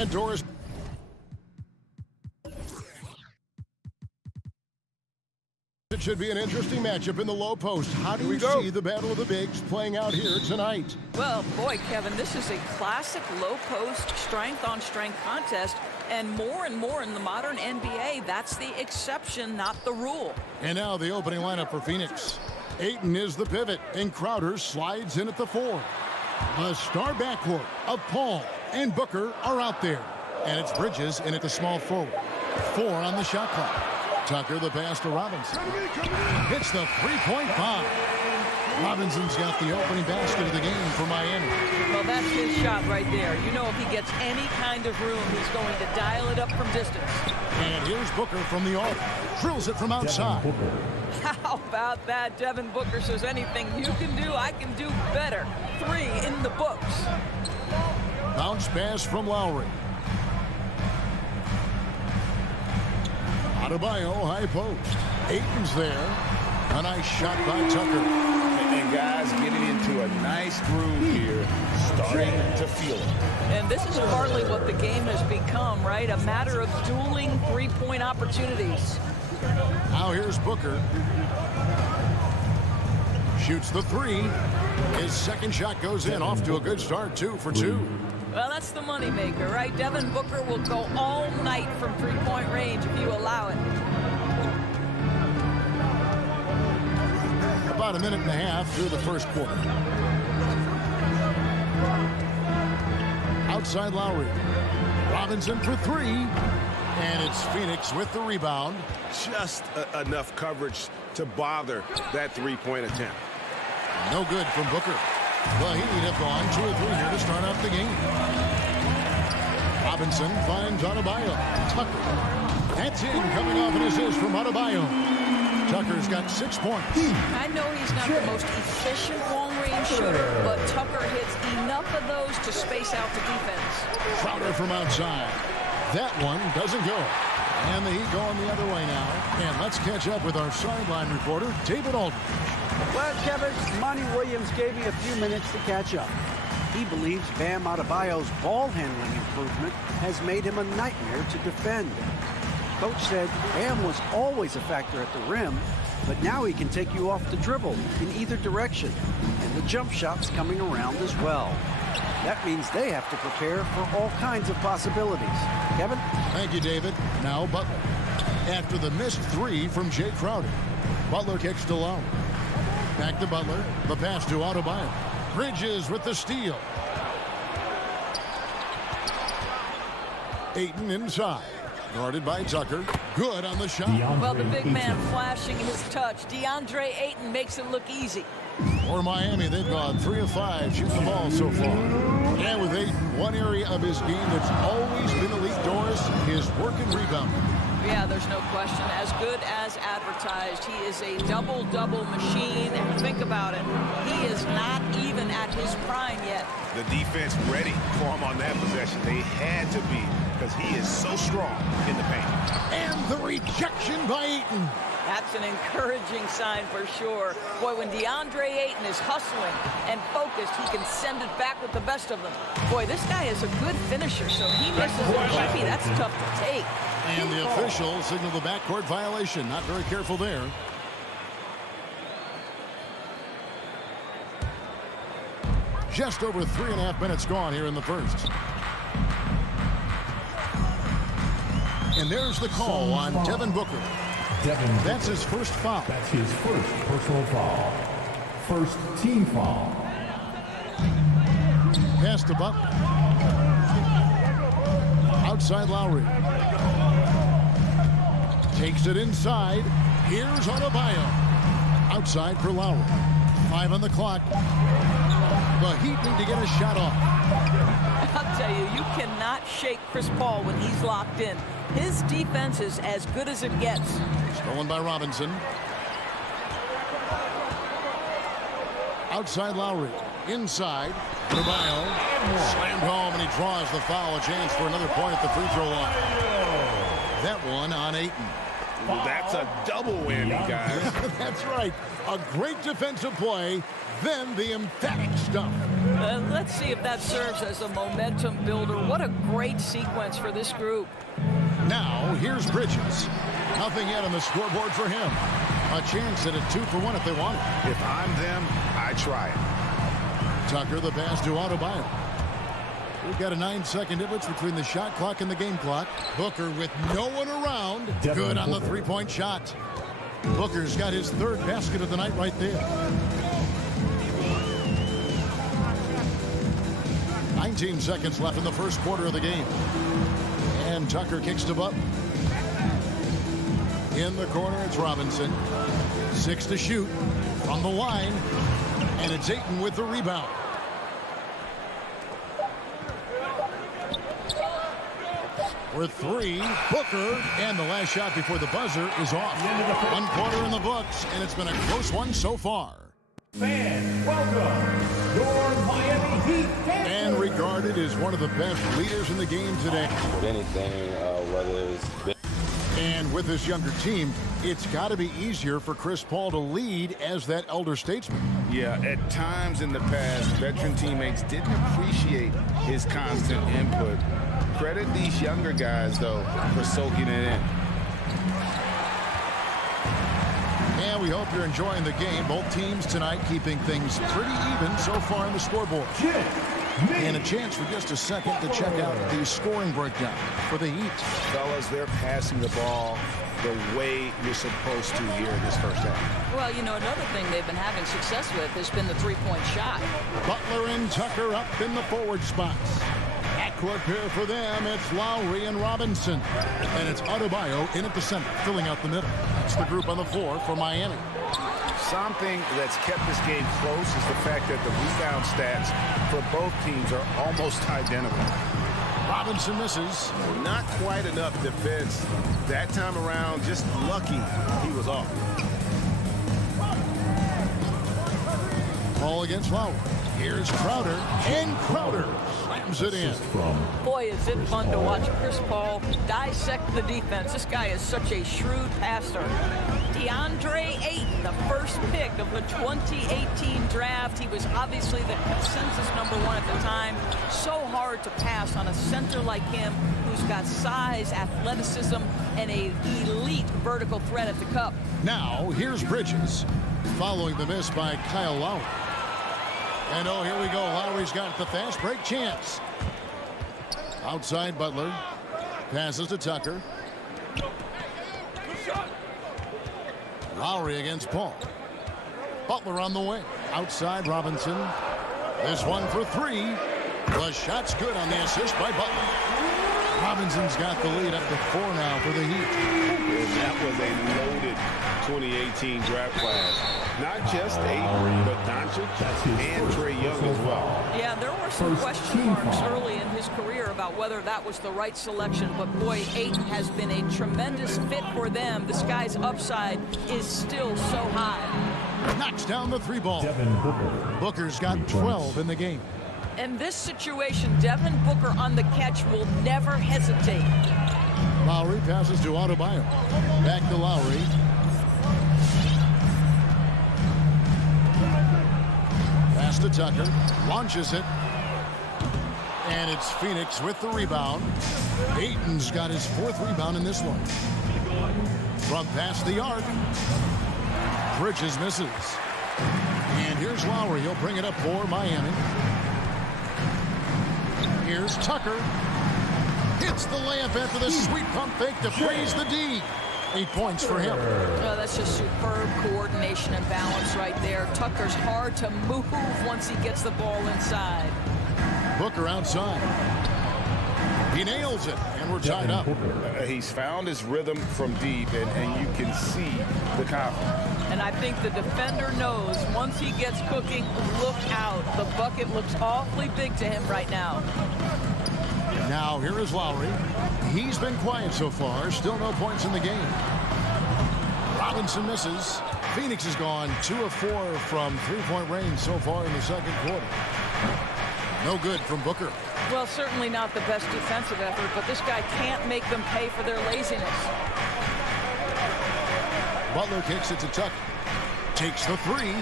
And Doris. It should be an interesting matchup in the low post. How do you see the battle of the bigs playing out here tonight? Well, boy, Kevin, this is a classic low post strength-on-strength contest. And more in the modern NBA, that's the exception, not the rule. And now the opening lineup for Phoenix. Ayton is the pivot, and Crowder slides in at the 4. The star backcourt of Paul and Booker are out there. And it's Bridges in at the small forward. 4 on the shot clock. Tucker the pass to Robinson. Hits the three-point bomb. Robinson's got the opening basket of the game for Miami. Well, that's his shot right there. You know, if he gets any kind of room, he's going to dial it up from distance. And here's Booker from the arc. Drills it from outside. How about that? Devin Booker says anything you can do, I can do better. 3 in the books. Bounce pass from Lowry. Adebayo, high post. Ayton's there. A nice shot by Tucker. And guys getting into a nice groove here, starting to feel it. And this is partly what the game has become, right? A matter of dueling three-point opportunities. Now here's Booker. Shoots the 3. His second shot goes in. Off to a good start, 2 for 2. Well, that's the moneymaker, right? Devin Booker will go all night from three-point range if you allow it. About a minute and a half through the first quarter. Outside Lowry. Robinson for 3. And it's Phoenix with the rebound. Just enough coverage to bother that three-point attempt. No good from Booker. The Heat have gone 2 or 3 here to start out the game. Robinson finds Adebayo. Tucker. That's in, coming off an assist from Adebayo. Tucker's got 6 points. I know he's not the most efficient long-range shooter, but Tucker hits enough of those to space out the defense. Crowder from outside. That one doesn't go. And the Heat going the other way now. And let's catch up with our sideline reporter, David Aldridge. Well, Kevin, Monty Williams gave me a few minutes to catch up. He believes Bam Adebayo's ball handling improvement has made him a nightmare to defend. Coach said Bam was always a factor at the rim, but now he can take you off the dribble in either direction, and the jump shot's coming around as well. That means they have to prepare for all kinds of possibilities. Kevin? Thank you, David. Now Butler. After the missed 3 from Jay Crowder, Butler kicks to Lowry. Back to Butler. The pass to Adebayo. Bridges with the steal. Ayton inside. Guarded by Tucker. Good on the shot. Well, the big man flashing his touch. DeAndre Ayton makes it look easy. For Miami, they've gone 3 of 5 shooting the ball so far. And with Ayton, one area of his game that's always been elite, Doris, is work and rebounding. Yeah, there's no question. As good as advertised, he is a double-double machine. And think about it, he is not even at his prime yet. The defense ready for him on that possession. They had to be, because he is so strong in the paint. And the rejection by Ayton. That's an encouraging sign for sure. Boy, when DeAndre Ayton is hustling and focused, he can send it back with the best of them. Boy, this guy is a good finisher, so he misses a chippy. That's tough to take. And the official signaled the backcourt violation. Not very careful there. Just over 3.5 minutes gone here in the first. And there's the call on Devin Booker. That's his first foul. That's his first personal foul. First team foul. Pass to Butler. Outside Lowry. Takes it inside. Here's Adebayo. Outside for Lowry. 5 on the clock. The Heat need to get a shot off. I'll tell you, you cannot shake Chris Paul when he's locked in. His defense is as good as it gets. Stolen by Robinson. Outside Lowry. Inside. Adebayo. Slammed home, and he draws the foul. A chance for another point at the free throw line. That one on Ayton. Well, that's a double whammy, guys. That's right. A great defensive play, then the emphatic stuff. Let's see if that serves as a momentum builder. What a great sequence for this group. Now, here's Bridges. Nothing yet on the scoreboard for him. A chance at a 2-for-1 if they want it. If I'm them, I try it. Tucker, the pass to Adebayo. We've got a 9-second difference between the shot clock and the game clock. Booker with no one around. Good on the three-point shot. Booker's got his third basket of the night right there. 19 seconds left in the first quarter of the game. And Tucker kicks to Butler. In the corner, it's Robinson. 6 to shoot from the line. And it's Ayton with the rebound. For 3, Booker, and the last shot before the buzzer is off. 1 quarter in the books, and it's been a close one so far. Fans, welcome your Miami Heat dancers. And regarded as one of the best leaders in the game today. With anything, whether it's big. And with this younger team, it's got to be easier for Chris Paul to lead as that elder statesman. Yeah, at times in the past, veteran teammates didn't appreciate his constant input. Credit these younger guys, though, for soaking it in. And we hope you're enjoying the game. Both teams tonight keeping things pretty even so far in the scoreboard. And a chance for just a second to check out the scoring breakdown for the Heat. Fellas, they're passing the ball the way you're supposed to here in this first half. Well, you know, another thing they've been having success with has been the three-point shot. Butler and Tucker up in the forward spots. Backcourt pair for them, it's Lowry and Robinson. And it's Adebayo in at the center, filling out the middle. That's the group on the floor for Miami. Something that's kept this game close is the fact that the rebound stats for both teams are almost identical. Robinson misses. Not quite enough defense. That time around, just lucky he was off. Ball against Lowry. Here's Crowder, and Crowder slams it in. Boy, is it fun to watch Chris Paul dissect the defense. This guy is such a shrewd passer. DeAndre Ayton, the first pick of the 2018 draft. He was obviously the consensus #1 at the time. So hard to pass on a center like him who's got size, athleticism, and an elite vertical threat at the cup. Now, here's Bridges, following the miss by Kyle Lowry. And oh, here we go. Lowry's got the fast break chance. Outside Butler. Passes to Tucker. Lowry against Paul. Butler on the wing. Outside Robinson. This one for 3. The shot's good on the assist by Butler. Robinson's got the lead up to 4 now for the Heat. And that was a loaded 2018 draft class. Not just Ayton, but Doncic and Trae Young as well. Yeah, there were some question marks early in his career about whether that was the right selection, but boy, Ayton has been a tremendous fit for them. This guy's upside is still so high. Knocks down the 3 ball. Devin Booker. Booker's got 12 in the game. In this situation, Devin Booker on the catch will never hesitate. Lowry passes to Adebayo. Back to Lowry. Pass to Tucker. Launches it. And it's Phoenix with the rebound. Ayton's got his 4th rebound in this one. From past the arc. Bridges misses. And here's Lowry. He'll bring it up for Miami. Here's Tucker. Hits the layup after the sweet pump fake to freeze the D. 8 points for him. Oh, that's just superb coordination and balance right there. Tucker's hard to move once he gets the ball inside. Booker outside. He nails it, and we're tied up. He's found his rhythm from deep, and you can see the confidence. And I think the defender knows once he gets cooking, look out. The bucket looks awfully big to him right now. Now, here is Lowry. He's been quiet so far. Still no points in the game. Robinson misses. Phoenix has gone 2 of 4 from 3-point range so far in the second quarter. No good from Booker. Well, certainly not the best defensive effort, but this guy can't make them pay for their laziness. Butler kicks it to Tucker. Takes the 3.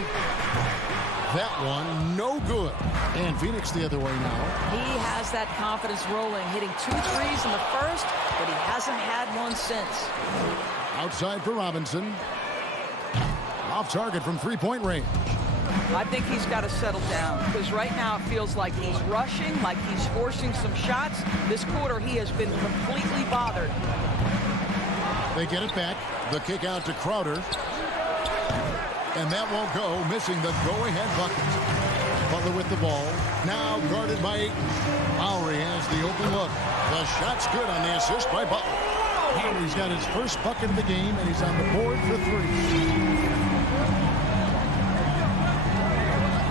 That one, no good. And Phoenix the other way now. He has that confidence rolling, hitting 2 threes in the first, but he hasn't had one since. Outside for Robinson. Off target from three-point range. I think he's got to settle down because right now it feels like he's rushing, like he's forcing some shots. This quarter he has been completely bothered. They get it back. The kick out to Crowder. And that won't go, missing the go-ahead bucket. Butler with the ball. Now guarded by Ayton. Lowry has the open look. The shot's good on the assist by Butler. Lowry's got his first bucket of the game, and he's on the board for 3.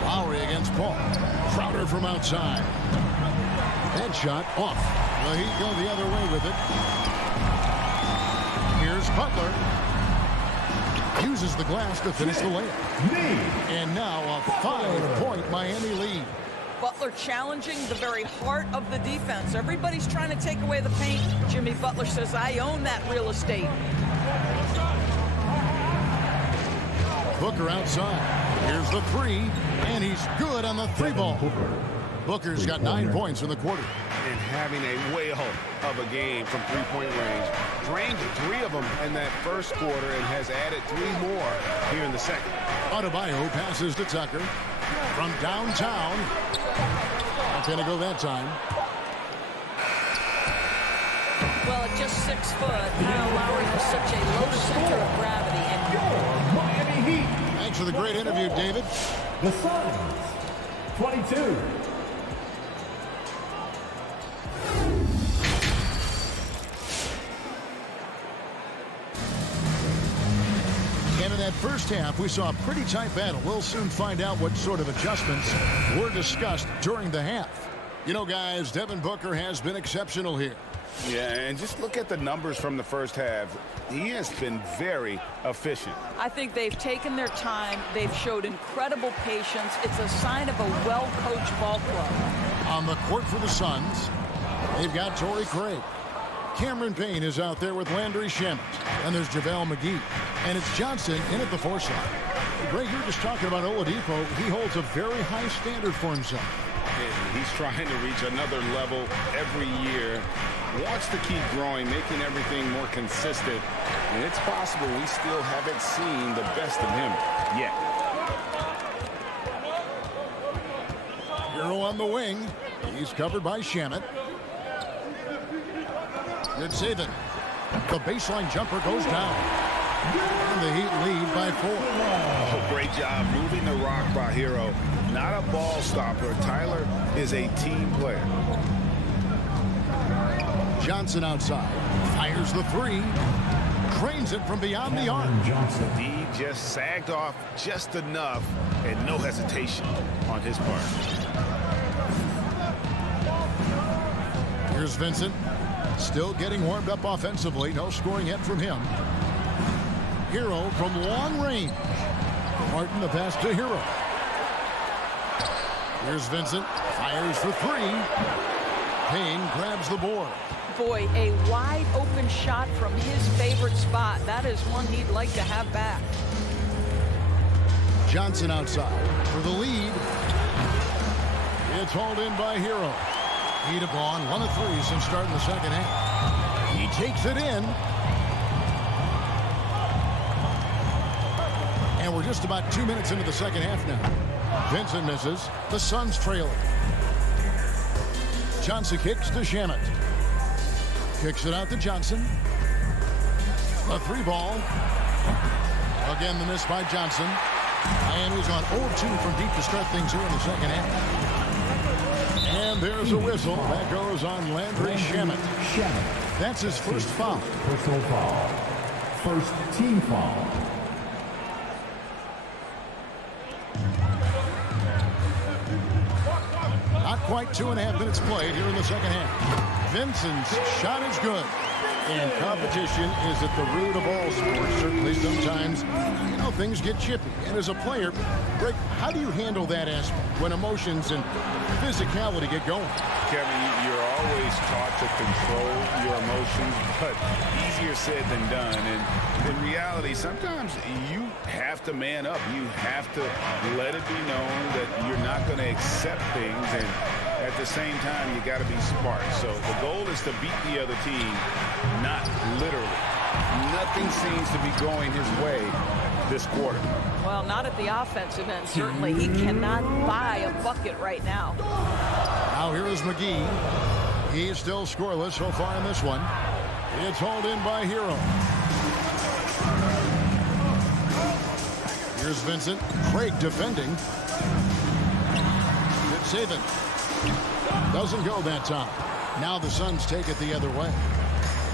Lowry against Paul. Crowder from outside. That shot off. The Heat go the other way with it. Here's Butler. Uses the glass to finish the layup. And now a 5-point Miami lead. Butler challenging the very heart of the defense. Everybody's trying to take away the paint. Jimmy Butler says, I own that real estate. Booker outside. Here's the 3, and he's good on the 3-ball. Booker's got 9 points in the quarter. And having a whale of a game from three-point range. Drained 3 of them in that first quarter and has added 3 more here in the second. Adebayo passes to Tucker from downtown. Not going to go that time. Well, at just 6 foot, Kyle Lowry has such a low center of gravity. And Miami Heat. Thanks for the great interview, David. The Suns, 22. And in that first half, we saw a pretty tight battle. We'll soon find out what sort of adjustments were discussed during the half. You know, guys, Devin Booker has been exceptional here. Yeah, and just look at the numbers from the first half. He has been very efficient. I think they've taken their time. They've showed incredible patience. It's a sign of a well-coached ball club. On the court for the Suns, they've got Torrey Craig. Cameron Payne is out there with Landry Shamet. And there's JaVale McGee. And it's Johnson in at the 4 slot. Greg, you're just talking about Oladipo. He holds a very high standard for himself. And he's trying to reach another level every year. Wants to keep growing, making everything more consistent. And it's possible we still haven't seen the best of him yet. Hero on the wing. He's covered by Shamet. Good saving. The baseline jumper goes down. And the Heat lead by 4. Oh, great job moving the rock by Hero. Not a ball stopper. Tyler is a team player. Johnson outside. Fires the 3. Drains it from beyond the arc. He just sagged off just enough and no hesitation on his part. Here's Vincent. Still getting warmed up offensively. No scoring yet from him. Hero from long range. Martin the pass to Hero. Here's Vincent. Fires for 3. Payne grabs the board. Boy, a wide open shot from his favorite spot. That is one he'd like to have back. Johnson outside for the lead. It's hauled in by Hero. Heat have gone 1 of 3 since starting the second half. He takes it in. And we're just about 2 minutes into the second half now. Vincent misses. The Suns trailing. Johnson kicks to Shamet. Kicks it out to Johnson. A 3-ball. Again, the miss by Johnson. And he's on 0-2 from deep to start things here in the second half. And there's a whistle. That goes on Landry Shamet. That's his first foul. Personal foul. First team foul. Not quite 2.5 minutes played here in the second half. Vincent's shot is good. And competition is at the root of all sports. Certainly sometimes, things get chippy. And as a player, Rick, how do you handle that aspect when emotions and physicality get going? Kevin, you're always taught to control your emotions, but easier said than done. And in reality, sometimes you have to man up. You have to let it be known that you're not going to accept things. And at the same time, you got to be smart. So the goal is to beat the other team, not literally. Nothing seems to be going his way this quarter. Well, not at the offensive end, certainly. He cannot buy a bucket right now. Now here is McGee. He's still scoreless so far in this one. It's hauled in by Hero. Here's Vincent. Craig defending. It's Saban. Doesn't go that time. Now the Suns take it the other way.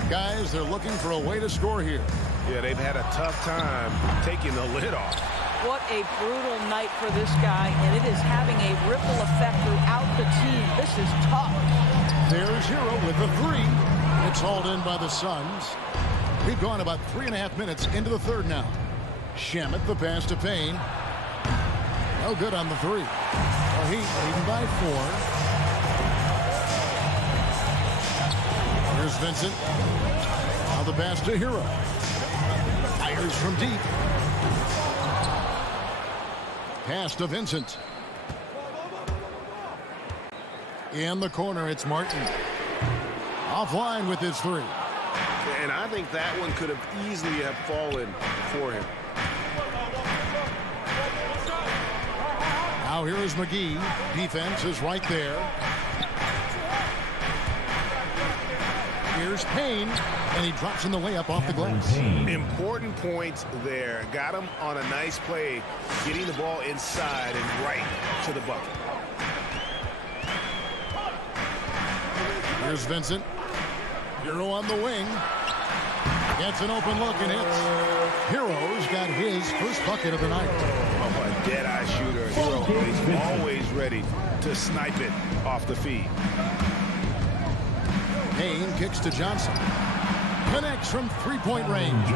Guys, they're looking for a way to score here. Yeah, they've had a tough time taking the lid off. What a brutal night for this guy, and it is having a ripple effect throughout the team. This is tough. There's Hero with the three. It's hauled in by the Suns. We've gone about 3.5 minutes into the third now. Shamet the pass to Payne. No good on the three. Well, Heat leading by 4. Here's Vincent. Now the pass to Hero. Fires from deep. Pass to Vincent. In the corner, it's Martin. Offline with his three. And I think that one could have easily have fallen for him. Now here is McGee. Defense is right there. Here's Payne, and he drops in the layup off the glass. Important points there. Got him on a nice play, getting the ball inside and right to the bucket. Here's Vincent. Hero on the wing. Gets an open look and hits. Hero's got his first bucket of the night. Oh, a dead-eye shooter. Hero is always ready to snipe it off the feed. Payne kicks to Johnson. Connects from three-point range.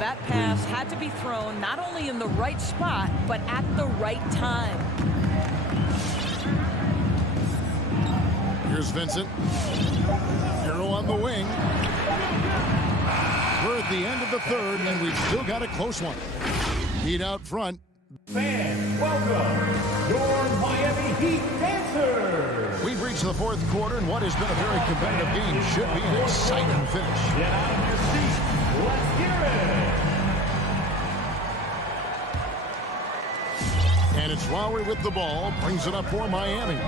That pass had to be thrown not only in the right spot, but at the right time. Here's Vincent. Hero on the wing. We're at the end of the third, and we've still got a close one. Heat out front. Fans, welcome your Miami Heat dancers. We've reached the fourth quarter, and what has been a very competitive game should be an exciting finish. Get out of your seats. Let's hear it. And it's Lowry with the ball, brings it up for Miami.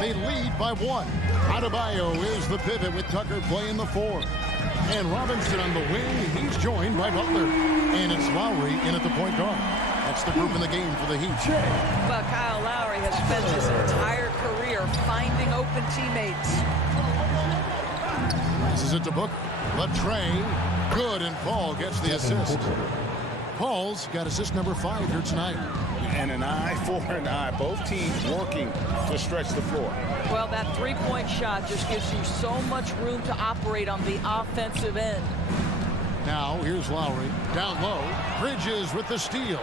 They lead by 1. Adebayo is the pivot with Tucker playing the 4. And Robinson on the wing, he's joined by Butler. And it's Lowry in at the point guard. That's the group in the game for the Heat. But Kyle Lowry has spent his entire career finding open teammates. Passes it to Booker. Latrey, good, and Paul gets the assist. Paul's got assist number 5 here tonight. And an eye for an eye. Both teams working to stretch the floor. Well, that three-point shot just gives you so much room to operate on the offensive end. Now, here's Lowry. Down low. Bridges with the steal.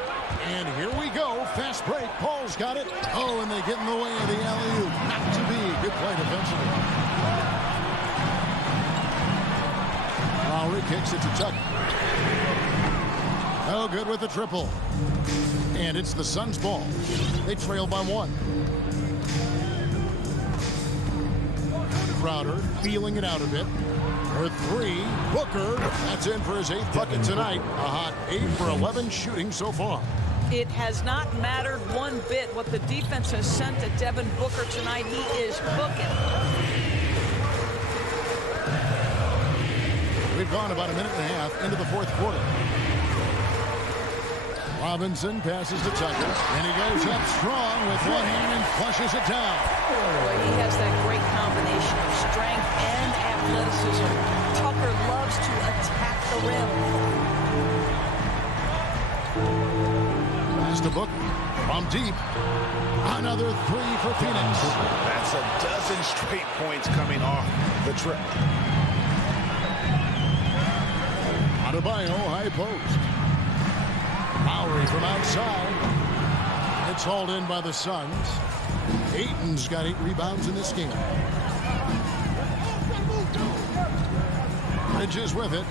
And here we go. Fast break. Paul's got it. Oh, and they get in the way of the alley-oop. Not to be. Good play defensively. Lowry kicks it to Tucker. Oh, good with the triple. And it's the Suns' ball. They trail by 1. Crowder feeling it out a bit. For 3, Booker. That's in for his 8th bucket tonight. A hot 8 for 11 shooting so far. It has not mattered one bit what the defense has sent to Devin Booker tonight. He is cooking. We've gone about a minute and a half into the fourth quarter. Robinson passes to Tucker, and he goes up strong with one hand and flushes it down. Boy, he has that great combination of strength and athleticism. Tucker loves to attack the rim. Pass to Booker from deep. Another 3 for Phoenix. That's a dozen straight points coming off the trip. Adebayo, high post. Lowry from outside. It's hauled in by the Suns. Ayton's got 8 rebounds in this game. Bridges with it.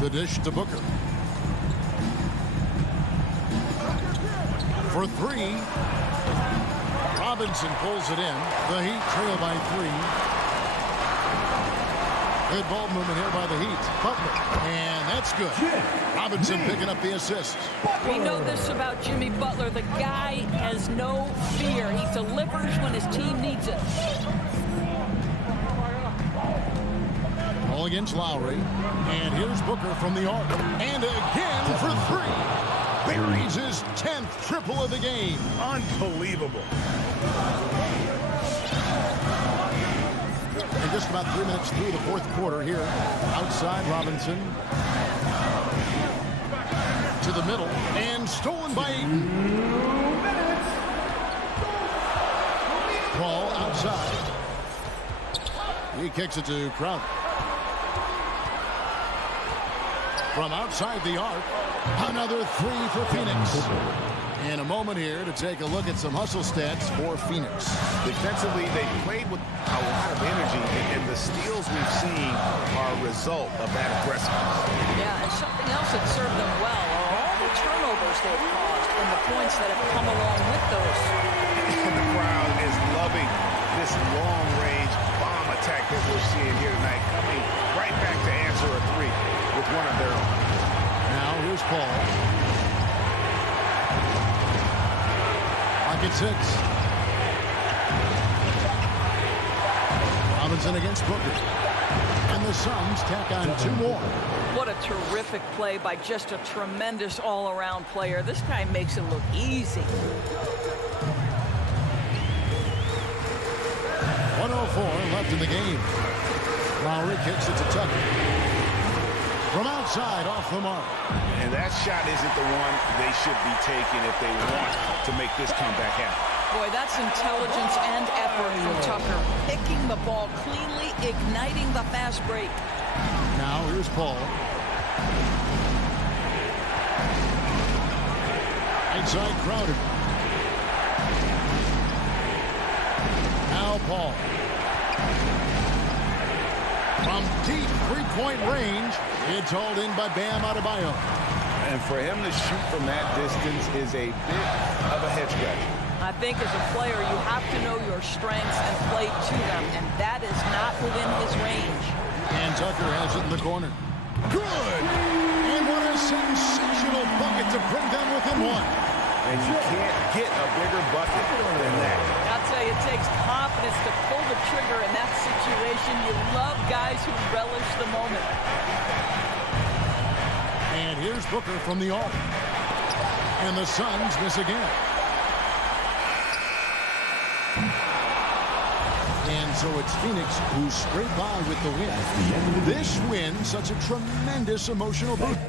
The dish to Booker. For 3. Robinson pulls it in. The Heat trail by 3. Good ball movement here by the Heat. Butler. And that's good. Robinson picking up the assist. We know this about Jimmy Butler. The guy has no fear. He delivers when his team needs it. Ball against Lowry. And here's Booker from the arc. And again for 3. Buries his 10th triple of the game. Unbelievable. And just about 3 minutes through the 4th quarter here. Outside Robinson. To the middle. And stolen by Ayton. Ball outside. He kicks it to Crowder. From outside the arc. Another 3 for Phoenix. And a moment here to take a look at some hustle stats for Phoenix. Defensively, they played with a lot of energy, and the steals we've seen are a result of that aggressiveness. Yeah, and something else that served them well are all the turnovers they've caused and the points that have come along with those. And the crowd is loving this long-range bomb attack that we're seeing here tonight, coming right back to answer a 3 with one of their own. Now here's Paul. Pocket 6. Robinson against Booker. And the Suns tack on 2 more. What a terrific play by just a tremendous all-around player. This guy makes it look easy. 1:04 left in the game. Lowry kicks it to Tucker. From outside, off the mark. And that shot isn't the one they should be taking if they want to make this comeback happen. Boy, that's intelligence and effort from Tucker. Picking the ball cleanly, igniting the fast break. Now here's Paul. Inside Crowder. Now Paul. From deep 3-point range, it's hauled in by Bam Adebayo. And for him to shoot from that distance is a bit of a head scratcher. I think as a player, you have to know your strengths and play to them, and that is not within his range. And Tucker has it in the corner. Good! And what a sensational bucket to bring them within 1. And you can't get a bigger bucket than that. I'll tell you, it takes confidence to pull the trigger in that situation. You love guys who relish the moment. And here's Booker from the arc. And the Suns miss again. And so it's Phoenix who scrape by with the win. This win, such a tremendous emotional boost.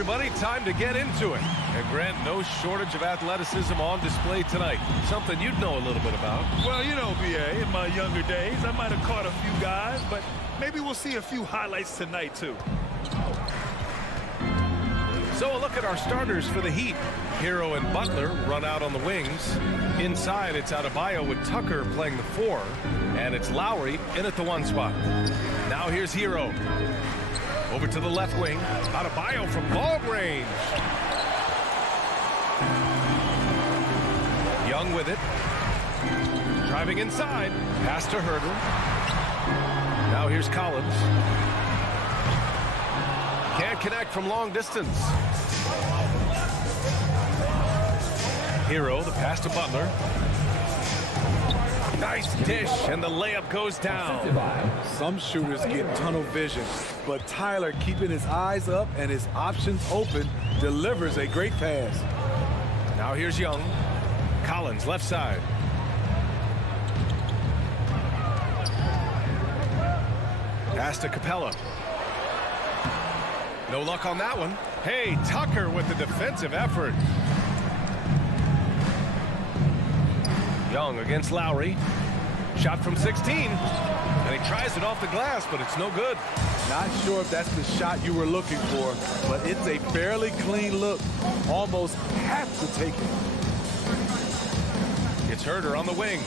everybody, time to get into it. And Grant, no shortage of athleticism on display tonight. Something you'd know a little bit about. Well, you know, B.A., in my younger days, I might have caught a few guys, but maybe we'll see a few highlights tonight, too. So a look at our starters for the Heat. Hero and Butler run out on the wings. Inside, it's Adebayo with Tucker playing the 4. And it's Lowry in at the 1 spot. Now here's Hero. Over to the left wing. Adebayo from long range. Young with it. Driving inside. Pass to Herder. Now here's Collins. Can't connect from long distance. Hero, the pass to Butler. Nice dish, and the layup goes down. Some shooters get tunnel vision, but Tyler, keeping his eyes up and his options open, delivers a great pass. Now here's Young. Collins, left side. Pass to Capella. No luck on that one. Hey, Tucker with the defensive effort. Young against Lowry. Shot from 16. And he tries it off the glass, but it's no good. Not sure if that's the shot you were looking for, but it's a fairly clean look. Almost have to take it. It's Herder on the wing.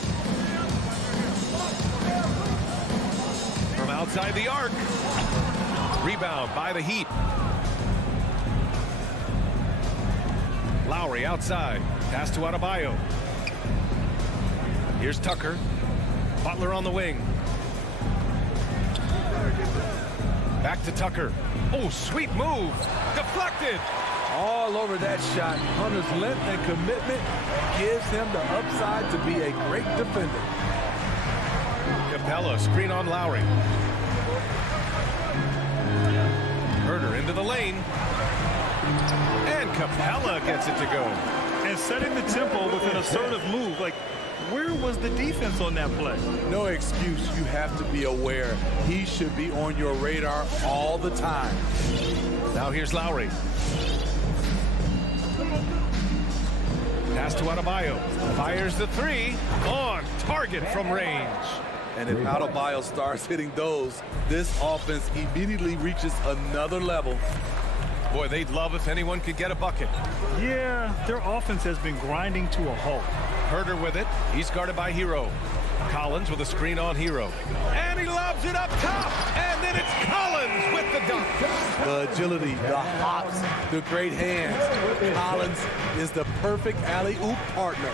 From outside the arc. Rebound by the Heat. Lowry outside. Pass to Adebayo. Here's Tucker. Butler on the wing. Back to Tucker. Oh, sweet move. Deflected. All over that shot. Hunter's length and commitment gives him the upside to be a great defender. Capella, screen on Lowry. Herder into the lane. And Capella gets it to go. And setting the tempo with an assertive move. Like, where was the defense on that play? No excuse. You have to be aware. He should be on your radar all the time. Now here's Lowry. Pass to Adebayo. Fires the 3. On target from range. And if Adebayo starts hitting those, this offense immediately reaches another level. Boy, they'd love if anyone could get a bucket. Yeah, their offense has been grinding to a halt. Herder with it. He's guarded by Hero. Collins with a screen on Hero. And he lobs it up top. And then it's Collins with the dunk. The agility, the hops, the great hands. Collins is the perfect alley-oop partner.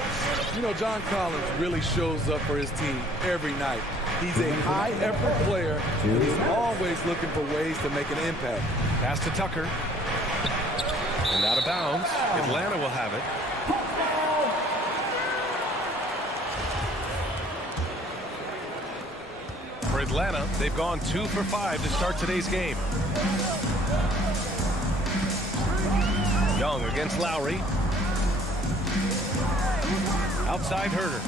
You know, John Collins really shows up for his team every night. He's a high-effort player, and he's always looking for ways to make an impact. Pass to Tucker. And out of bounds. Atlanta will have it. For Atlanta, they've gone 2 for 5 to start today's game. Young against Lowry. Outside Herder.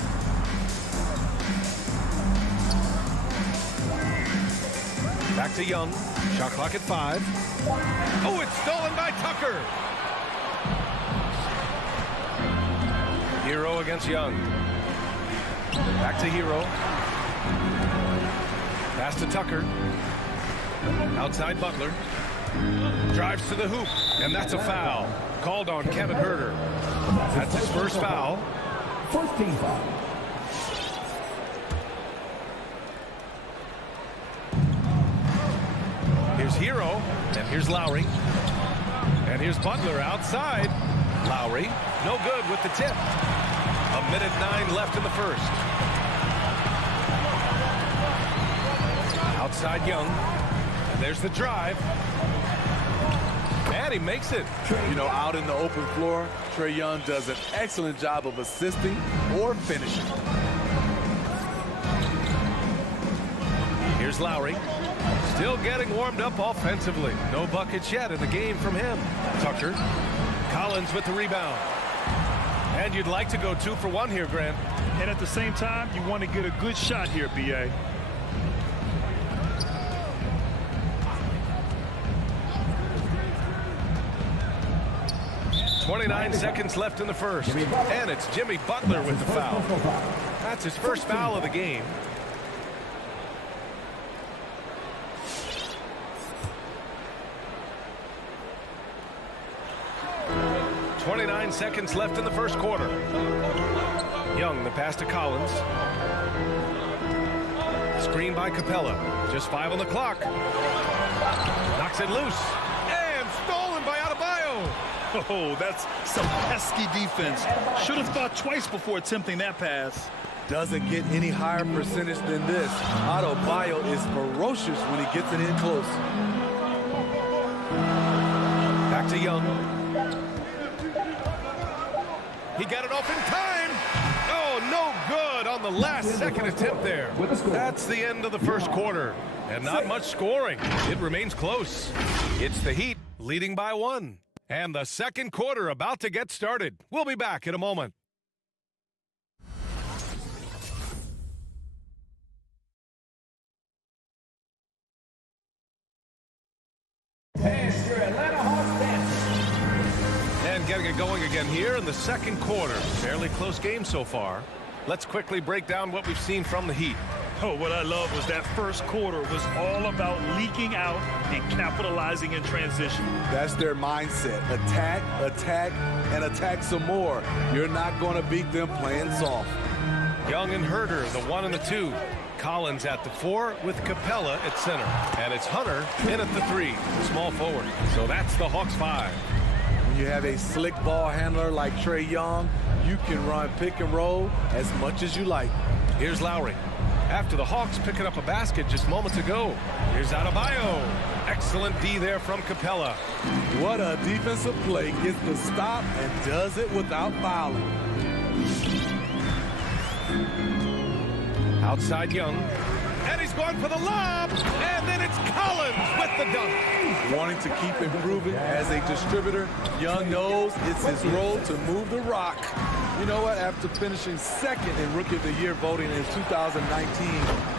Back to Young. Shot clock at 5. Oh, it's stolen by Tucker. Hero against Young. Back to Hero. Pass to Tucker. Outside Butler. Drives to the hoop. And that's a foul. Called on Kevin Herder. That's his first foul. First team foul. Here's Hero. And here's Lowry. And here's Butler outside. Lowry. No good with the tip. 1:09 left in the first. Outside Young. And there's the drive. And he makes it. You know, out in the open floor, Trae Young does an excellent job of assisting or finishing. Here's Lowry. Still getting warmed up offensively. No buckets yet in the game from him. Tucker. Collins with the rebound. And you'd like to go 2 for 1 here, Grant. And at the same time, you want to get a good shot here, B.A. 29 seconds left in the first. And it's Jimmy Butler with the foul. That's his first foul of the game. .29 seconds left in the first quarter. Young, the pass to Collins. Screen by Capella. Just 5 on the clock. Knocks it loose. And stolen by Adebayo. Oh, that's some pesky defense. Should have thought twice before attempting that pass. Doesn't get any higher percentage than this. Adebayo is ferocious when he gets it in close. Back to Young. He got it off in time. Oh, no good on the last second attempt there. That's the end of the first quarter. And not much scoring. It remains close. It's the Heat leading by 1. And the second quarter about to get started. We'll be back in a moment. And getting it going again here in the second quarter. Fairly close game so far. Let's quickly break down what we've seen from the Heat. Oh, what I love was that first quarter was all about leaking out and capitalizing in transition. That's their mindset. Attack, attack, and attack some more. You're not going to beat them playing soft. Young and Herter, the 1 and the 2. Collins at the 4 with Capella at center. And it's Hunter in at the 3, small forward. So that's the Hawks 5. When you have a slick ball handler like Trae Young, you can run pick and roll as much as you like. Here's Lowry. After the Hawks picking up a basket just moments ago. Here's Adebayo. Excellent D there from Capella. What a defensive play. Gets the stop and does it without fouling. Outside Young. And he's going for the lob. And then it's Collins with the dunk. Wanting to keep improving as a distributor, Young knows it's his role to move the rock. You know what? After finishing second in Rookie of the Year voting in 2019,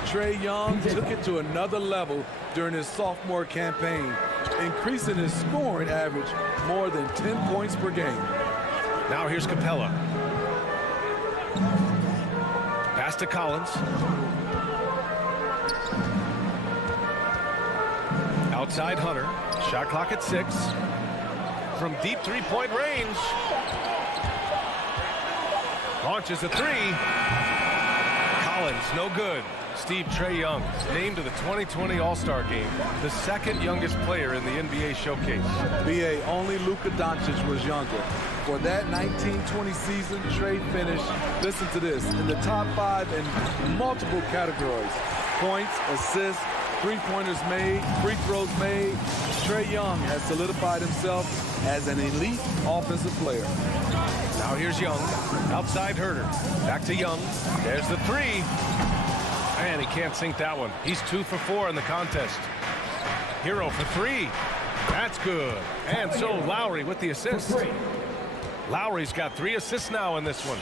Trae Young took it to another level during his sophomore campaign, increasing his scoring average more than 10 points per game. Now here's Capella. Pass to Collins. Outside Hunter. Shot clock at 6. From deep three-point range. Launches a 3. Collins, no good. Steve Trae Young, named to the 2020 All-Star Game, the second youngest player in the NBA Showcase. BA, only Luka Doncic was younger. For that 1920 season, Trae finished, listen to this, in the top 5 in multiple categories. Points, assists, three-pointers made, free throws made. Trae Young has solidified himself as an elite offensive player. Now here's Young. Outside Herter. Back to Young. There's the 3. And he can't sink that one. He's 2 for 4 in the contest. Hero for 3. That's good. And so Lowry with the assist. Lowry's got 3 assists now in this one.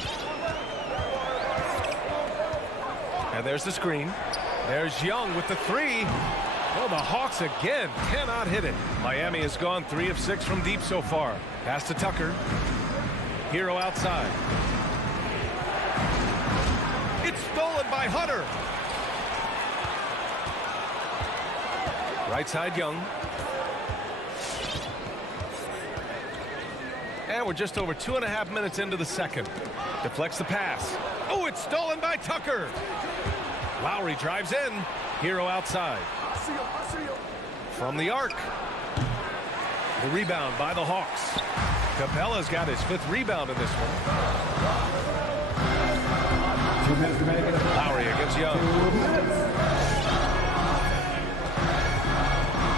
And there's the screen. There's Young with the 3. Well, the Hawks again cannot hit it. Miami has gone 3 of 6 from deep so far. Pass to Tucker. Hero outside. It's stolen by Hunter. Right side Young. And we're just over 2.5 minutes into the second. Deflects the pass. Oh, it's stolen by Tucker. Lowry drives in. Hero outside. From the arc. The rebound by the Hawks. Capella's got his 5th rebound in this one. Lowry against Young.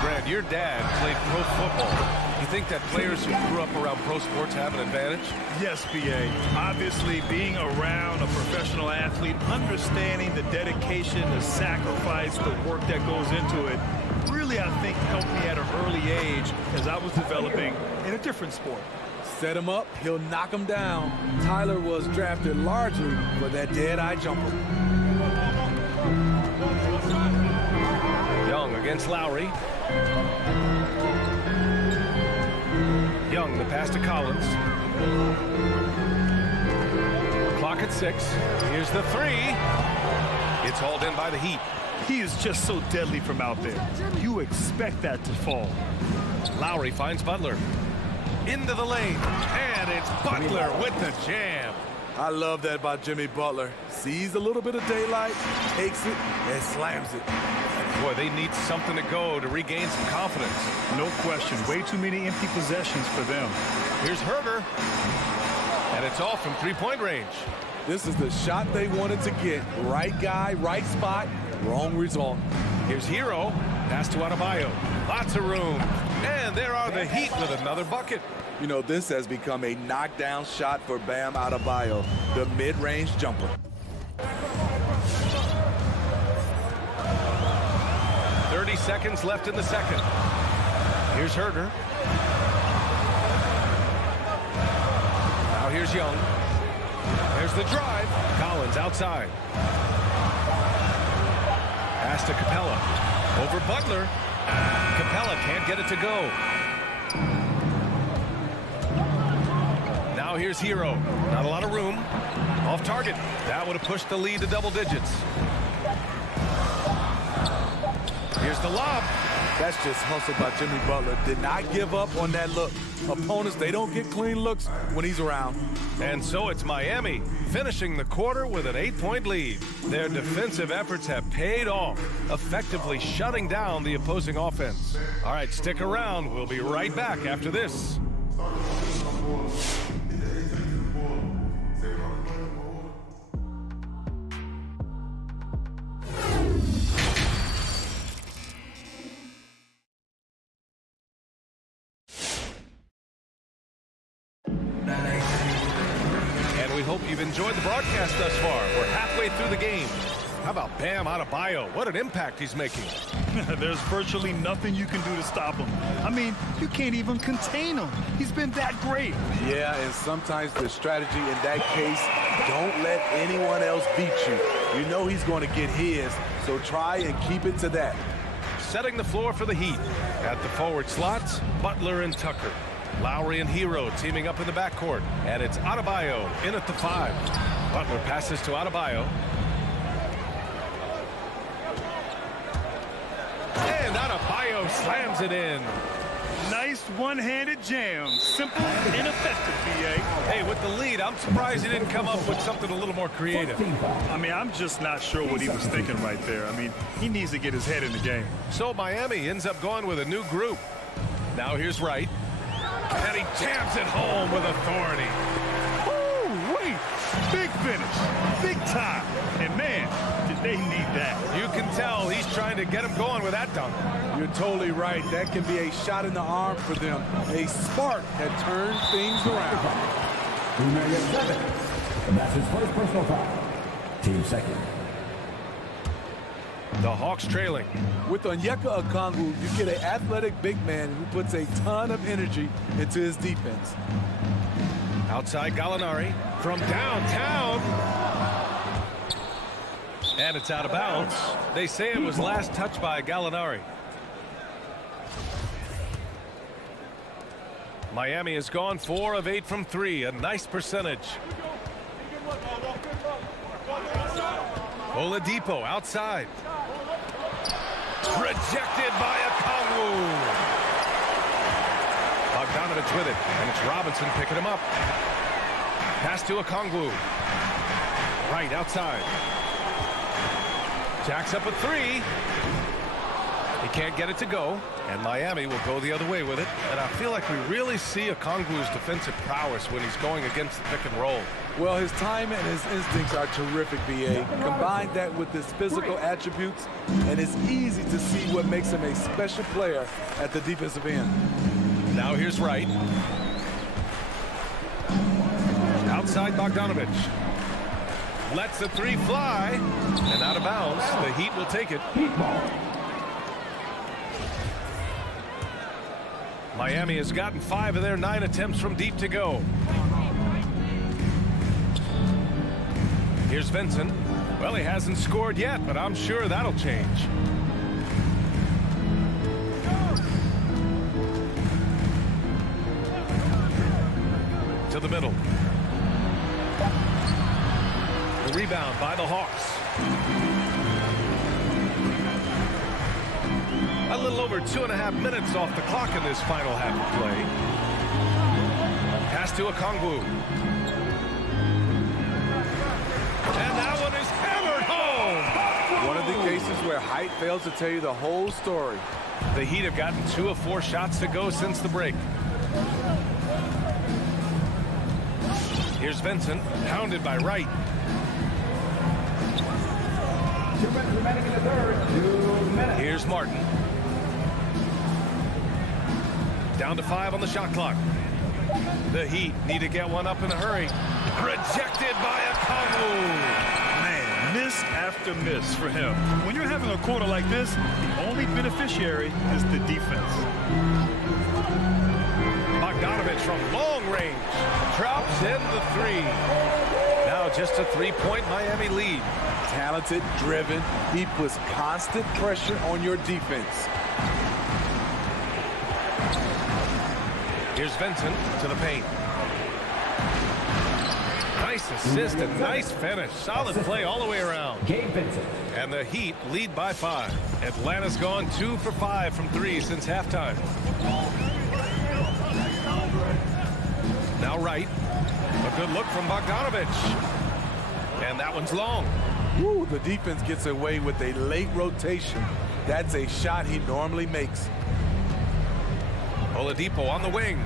Brad, your dad played pro football. You think that players who grew up around pro sports have an advantage? Yes, B.A. Obviously, being around a professional athlete, understanding the dedication, the sacrifice, the work that goes into it, really, I think, helped me at an early age as I was developing in a different sport. Set him up, he'll knock him down. Tyler was drafted largely for that dead-eye jumper. Young against Lowry. Young, the pass to Collins. at 6. Here's the 3. It's hauled in by the Heat. He is just so deadly from out there. You expect that to fall. Lowry finds Butler. Into the lane. And it's Butler with the jam. I love that about Jimmy Butler. Sees a little bit of daylight, takes it, and slams it. Boy, they need something to go to regain some confidence. No question. Way too many empty possessions for them. Here's Herder. And it's off from three-point range. This is the shot they wanted to get. Right guy, right spot, wrong result. Here's Hero. Pass to Adebayo. Lots of room. And there are the Heat with another bucket. You know, this has become a knockdown shot for Bam Adebayo, the mid-range jumper. Seconds left in the second. Here's Herder. Now here's Young. There's the drive. Collins outside. Pass to Capella. Over Butler. Capella can't get it to go. Now here's Hero. Not a lot of room. Off target. That would have pushed the lead to double digits. Here's the lob. That's just hustle by Jimmy Butler. Did not give up on that look. Opponents, they don't get clean looks when he's around. And so it's Miami finishing the quarter with an 8-point lead. Their defensive efforts have paid off, effectively shutting down the opposing offense. All right, stick around. We'll be right back after this. And we hope you've enjoyed the broadcast thus far. We're halfway through the game. How about Bam Adebayo? What an impact he's making. There's virtually nothing you can do to stop him. I mean, you can't even contain him. He's been that great. Yeah, and sometimes the strategy in that case, don't let anyone else beat you. You know he's going to get his, so try and keep it to that. Setting the floor for the Heat. At the forward slots, Butler and Tucker. Lowry and Hero teaming up in the backcourt. And it's Adebayo in at the 5. Butler passes to Adebayo. And Adebayo slams it in. Nice one-handed jam. Simple and effective, B.A. Hey, with the lead, I'm surprised he didn't come up with something a little more creative. I mean, I'm just not sure what he was thinking right there. I mean, he needs to get his head in the game. So Miami ends up going with a new group. Now here's Wright. And he jams it home with authority. Ooh, wait. Big finish. Big time. And, man, did they need that. You can tell he's trying to get him going with that dunk. You're totally right. That can be a shot in the arm for them. A spark that turns things around. Number 7. And that's his first personal foul. Team second. The Hawks trailing. With Onyeka Okongwu, you get an athletic big man who puts a ton of energy into his defense. Outside Gallinari from downtown. And it's out of bounds. They say it was last touched by Gallinari. Miami has gone 4 of 8 from 3. A nice percentage. Oladipo outside. Rejected by Okongwu. Bogdanovich with it, and it's Robinson picking him up. Pass to Okongwu. Right outside. Jacks up a 3. He can't get it to go, and Miami will go the other way with it. And I feel like we really see Okongwu's defensive prowess when he's going against the pick and roll. Well, his time and his instincts are terrific, B.A. Combine that with his physical attributes, and it's easy to see what makes him a special player at the defensive end. Now here's Wright. Outside Bogdanovich. Lets the 3 fly, and out of bounds. The Heat will take it. Miami has gotten 5 of their 9 attempts from deep to go. Here's Vincent. Well, he hasn't scored yet, but I'm sure that'll change. To the middle. The rebound by the Hawks. A little over 2.5 minutes off the clock in this final half of play. Pass to Okongwu. And that one is hammered home. One of the cases where height fails to tell you the whole story. The Heat have gotten 2 of 4 shots to go since the break. Here's Vincent, hounded by Wright. 2 minutes remaining in the third. 2 minutes. Here's Martin. Down to 5 on the shot clock. The Heat need to get one up in a hurry. Rejected by Okongwu. Man, miss after miss for him. When you're having a quarter like this, the only beneficiary is the defense. Bogdanovich from long range drops in the 3. Now just a 3-point Miami lead. Talented, driven. He puts constant pressure on your defense. Here's Vincent to the paint. Nice assist and nice finish. Solid play all the way around. Gabe Vincent. And the Heat lead by 5. Atlanta's gone 2 for 5 from 3 since halftime. Now Wright. A good look from Bogdanovich. And that one's long. Woo, the defense gets away with a late rotation. That's a shot he normally makes. Oladipo on the wing.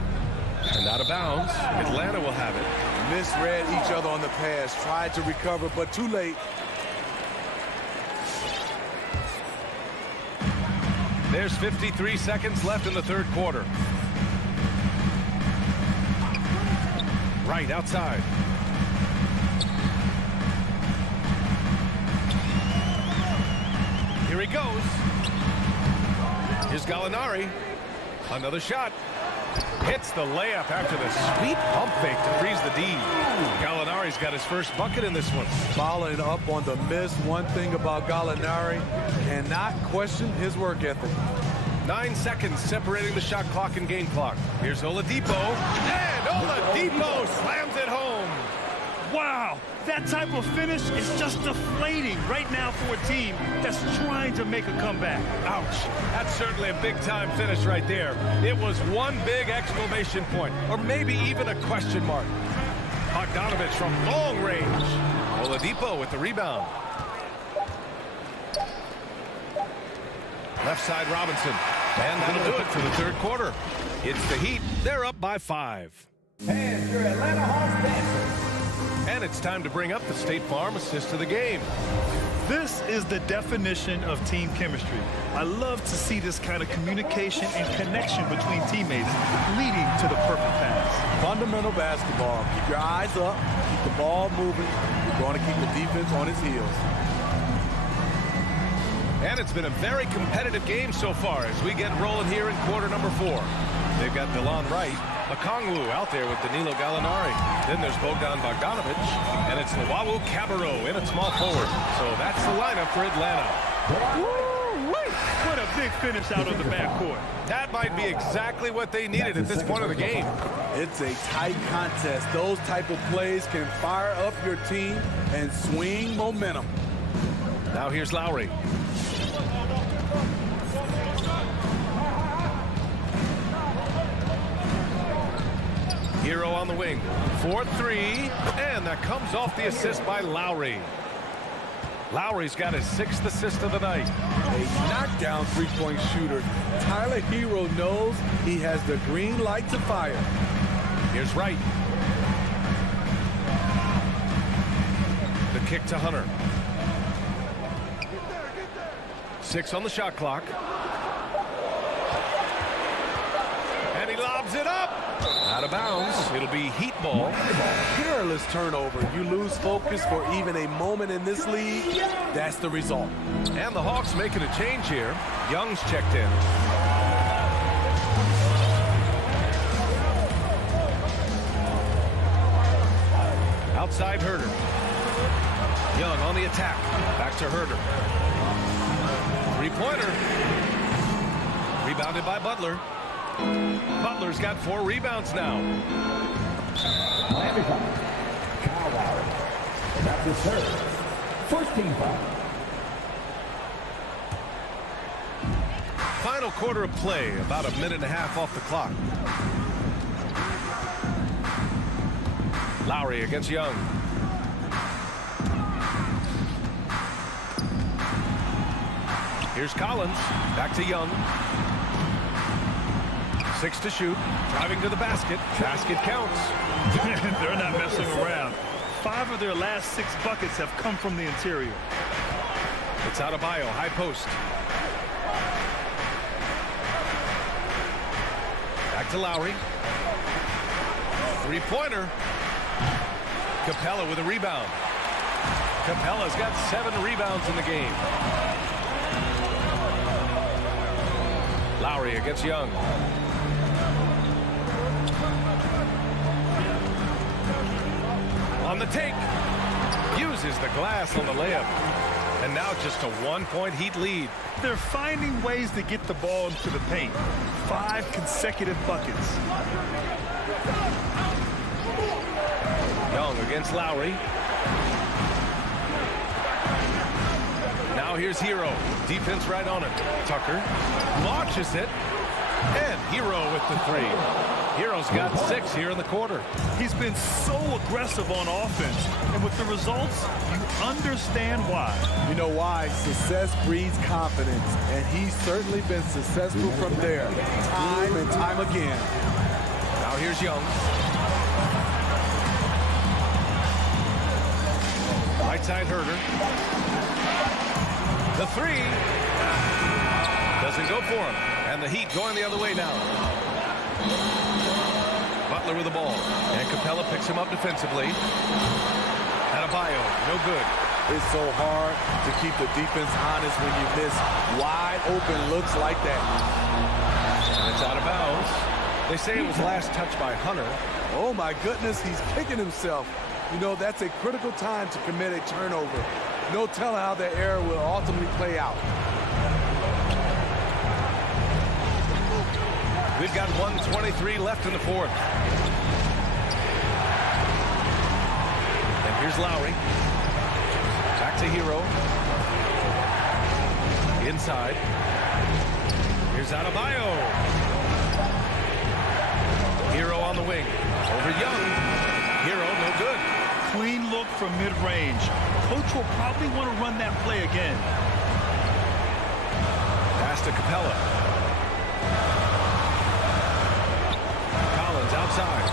And out of bounds. Atlanta will have it. Misread each other on the pass. Tried to recover, but too late. There's 53 seconds left in the third quarter. Right outside. Here he goes. Here's Gallinari. Another shot. Hits the layup after the sweet pump fake to freeze the D. Gallinari's got his first bucket in this one. Following up on the miss, one thing about Gallinari, cannot question his work ethic. 9 seconds separating the shot clock and game clock. Here's Oladipo. And Oladipo slams it home. Wow, that type of finish is just deflating right now for a team that's trying to make a comeback. Ouch. That's certainly a big-time finish right there. It was one big exclamation point, or maybe even a question mark. Bogdanovich from long range. Oladipo with the rebound. Left side Robinson. And that'll do it for the third quarter. It's the Heat. They're up by 5. And your Atlanta Hawks dancers. And it's time to bring up the State Farm assist of the game. This is the definition of team chemistry. I love to see this kind of communication and connection between teammates leading to the perfect pass. Fundamental basketball. Keep your eyes up. Keep the ball moving. You're going to keep the defense on its heels. And it's been a very competitive game so far as we get rolling here in quarter number 4. They've got DeLon Wright, Okongwu out there with Danilo Gallinari. Then there's Bogdan Bogdanovich, and it's Luwawu Cabarrot in at small forward. So that's the lineup for Atlanta. Woo-wee! What a big finish out of the backcourt. That might be exactly what they needed at this point of the game. It's a tight contest. Those type of plays can fire up your team and swing momentum. Now here's Lowry. Hero on the wing. 4-3, and that comes off the assist by Lowry. Lowry's got his 6th assist of the night. A knockdown three-point shooter. Tyler Hero knows he has the green light to fire. Here's Wright. The kick to Hunter. 6 on the shot clock. And he lobs it up. Out of bounds. It'll be Heat ball. Careless turnover. You lose focus for even a moment in this league. That's the result. And the Hawks making a change here. Young's checked in. Outside Herter. Young on the attack. Back to Herter. Three-pointer. Rebounded by Butler. Butler's got 4 rebounds now. Miami foul. Kyle Lowry. That's practice serve. First team foul. Final quarter of play, about a minute and a half off the clock. Lowry against Young. Here's Collins. Back to Young. 6 to shoot. Driving to the basket. Basket counts. They're not messing around. 5 of their last 6 buckets have come from the interior. It's Adebayo, high post. Back to Lowry. Three-pointer. Capella with a rebound. Capella's got 7 rebounds in the game. Lowry against Young. On the take. Uses the glass on the layup. And now just a 1-point Heat lead. They're finding ways to get the ball into the paint. 5 consecutive buckets. Young against Lowry. Now here's Hero. Defense right on it. Tucker launches it. And Hero with the 3. Hero's got 6 here in the quarter. He's been so aggressive on offense. And with the results, you understand why. You know why? Success breeds confidence. And he's certainly been successful from there, time and time again. Now here's Young. Right side Herter. The 3. Doesn't go for him. And the Heat going the other way now. Butler with the ball. And Capella picks him up defensively. Adebayo, no good. It's so hard to keep the defense honest when you miss wide open looks like that. And it's out of bounds. They say it was last touched by Hunter. Oh my goodness, he's kicking himself. You know, that's a critical time to commit a turnover. No telling how the error will ultimately play out. We've got 1:23 left in the fourth. And here's Lowry. Back to Hero. Inside. Here's Adebayo. Hero on the wing. Over Young. Hero, no good. Clean look from mid-range. Coach will probably want to run that play again. Pass to Capella. Collins outside.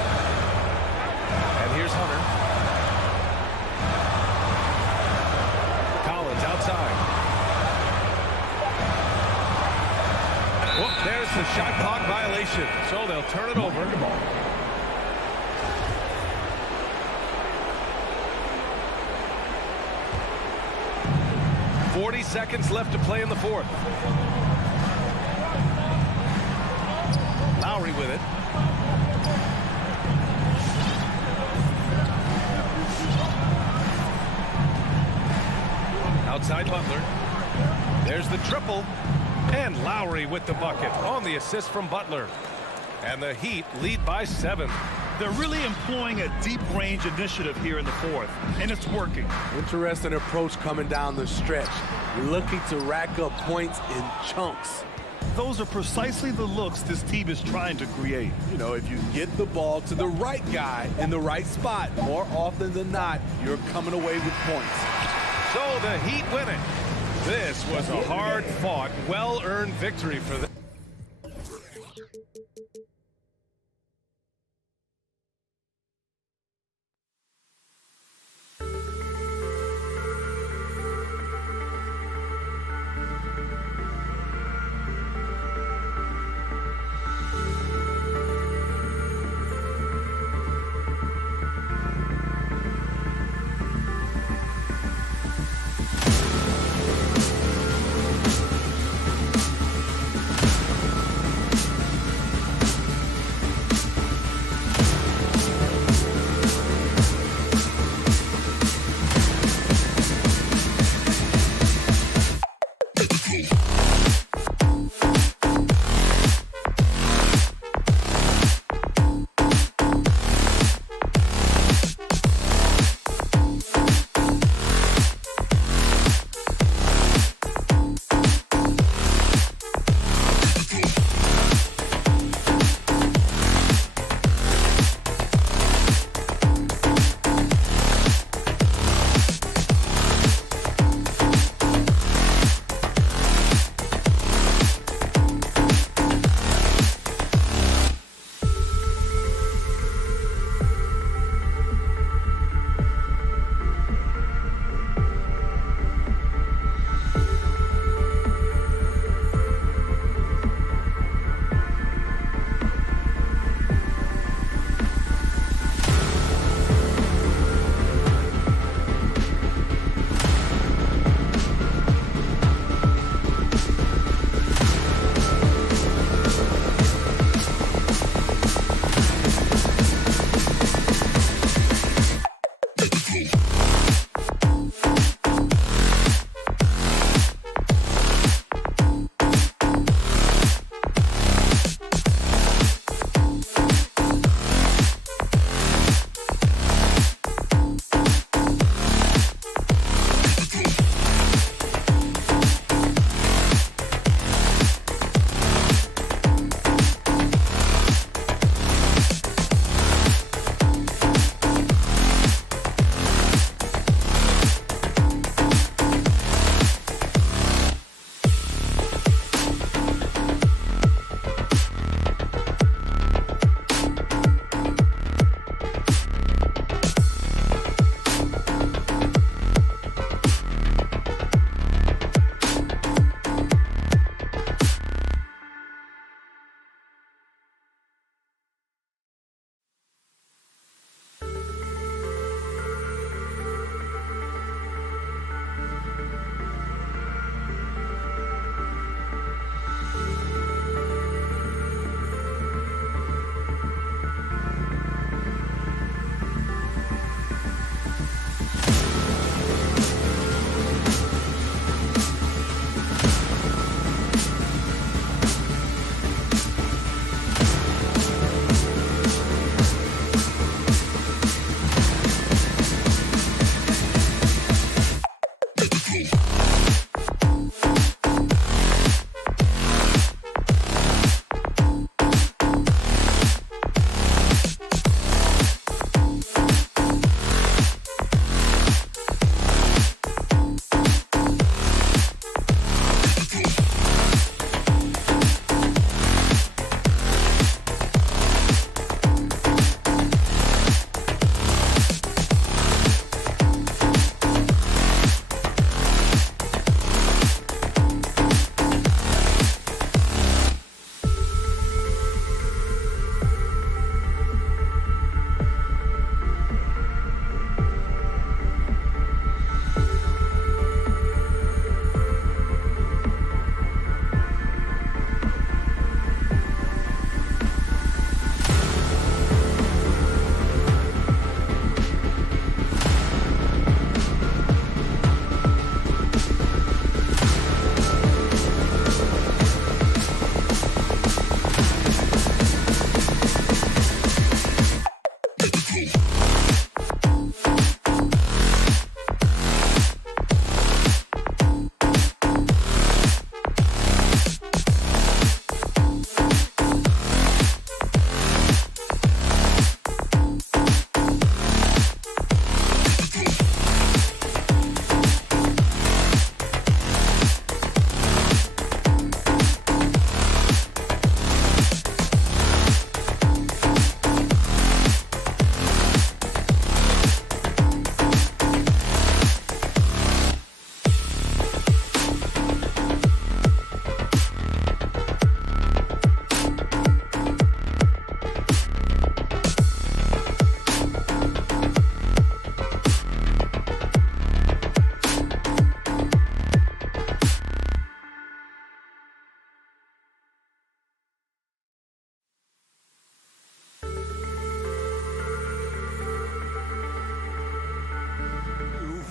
And here's Hunter. Collins outside. Whoop, there's the shot clock violation. So they'll turn it over. 40 seconds left to play in the fourth. Lowry with it. Outside Butler. There's the triple. And Lowry with the bucket on the assist from Butler. And the Heat lead by 7. They're really employing a deep range initiative here in the fourth, and it's working. Interesting approach coming down the stretch. Looking to rack up points in chunks. Those are precisely the looks this team is trying to create. You know, if you get the ball to the right guy in the right spot, more often than not, you're coming away with points. So the Heat win it. This was a hard-fought, well-earned victory for them.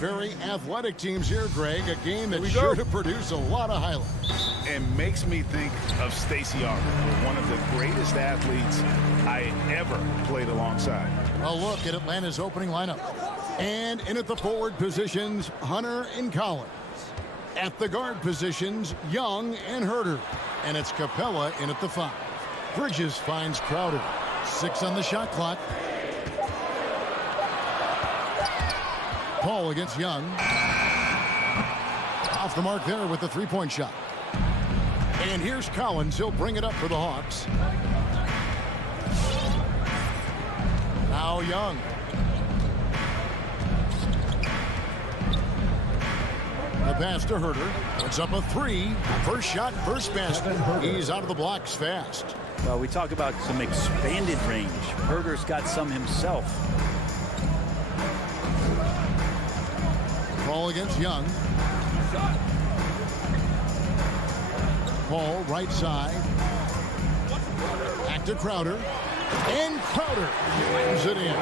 very athletic teams here, Greg. A game that's sure to produce a lot of highlights. And makes me think of Stacey Arthur, one of the greatest athletes I ever played alongside. A look at Atlanta's opening lineup. And in at the forward positions, Hunter and Collins. At the guard positions, Young and Herter. And it's Capella in at the 5. Bridges finds Crowder. 6 on the shot clock. Paul against Young. Off the mark there with the three-point shot. And here's Collins. He'll bring it up for the Hawks. Now Young. The pass to Herter. Puts up a 3. First shot, first basket. He's out of the blocks fast. Well, we talk about some expanded range. Herter's got some himself. Paul against Young. Paul right side. Back to Crowder. And Crowder brings it in.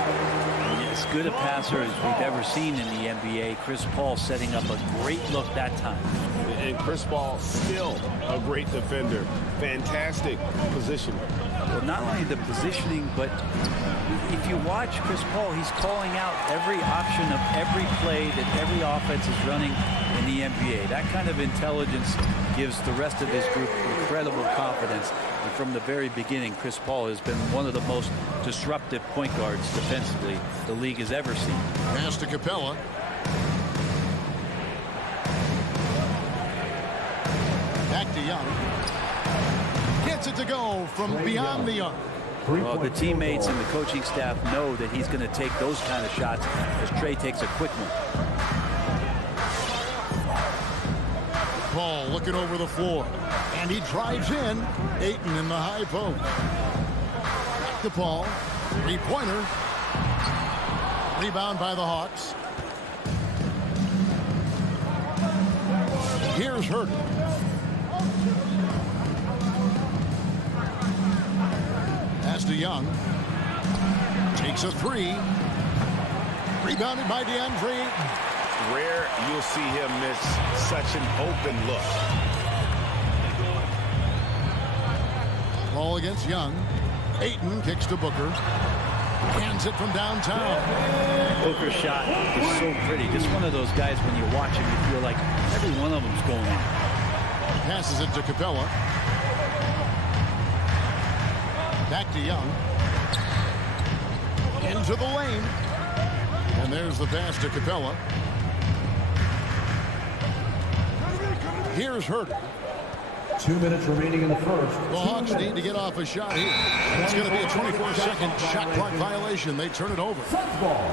As good a passer as we've ever seen in the NBA. Chris Paul setting up a great look that time. And Chris Paul still a great defender. Fantastic positioning. Well, not only the positioning, but if you watch Chris Paul, he's calling out every option of every play that every offense is running in the NBA. That kind of intelligence gives the rest of his group incredible confidence. And from the very beginning, Chris Paul has been one of the most disruptive point guards defensively the league has ever seen. Pass to Capella. Back to Young. Gets it to go from beyond the arc. Well, the teammates and the coaching staff know that he's going to take those kind of shots as Trey takes a quick one. Paul looking over the floor. And he drives in. Ayton in the high post. Back to Paul. Three-pointer. Rebound by the Hawks. Here's Herter. Pass to Young. Takes a 3. Rebounded by DeAndre Ayton. Rare you'll see him miss such an open look. Ball against Young. Ayton kicks to Booker. Hands it from downtown. Booker's shot is so pretty. Just one of those guys when you watch him, you feel like every one of them's going in. Passes it to Capella. Back to Young. Into the lane. And there's the pass to Capella. Here's Herter. 2 minutes remaining in the first. The Hawks need to get off a shot here. It's going to be a 24-second shot clock violation. They turn it over. Ball.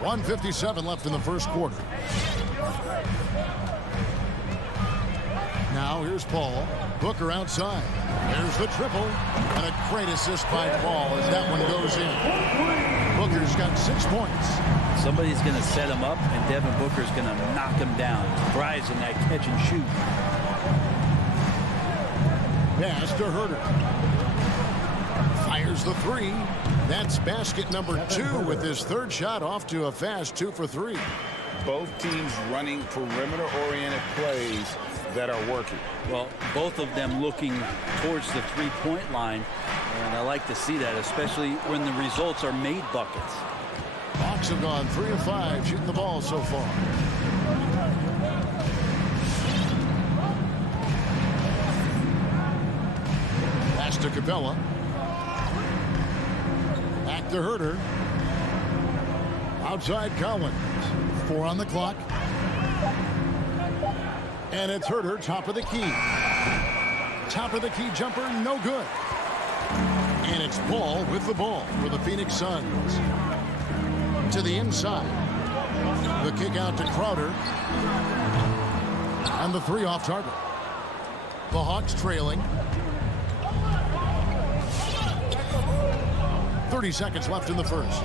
.157 left in the first quarter. Now here's Paul. Booker outside. There's the triple. And a great assist by Paul as that one goes in. Booker's got 6 points. Somebody's going to set him up, and Devin Booker's going to knock him down. Thrives in that catch and shoot. Pass to Herter. Fires the 3. That's basket number 2 with his third shot off to a fast 2 for 3. Both teams running perimeter-oriented plays that are working. Well, both of them looking towards the three-point line, and I like to see that, especially when the results are made buckets. Hawks have gone 3 of 5 shooting the ball so far. Pass to Capella. Back to Herter. Outside Collins. 4 on the clock. And it's Herter, top of the key. Top of the key jumper, no good. And it's Paul with the ball for the Phoenix Suns. To the inside. The kick out to Crowder. And the 3 off target. The Hawks trailing. 30 seconds left in the first.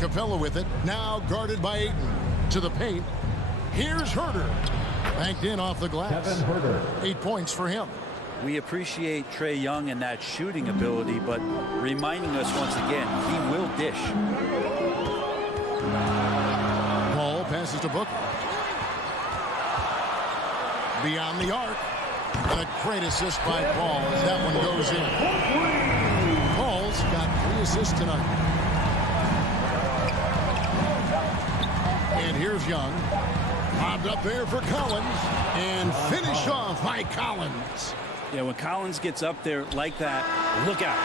Capella with it. Now guarded by Ayton. To the paint. Here's Herter. Banked in off the glass. 8 points for him. We appreciate Trae Young and that shooting ability, but reminding us once again, he will dish. Paul passes to Booker. Beyond the arc. And a great assist by Paul as that one goes in. Paul's got 3 assists tonight. And here's Young. Lobbed up there for Collins. And finish off by Collins. Yeah, when Collins gets up there like that, look out.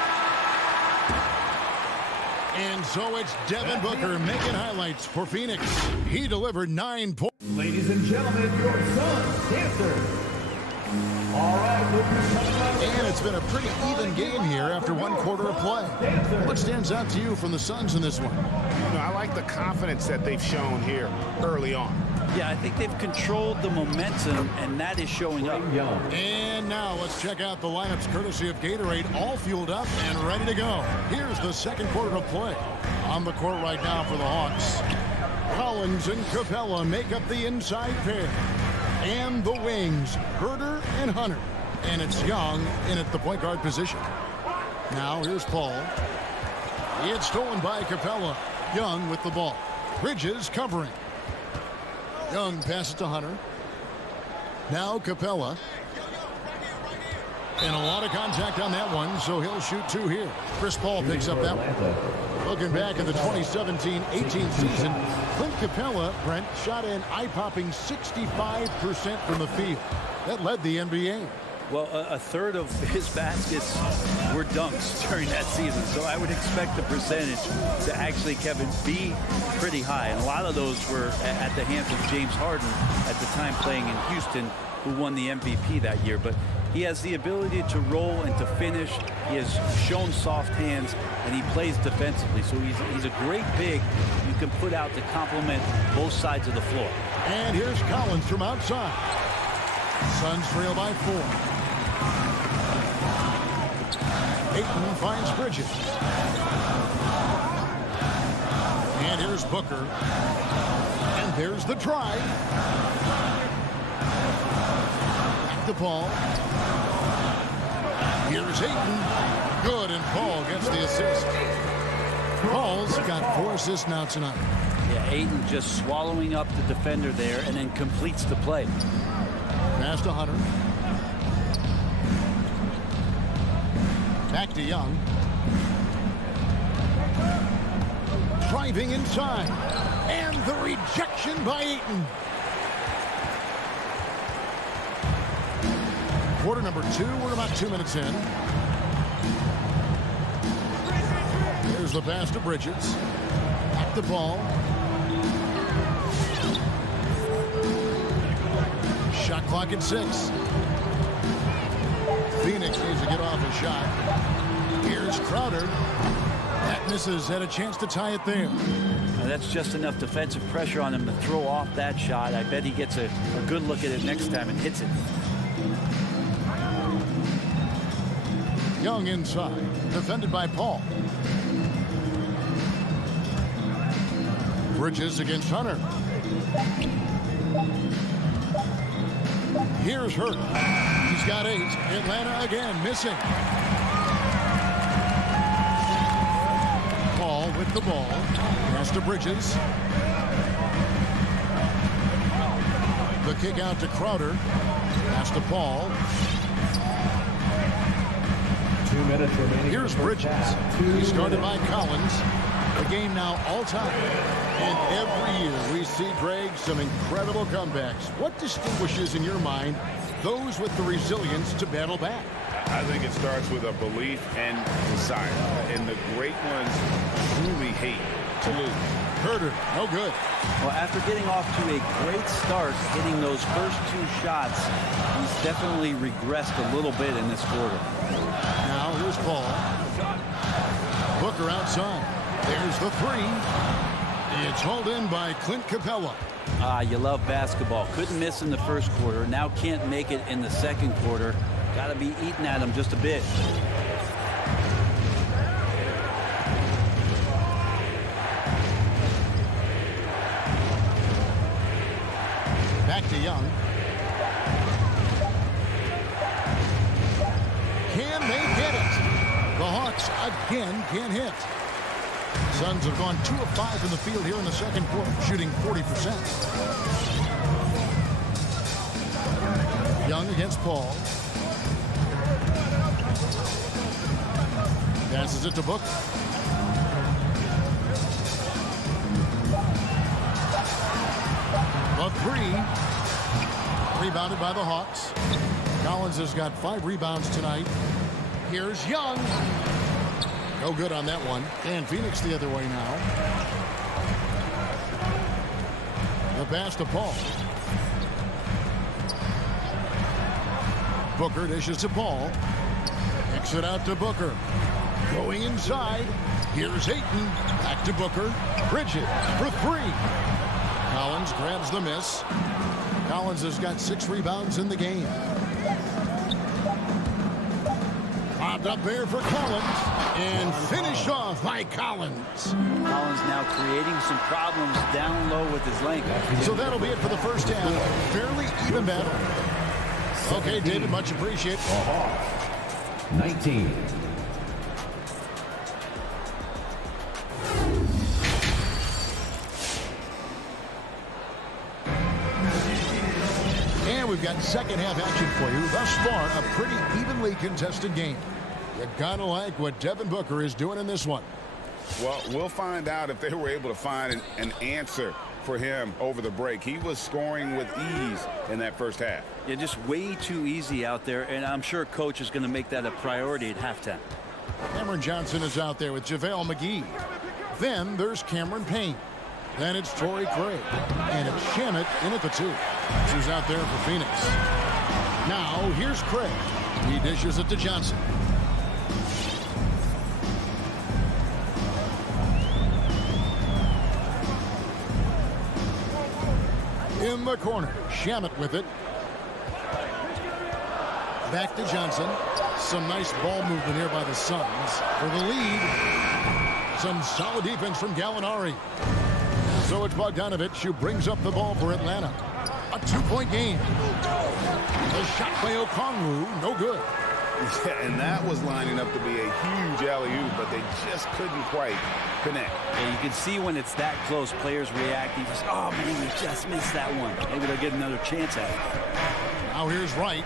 And so it's Devin Booker making highlights for Phoenix. He delivered 9 points. Ladies and gentlemen, your Suns dancer. All right, and it's been a pretty even game here after 1 quarter of play. What stands out to you from the Suns in this one? You know, I like the confidence that they've shown here early on. Yeah, I think they've controlled the momentum, and that is showing up. And now let's check out the lineups courtesy of Gatorade, all fueled up and ready to go. Here's the second quarter of play. On the court right now for the Hawks. Collins and Capella make up the inside pair. And the wings, Herter and Hunter. And it's Young in at the point guard position. Now here's Paul. It's stolen by Capella. Young with the ball. Bridges covering. Young passes to Hunter. Now Capella. And a lot of contact on that one, so he'll shoot 2 here. Chris Paul picks up that one. Looking back at the 2017-18 season, Clint Capella, Brent, shot an eye-popping 65% from the field. That led the NBA. Well, a third of his baskets were dunks during that season, so I would expect the percentage to actually, Kevin, be pretty high. And a lot of those were at the hands of James Harden at the time playing in Houston, who won the MVP that year. But he has the ability to roll and to finish. He has shown soft hands, and he plays defensively. So he's a great big you can put out to complement both sides of the floor. And here's Collins from outside. Suns trail by 4. Ayton finds Bridges. And here's Booker. And there's the drive. Back to Paul. Here's Ayton. Good, and Paul gets the assist. Paul's got 4 assists now tonight. Yeah, Ayton just swallowing up the defender there and then completes the play. Pass to Hunter. Back to Young. Driving inside. And the rejection by Ayton. Quarter number 2. We're about 2 minutes in. Here's the pass to Bridges. Back to Paul. Shot clock at 6. Phoenix needs to get off a shot. Here's Crowder. That misses. Had a chance to tie it there. Now that's just enough defensive pressure on him to throw off that shot. I bet he gets a good look at it next time and hits it. Young inside. Defended by Paul. Bridges against Hunter. Here's Hurt. He's got 8. Atlanta again missing. Paul with the ball. Pass to Bridges. The kick out to Crowder. Pass to Paul. 2 minutes remaining. Here's Bridges. He's started by Collins. The game now all-time. And every year we see, Greg, some incredible comebacks. What distinguishes, in your mind, those with the resilience to battle back? I think it starts with a belief and desire. And the great ones truly hate to lose. Herter, no good. Well, after getting off to a great start, hitting those first 2 shots, he's definitely regressed a little bit in this quarter. Now here's Paul. Booker outside. There's the 3. It's hauled in by Clint Capella. You love basketball. Couldn't miss in the first quarter. Now can't make it in the second quarter. Got to be eating at him just a bit. Back to Young. Phoenix again can't hit. Suns have gone 2 of 5 in the field here in the second quarter, shooting 40%. Young against Paul. Passes it to Booker. A three. Rebounded by the Hawks. Collins has got 5 rebounds tonight. Here's Young. No good on that one. And Phoenix the other way now. The pass to Paul. Booker dishes to Paul. Kicks it out to Booker. Going inside. Here's Ayton. Back to Booker. Bridges for 3. Collins grabs the miss. Collins has got 6 rebounds in the game. Popped up there for Collins. And finished off by Collins. Collins now creating some problems down low with his length. So that'll be it for the first half. Fairly even battle. Okay, David, much appreciated. 19. And we've got second half action for you. Thus far, a pretty evenly contested game. You gotta like what Devin Booker is doing in this one. Well, we'll find out if they were able to find an answer for him over the break. He was scoring with ease in that first half. Yeah, just way too easy out there, and I'm sure coach is going to make that a priority at halftime. Cameron Johnson is out there with JaVale McGee. Then there's Cameron Payne. Then it's Torrey Craig. And it's Shamet in at the 2. Who's out there for Phoenix. Now here's Craig. He dishes it to Johnson. In the corner, Shamet with it. Back to Johnson. Some nice ball movement here by the Suns for the lead. Some solid defense from Gallinari. So it's Bogdanovich who brings up the ball for Atlanta. A 2-point game. The shot by Okongwu, no good. Yeah, and that was lining up to be a huge alley-oop, but they just couldn't quite connect. Yeah, you can see when it's that close, players reacting. Just, oh, man, we just missed that one. Maybe they'll get another chance at it. Now here's Wright.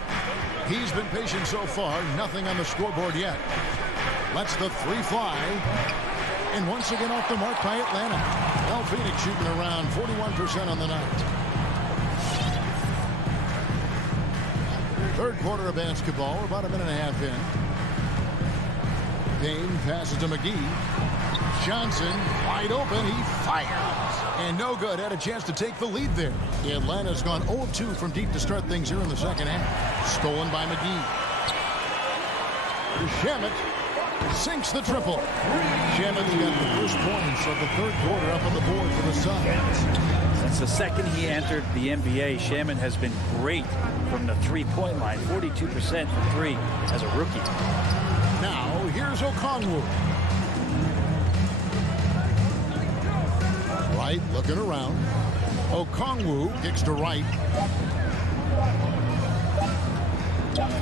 He's been patient so far. Nothing on the scoreboard yet. Lets the 3 fly. And once again off the mark by Atlanta. Well, Phoenix shooting around 41% on the night. Third quarter of basketball. We're about a minute and a half in. Dame passes to McGee. Johnson wide open. He fires. And no good. Had a chance to take the lead there. Atlanta's gone 0 of 2 from deep to start things here in the second half. Stolen by McGee. Shamet sinks the triple. Shamet's got the first points of the third quarter up on the board for the Suns. Since the second he entered the NBA, Shamet has been great from the three-point line. 42% from 3 as a rookie. Now here's Okongwu. Wright looking around. Okongwu kicks to Wright.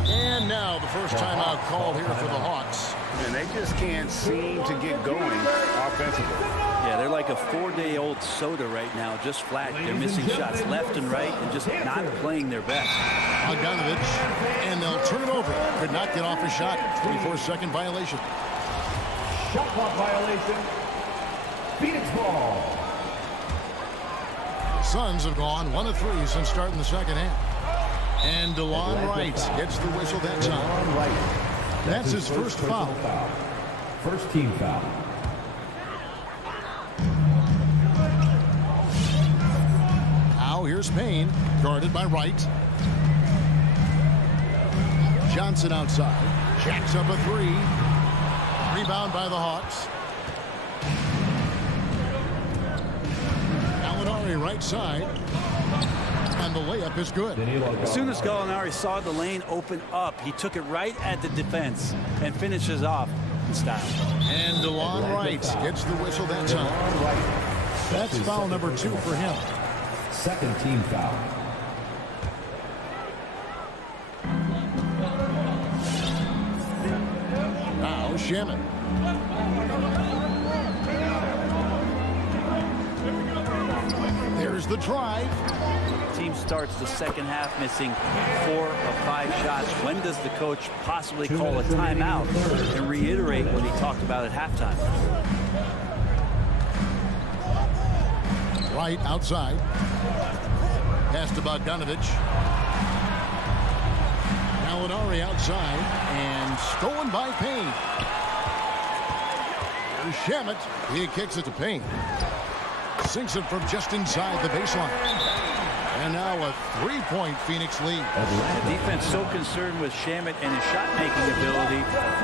And now the first timeout call here for the Hawks. And they just can't seem to get going offensively. Yeah, they're like a 4-day-old soda right now, just flat. They're missing shots left and right and just not playing their best. Bogdanovich, and they'll turn it over. Could not get off a shot. 24-second violation. Shot clock violation. Phoenix ball. Suns have gone 1 of 3 since starting the second half. And DeLon Wright gets the whistle that time. That's his first foul. First team foul. Now here's Payne, guarded by Wright. Johnson outside. Jacks up a 3. Rebound by the Hawks. Gallinari right side. And the layup is good. As soon as Gallinari saw the lane open up, he took it right at the defense and finishes off in style. And DeLon Wright gets the whistle that time. That's foul number 2 for him. Second team foul. Now Shamet There's the drive. Team starts the second half missing 4 of 5 shots. When does the coach possibly call a timeout and reiterate what he talked about at halftime? Right outside. Pass to Bogdanovich. Gallinari outside and stolen by Payne. Here's Shamet. He kicks it to Payne. Sinks it from just inside the baseline. And now a 3-point Phoenix lead. The defense so concerned with Shamet and his shot-making ability,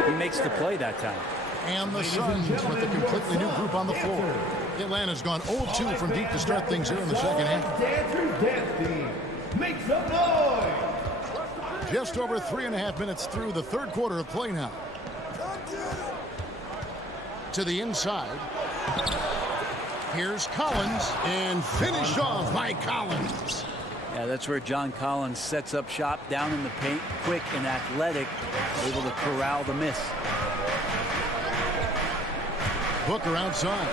he makes the play that time. And the Suns with a completely new group on the floor. Atlanta's gone 0-2 from deep to start things here in the second half. Make some noise! Just over 3.5 minutes through the third quarter of play now. To the inside. Here's Collins, and finished off by Collins. Yeah, that's where John Collins sets up shop down in the paint, quick and athletic, able to corral the miss. Booker outside,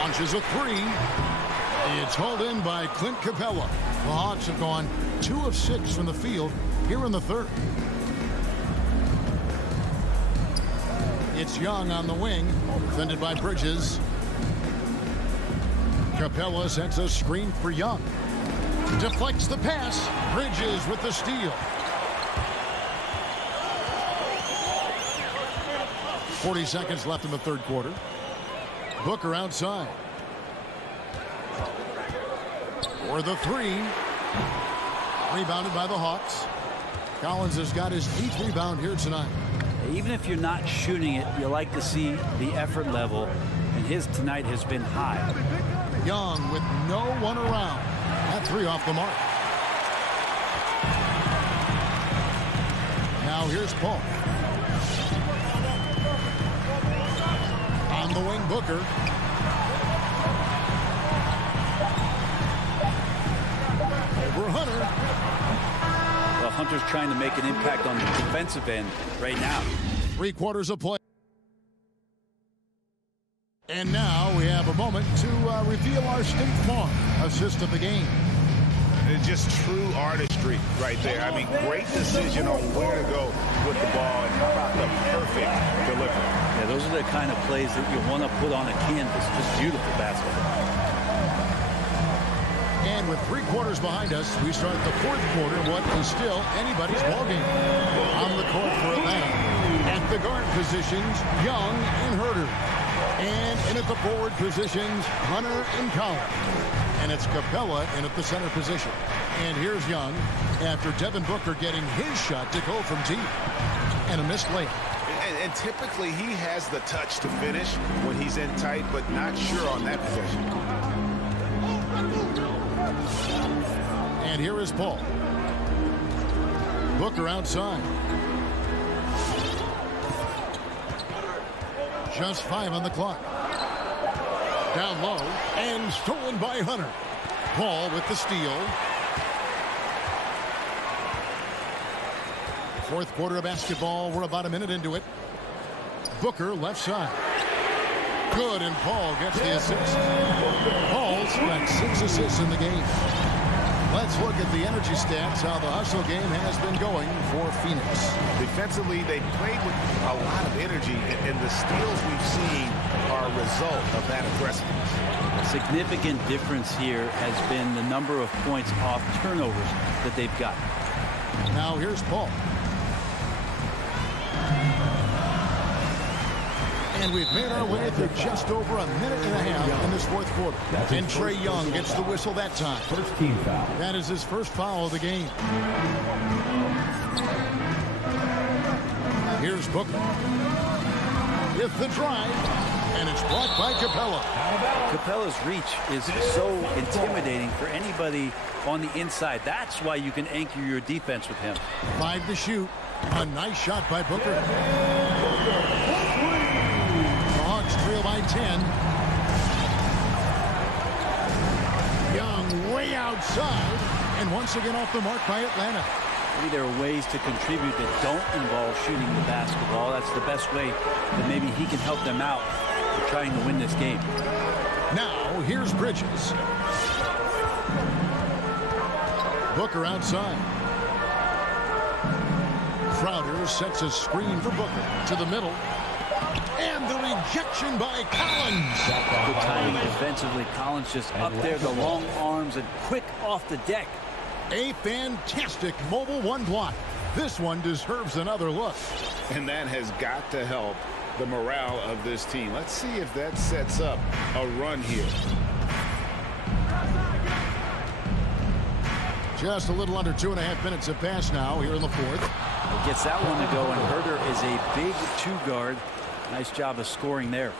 launches a 3. It's hauled in by Clint Capella. The Hawks have gone 2 of 6 from the field here in the third. It's Young on the wing, defended by Bridges. Capella sets a screen for Young. Deflects the pass. Bridges with the steal. 40 seconds left in the third quarter. Booker outside. For the 3. Rebounded by the Hawks. Collins has got his 8th rebound here tonight. Even if you're not shooting it, you like to see the effort level, and his tonight has been high. Young with no one around. That 3 off the mark. Now here's Paul. On the wing, Booker. Over Hunter. Well, Hunter's trying to make an impact on the defensive end right now. 3 quarters of play. And now we have a moment to reveal our State Farm assist of the game. It's just true artistry right there. I mean, great decision on where to go with the ball, and how about the perfect delivery. Yeah, those are the kind of plays that you want to put on a canvas. Just beautiful basketball. And with 3 quarters behind us, we start the fourth quarter, what is still anybody's ballgame. On the court for Atlanta. At the guard positions, Young and Herter. And in at the forward positions, Hunter and Collins. And it's Capella in at the center position. And here's Young after Devin Booker getting his shot to go from deep. And a missed layup. And typically he has the touch to finish when he's in tight, but not sure on that possession. And here is Paul. Booker outside. Just 5 on the clock. Down low and stolen by Hunter. Paul with the steal. Fourth quarter of basketball. We're about a minute into it. Booker left side. Good, and Paul gets the assist. Paul's got 6 assists in the game. Let's look at the energy stats, how the hustle game has been going for Phoenix. Defensively, they played with a lot of energy, and the steals we've seen are a result of that aggressiveness. A significant difference here has been the number of points off turnovers that they've got. Now here's Paul. And we've made our way through just over a minute and a half in this fourth quarter. And Trae Young gets the whistle that time. First team foul. That is his first foul of the game. Here's Booker. With the drive. And it's blocked by Capella. Capella's reach is so intimidating for anybody on the inside. That's why you can anchor your defense with him. 5 to shoot. A nice shot by Booker. Trail by 10. Young way outside. And once again off the mark by Atlanta. Maybe there are ways to contribute that don't involve shooting the basketball. That's the best way that maybe he can help them out in trying to win this game. Now, here's Bridges. Booker outside. Crowder sets a screen for Booker to the middle. And the rejection by Collins. Good timing defensively. Collins just up there, the long arms, and quick off the deck. A fantastic mobile one block. This one deserves another look. And that has got to help the morale of this team. Let's see if that sets up a run here. Just a little under 2.5 minutes have passed now here in the fourth. He gets that one to go, and Herder is a big two-guard. Nice job of scoring there.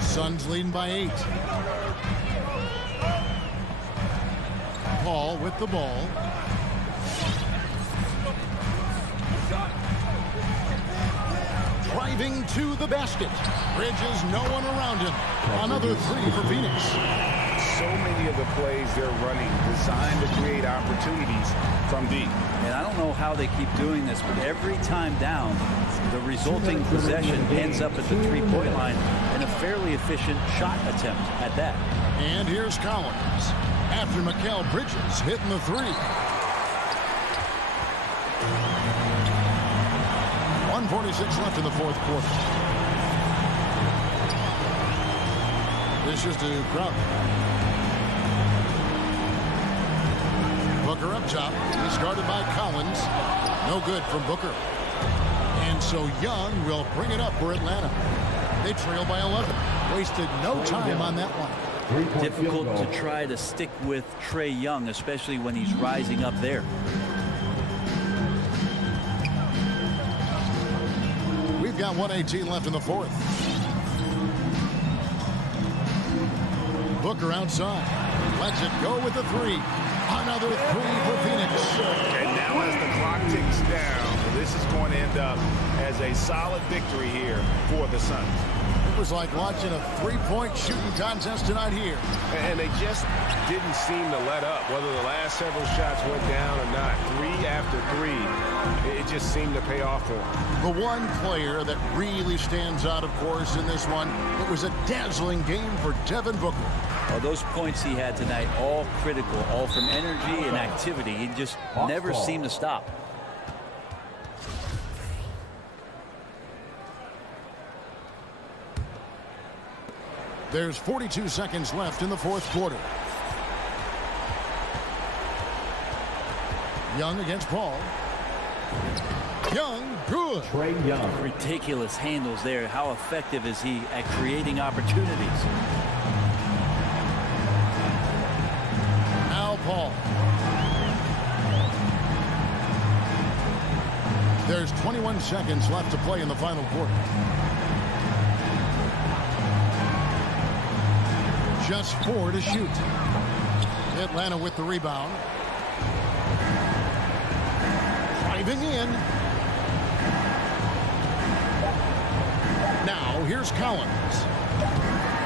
Suns leading by 8. Paul with the ball. Driving to the basket. Bridges, no one around him. Another three for Phoenix. So many of the plays they're running designed to create opportunities from deep. And I don't know how they keep doing this, but every time down, the resulting possession ends up at the three-point line in a fairly efficient shot attempt at that. And here's Collins. After Mikal Bridges hitting the three. 1:46 left in the fourth quarter. This is to Crowder. Booker up top. He's guarded by Collins. No good from Booker. And so Young will bring it up for Atlanta. They trail by 11. Wasted no time on that one. Difficult to try to stick with Trae Young, especially when he's rising up there. We've got 1:18 left in the fourth. Booker outside. Lets it go with the three. Another three for Phoenix. And now as the clock ticks down, this is going to end up as a solid victory here for the Suns. It was like watching a three-point shooting contest tonight here. And they just didn't seem to let up, whether the last several shots went down or not. 3 after 3, it just seemed to pay off for them. The one player that really stands out, of course, in this one, it was a dazzling game for Devin Booker. Well, those points he had tonight, all critical, all from energy and activity. He just never seemed to stop. There's 42 seconds left in the fourth quarter. Young against Paul. Young, good. Trae Young. Ridiculous handles there. How effective is he at creating opportunities? Now Paul. There's 21 seconds left to play in the final quarter. Just 4 to shoot. Atlanta with the rebound. Driving in. Now here's Collins.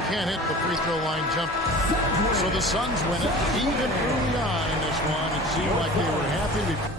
Can't hit the free throw line jumper. So the Suns win it. Even early on in this one, it seemed like they were happy to.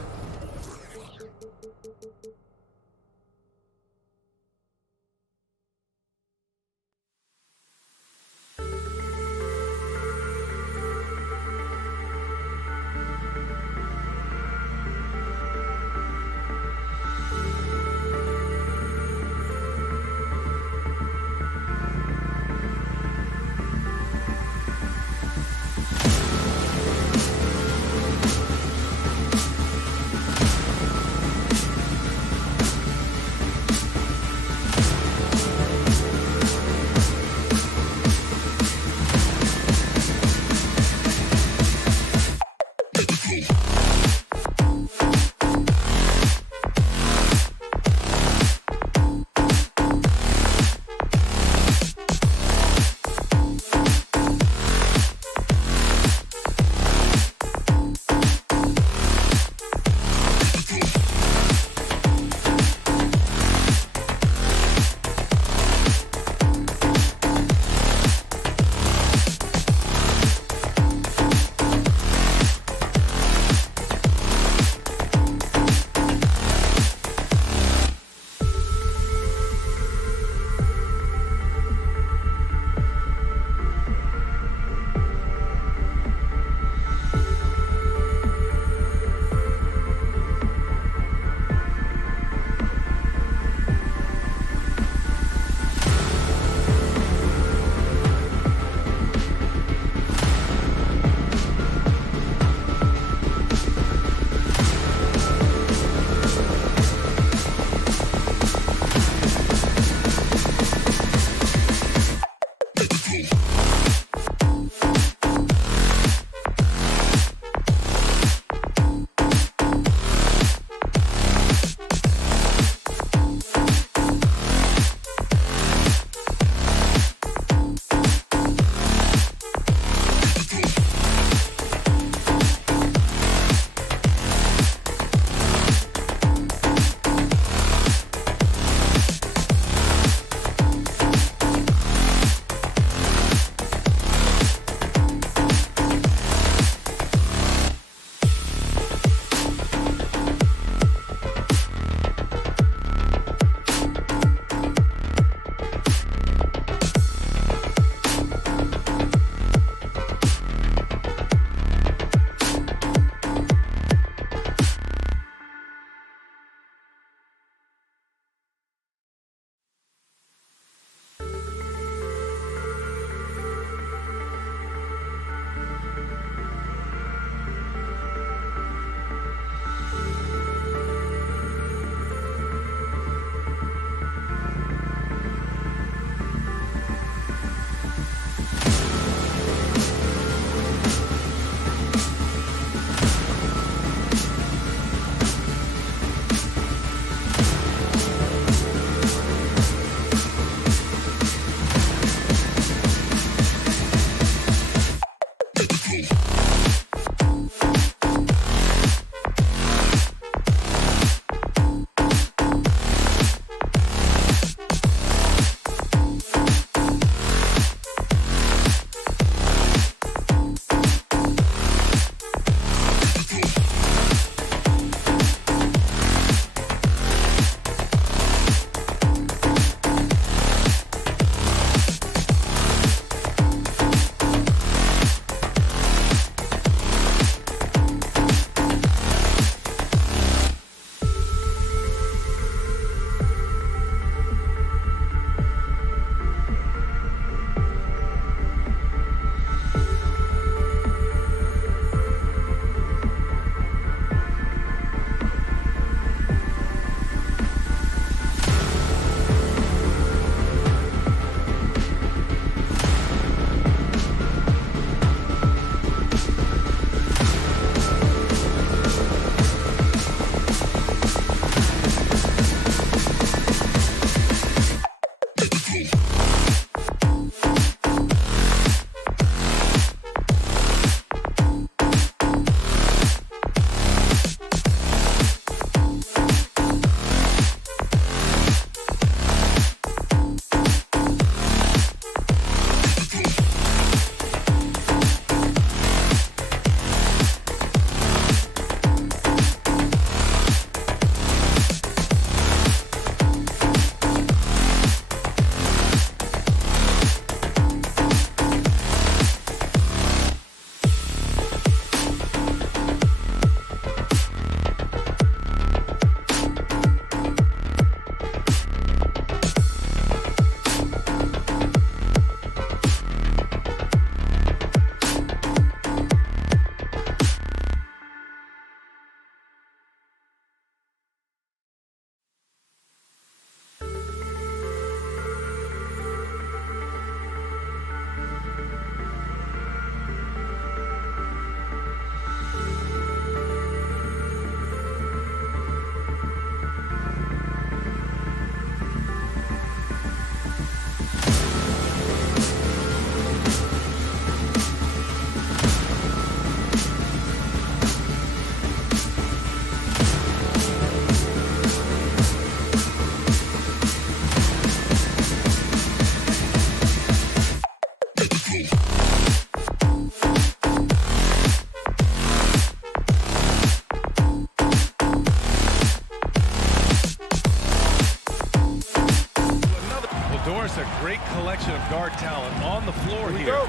collection of guard talent on the floor here.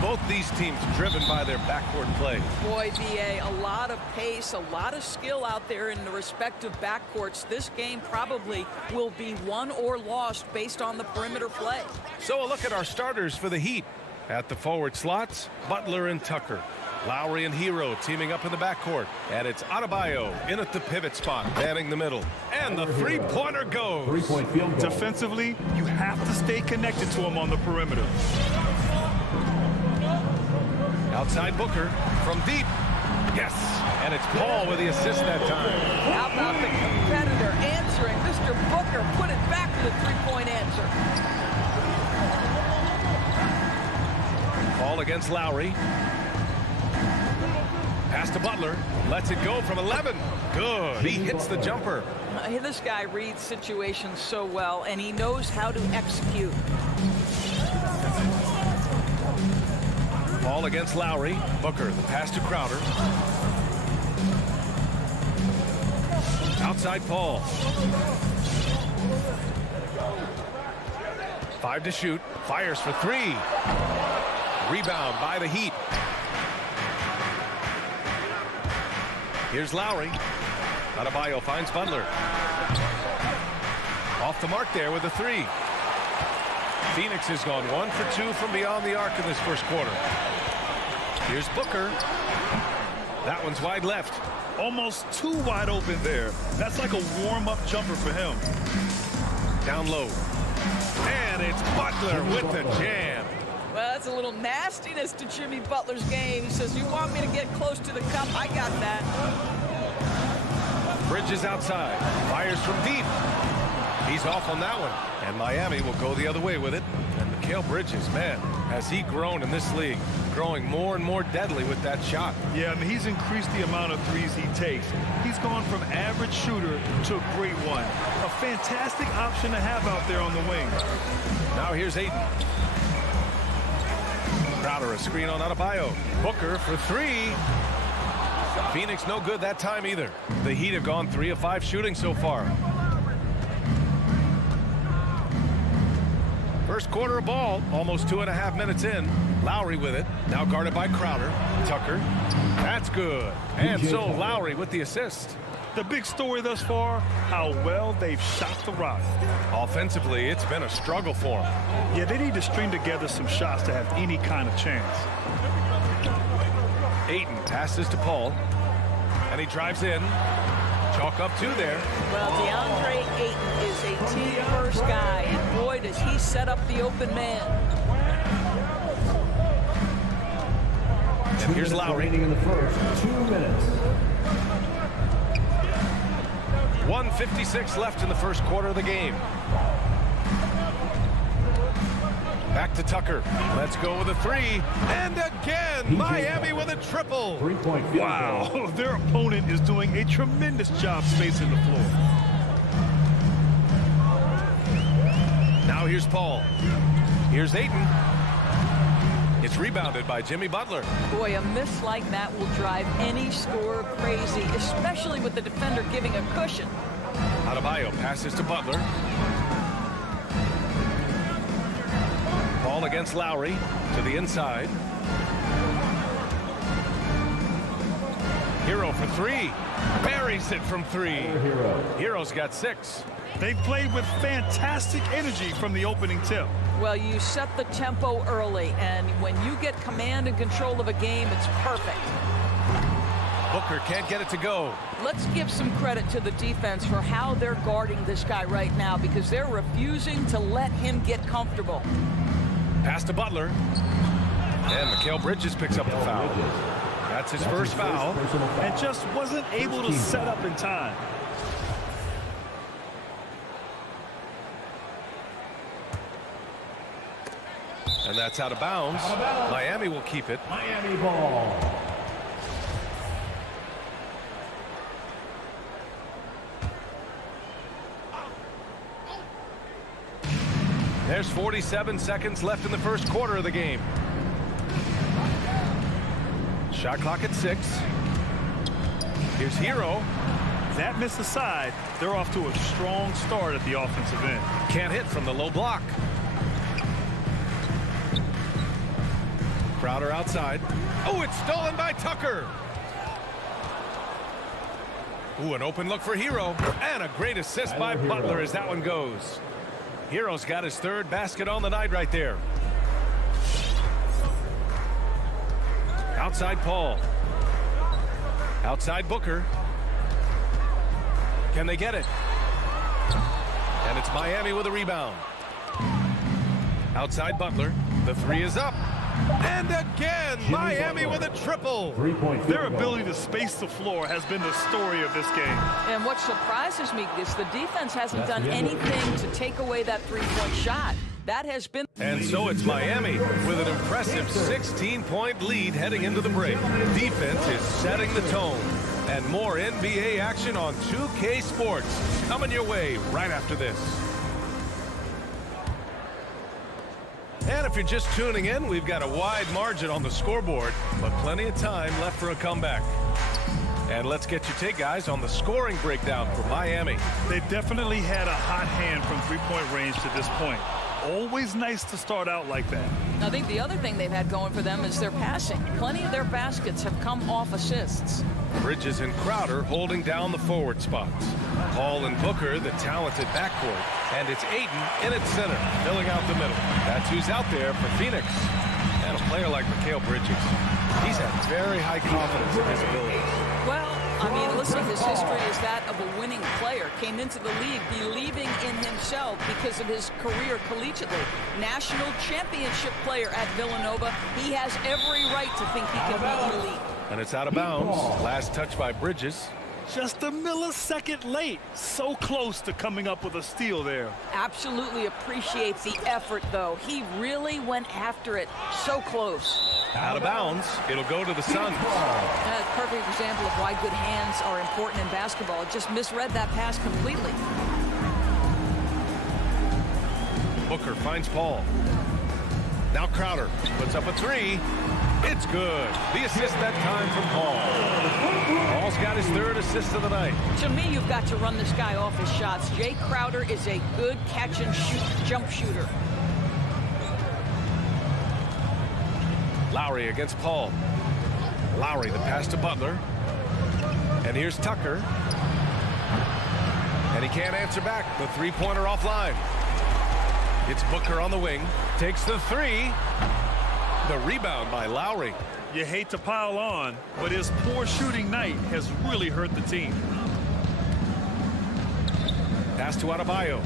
Both these teams driven by their backcourt play. Boy, BA, a lot of pace, a lot of skill out there in the respective backcourts. This game probably will be won or lost based on the perimeter play. So a look at our starters for the Heat. At the forward slots, Butler and Tucker. Lowry and Hero teaming up in the backcourt. And it's Adebayo in at the pivot spot, manning the middle. And the three-pointer goes. Three-point field goal. Defensively, you have to stay connected to him on the perimeter. Outside Booker from deep. Yes, and it's Paul with the assist that time. How about the competitor answering? Mr. Booker put it back to the three-point answer. Paul against Lowry. Pass to Butler. Lets it go from 11. Good. He hits the jumper. This guy reads situations so well, and he knows how to execute. Paul against Lowry. Booker, the pass to Crowder. Outside Paul. 5 to shoot. Fires for 3. Rebound by the Heat. Here's Lowry. Adebayo finds Butler. Off the mark there with a 3. Phoenix has gone 1 for 2 from beyond the arc in this first quarter. Here's Booker. That one's wide left. Almost too wide open there. That's like a warm-up jumper for him. Down low. And it's Butler with the jam. Well, that's a little nastiness to Jimmy Butler's game. He says, you want me to get close to the cup? I got that. Bridges outside. Fires from deep. He's off on that one. And Miami will go the other way with it. And Mikal Bridges, man, has he grown in this league. Growing more and more deadly with that shot. Yeah, I mean, he's increased the amount of threes he takes. He's gone from average shooter to a great one. A fantastic option to have out there on the wing. Now here's Ayton. Crowder, a screen on Adebayo. Booker for 3. Phoenix no good that time either. The Heat have gone 3 of 5 shooting so far. First quarter of ball, almost 2.5 minutes in. Lowry with it, now guarded by Crowder. Tucker, that's good. And so Lowry with the assist. The big story thus far, how well they've shot the rock. Offensively, it's been a struggle for them. Yeah, they need to string together some shots to have any kind of chance. Ayton passes to Paul, and he drives in. Chalk up 2 there. Well, DeAndre Ayton is a team-first guy, and boy, does he set up the open man. And here's Lowry. In the first 2 minutes. 1:56 left in the first quarter of the game. Back to Tucker. Let's go with a 3. And again, Miami with a triple. 3-point field goal. Wow, their opponent is doing a tremendous job spacing the floor. Now here's Paul. Here's Ayton. It's rebounded by Jimmy Butler. Boy, a miss like that will drive any scorer crazy, especially with the defender giving a cushion. Adebayo passes to Butler. Paul against Lowry to the inside. Hero for 3. Buries it from 3. Hero's got 6. They've played with fantastic energy from the opening tip. Well, you set the tempo early, and when you get command and control of a game, it's perfect. Booker can't get it to go. Let's give some credit to the defense for how they're guarding this guy right now, because they're refusing to let him get comfortable. Pass to Butler. And Mikal Bridges picks up the foul. That's his first foul. And just wasn't able to set up in time. And that's out of bounds. Miami will keep it. Miami ball. There's 47 seconds left in the first quarter of the game. Shot clock at 6. Here's Hero. That miss aside, they're off to a strong start at the offensive end. Can't hit from the low block. Crowder outside. Oh, it's stolen by Tucker. Ooh, an open look for Hero. And a great assist by Butler as that one goes. Hero's got his third basket on the night right there. Outside Paul. Outside Booker. Can they get it? And it's Miami with a rebound. Outside Butler. The three is up. And again, Miami with a triple. Their ability to space the floor has been the story of this game. And what surprises me is the defense hasn't done anything to take away that three-point shot. That has been... And so it's Miami with an impressive 16-point lead heading into the break. Defense is setting the tone. And more NBA action on 2K Sports coming your way right after this. And if you're just tuning in, we've got a wide margin on the scoreboard, but plenty of time left for a comeback. And let's get your take, guys, on the scoring breakdown for Miami. They definitely had a hot hand from three-point range to this point. Always nice to start out like that. I think the other thing they've had going for them is their passing. Plenty of their baskets have come off assists. Bridges and Crowder holding down the forward spots. Paul and Booker, the talented backcourt. And it's Ayton in its center, filling out the middle. That's who's out there for Phoenix. And a player like Mikal Bridges. He's had very high confidence in his abilities. Well, I mean, listen, his history is that of a winning player. Came into the league believing in himself because of his career collegiately. National championship player at Villanova. He has every right to think he can be elite. And it's out of bounds. Last touch by Bridges. Just a millisecond late. So close to coming up with a steal there. Absolutely appreciates the effort, though. He really went after it. So close. Out of bounds. It'll go to the Suns. That's a perfect example of why good hands are important in basketball. Just misread that pass completely. Booker finds Paul. Now Crowder puts up a three. It's good. The assist that time from Paul. Paul's got his third assist of the night. To me, you've got to run this guy off his shots. Jay Crowder is a good catch-and-shoot jump shooter. Lowry against Paul. Lowry, the pass to Butler. And here's Tucker. And he can't answer back. The three-pointer offline. It's Booker on the wing. Takes the three. The rebound by Lowry. You hate to pile on, but his poor shooting night has really hurt the team. Pass to Adebayo.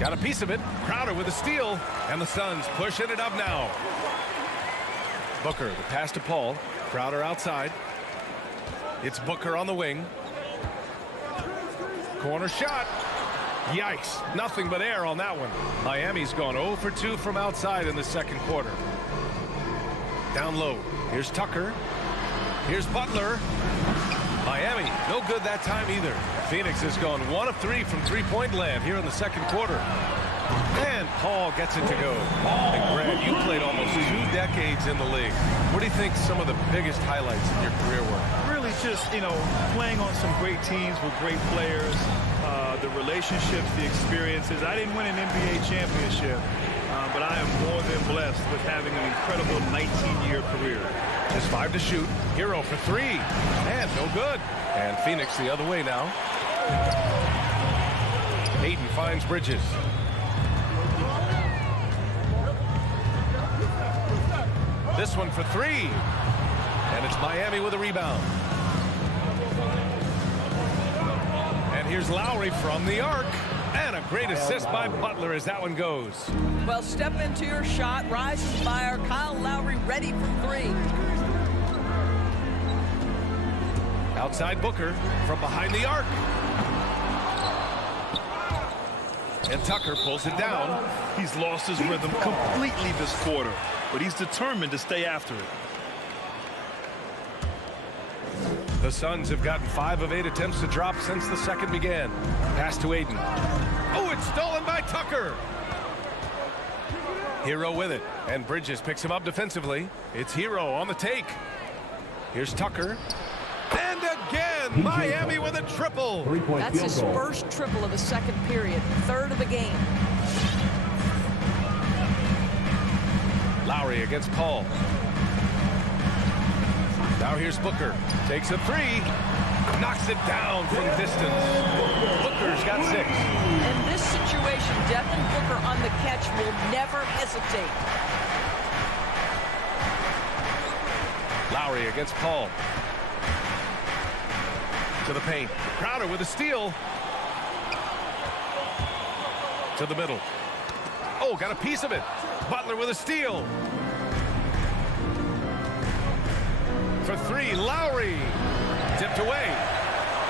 Got a piece of it. Crowder with a steal. And the Suns pushing it up now. Booker, the pass to Paul. Crowder outside. It's Booker on the wing. Corner shot. Yikes. Nothing but air on that one. Miami's gone 0 for 2 from outside in the second quarter. Down low. Here's Tucker. Here's Butler. Miami, no good that time either. Phoenix has gone 1 of 3 from three-point land here in the second quarter. And Paul gets it to go. And Grant, you played almost 2 decades in the league. What do you think some of the biggest highlights in your career were? Really just, playing on some great teams with great players, the relationships, the experiences. I didn't win an NBA championship, but I am more than blessed with having an incredible 19-year career. Just 5 to shoot. Hero for 3. And no good. And Phoenix the other way now. Ayton finds Bridges. This one for 3. And it's Miami with a rebound. And here's Lowry from the arc. And a great assist by Butler as that one goes. Well, step into your shot, rise and fire. Kyle Lowry ready from 3. Outside Booker from behind the arc. And Tucker pulls it down. He's lost his rhythm completely this quarter, but he's determined to stay after it. The Suns have gotten 5 of 8 attempts to drop since the second began. Pass to Ayton. Oh, it's stolen by Tucker. Hero with it. And Bridges picks him up defensively. It's Hero on the take. Here's Tucker. And again, Miami with a triple. That's his first triple of the second period. Third of the game. Lowry against Paul. Now here's Booker. Takes a three. Knocks it down from distance. Booker's got 6. In this situation, Devin Booker on the catch will never hesitate. Lowry against Paul. To the paint. Crowder with a steal. To the middle. Oh, got a piece of it. Butler with a steal. For 3, Lowry. Tipped away.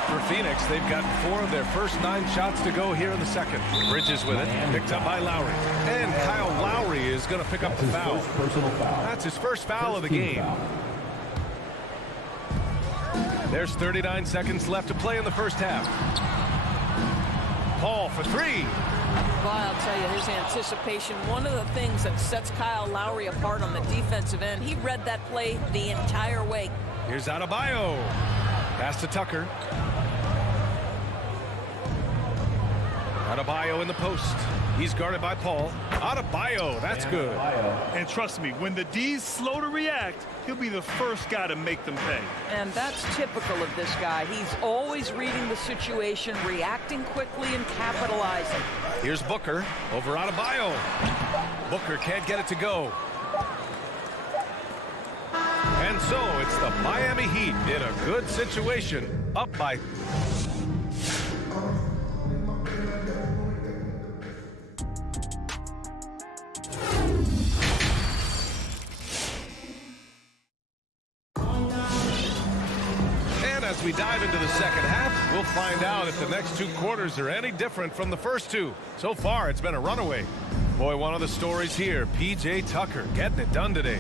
For Phoenix, they've gotten 4 of their first 9 shots to go here in the second. Bridges with it. Picked up by Lowry. And Kyle Lowry is going to pick up the foul. That's his first foul of the game. There's 39 seconds left to play in the first half. Paul for 3. Well, I'll tell you, his anticipation, one of the things that sets Kyle Lowry apart on the defensive end, he read that play the entire way. Here's Adebayo. Pass to Tucker. Adebayo in the post. He's guarded by Paul. Adebayo, that's good. And trust me, when the D's slow to react, he'll be the first guy to make them pay. And that's typical of this guy. He's always reading the situation, reacting quickly, and capitalizing. Here's Booker over Adebayo. Booker can't get it to go. And so it's the Miami Heat in a good situation, up by... As we dive into the second half, we'll find out if the next 2 quarters are any different from the first 2. So far, it's been a runaway. Boy, one of the stories here, P.J. Tucker getting it done today.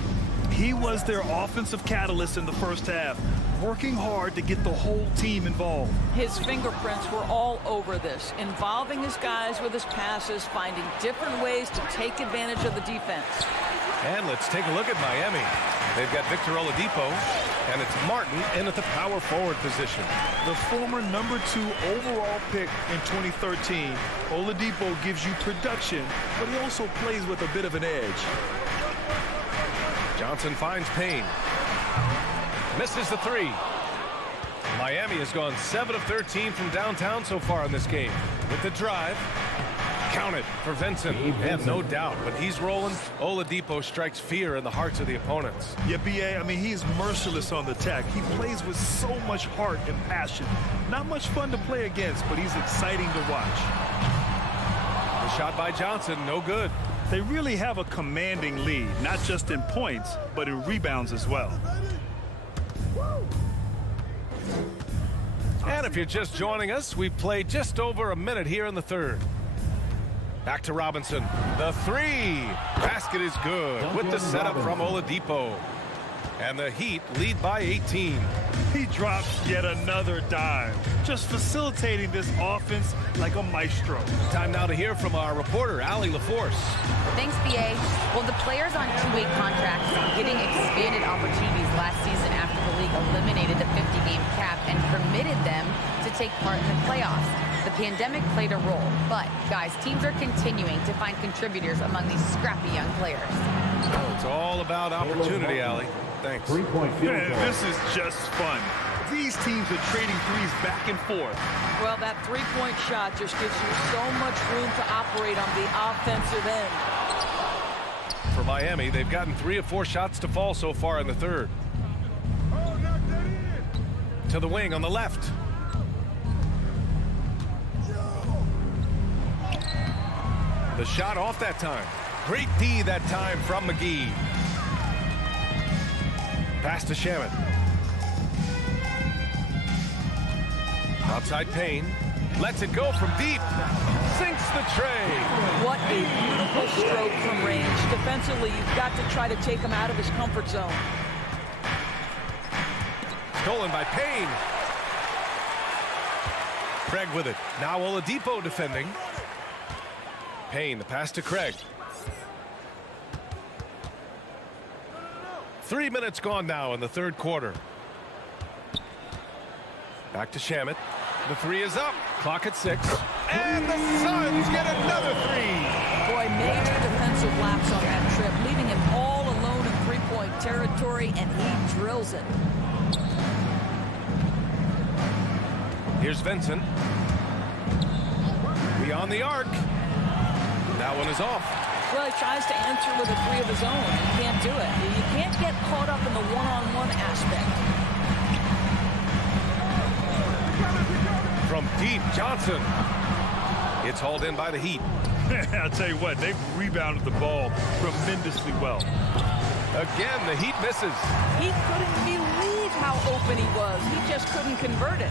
He was their offensive catalyst in the first half, working hard to get the whole team involved. His fingerprints were all over this, involving his guys with his passes, finding different ways to take advantage of the defense. And let's take a look at Miami. They've got Victor Oladipo, and it's Martin in at the power forward position. The former number 2 overall pick in 2013, Oladipo gives you production, but he also plays with a bit of an edge. Johnson finds Payne. Misses the 3. Miami has gone 7 of 13 from downtown so far in this game. With the drive. Count it for Vincent. And no doubt, when he's rolling, Oladipo strikes fear in the hearts of the opponents. Yeah, B.A., I mean, he's merciless on the attack. He plays with so much heart and passion. Not much fun to play against, but he's exciting to watch. The shot by Johnson, no good. They really have a commanding lead, not just in points, but in rebounds as well. And if you're just joining us, we've played just over a minute here in the third. Back to Robinson. The 3. Basket is good with the setup from Oladipo. And the Heat lead by 18. He drops yet another dime, just facilitating this offense like a maestro. Time now to hear from our reporter, Allie LaForce. Thanks, B.A. Well, the players on 2-way contracts getting expanded opportunities last season after the league eliminated the 50-game cap and permitted them to take part in the playoffs. The pandemic played a role, but, guys, teams are continuing to find contributors among these scrappy young players. Oh, it's all about opportunity, Allie. Thanks. 3-point field goal. This is just fun. These teams are trading threes back and forth. Well, that 3-point shot just gives you so much room to operate on the offensive end. For Miami, they've gotten 3 of 4 shots to fall so far in the third. To the wing on the left. The shot off that time. Great D that time from McGee. Pass to Shamet. Outside Payne. Lets it go from deep. Sinks the tray. What a beautiful stroke from range. Defensively, you've got to try to take him out of his comfort zone. Stolen by Payne. Craig with it. Now Oladipo defending. Payne, the pass to Craig. 3 minutes gone now in the third quarter. Back to Shamet. The 3 is up. Clock at 6. And the Suns get another 3. Boy, major defensive lapse on that trip, leaving him all point territory, and he drills it. Here's Vincent. Beyond the arc. That one is off. Well, he tries to answer with a three of his own, and he can't do it. You can't get caught up in the one-on-one aspect. From deep, Johnson. It's hauled in by the Heat. I'll tell you what, they've rebounded the ball tremendously well. Again, the Heat misses. He couldn't believe how open he was. He just couldn't convert it.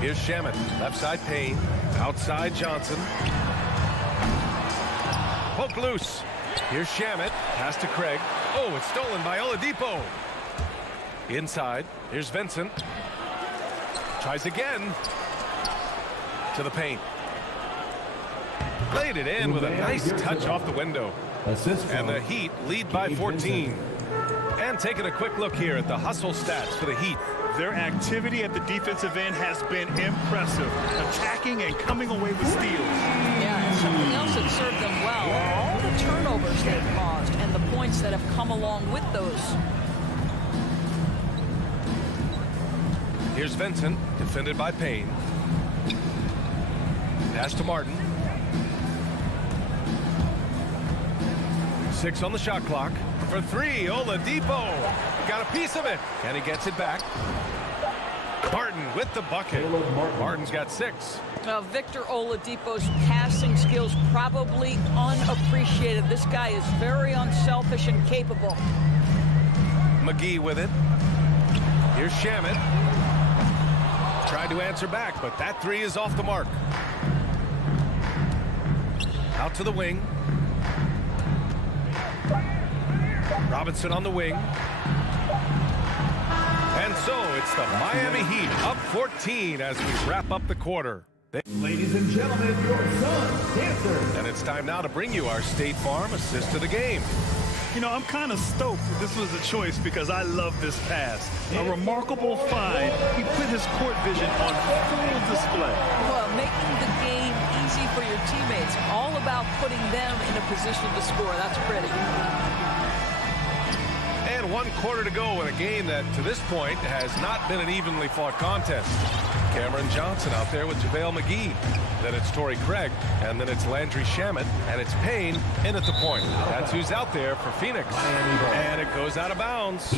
Here's Shamet. Left side Payne. Outside Johnson. Poke loose. Here's Shamet. Pass to Craig. Oh, it's stolen by Oladipo. Inside. Here's Vincent. Tries again. To the paint. Laid it in with a nice touch off the window. And the Heat lead by 14. And taking a quick look here at the hustle stats for the Heat. Their activity at the defensive end has been impressive, attacking and coming away with steals. Yeah, and something else that served them well are all the turnovers they've caused and the points that have come along with those. Here's Vincent, defended by Payne. Pass to Martin. 6 on the shot clock. For 3, Oladipo. Got a piece of it, and he gets it back. Martin with the bucket. Martin's got 6. Victor Oladipo's passing skills probably unappreciated. This guy is very unselfish and capable. McGee with it. Here's Shamet. Tried to answer back, but that 3 is off the mark. Out to the wing. Robinson on the wing. And so it's the Miami Heat up 14 as we wrap up the quarter. Ladies and gentlemen, your son's dancer. And it's time now to bring you our State Farm assist to the game. You know, I'm kind of stoked this was a choice because I love this pass. A remarkable find. He put his court vision on full display. Well, making the game easy for your teammates. All about putting them in a position to score. That's pretty. And 1 quarter to go in a game that, to this point, has not been an evenly fought contest. Cameron Johnson out there with JaVale McGee. Then it's Torrey Craig, and then it's Landry Shamet, and it's Payne in at the point. That's who's out there for Phoenix. And it goes out of bounds.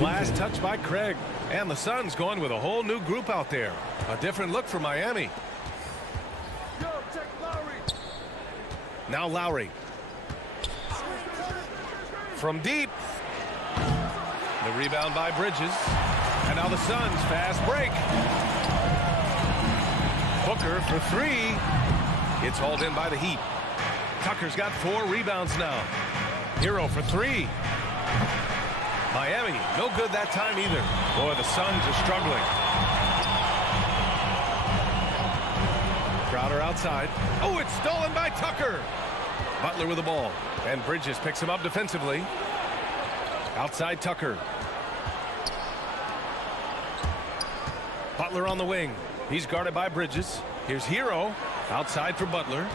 Last touch by Craig. And the Suns going with a whole new group out there. A different look for Miami. Now Lowry. From deep. The rebound by Bridges. And now the Suns fast break. Booker for 3. It's hauled in by the Heat. Tucker's got 4 rebounds now. Hero for 3. Miami, no good that time either. Boy, the Suns are struggling. Crowder outside. Oh, it's stolen by Tucker. Butler with the ball. And Bridges picks him up defensively. Outside Tucker. Butler on the wing. He's guarded by Bridges. Here's Hero. Outside for Butler.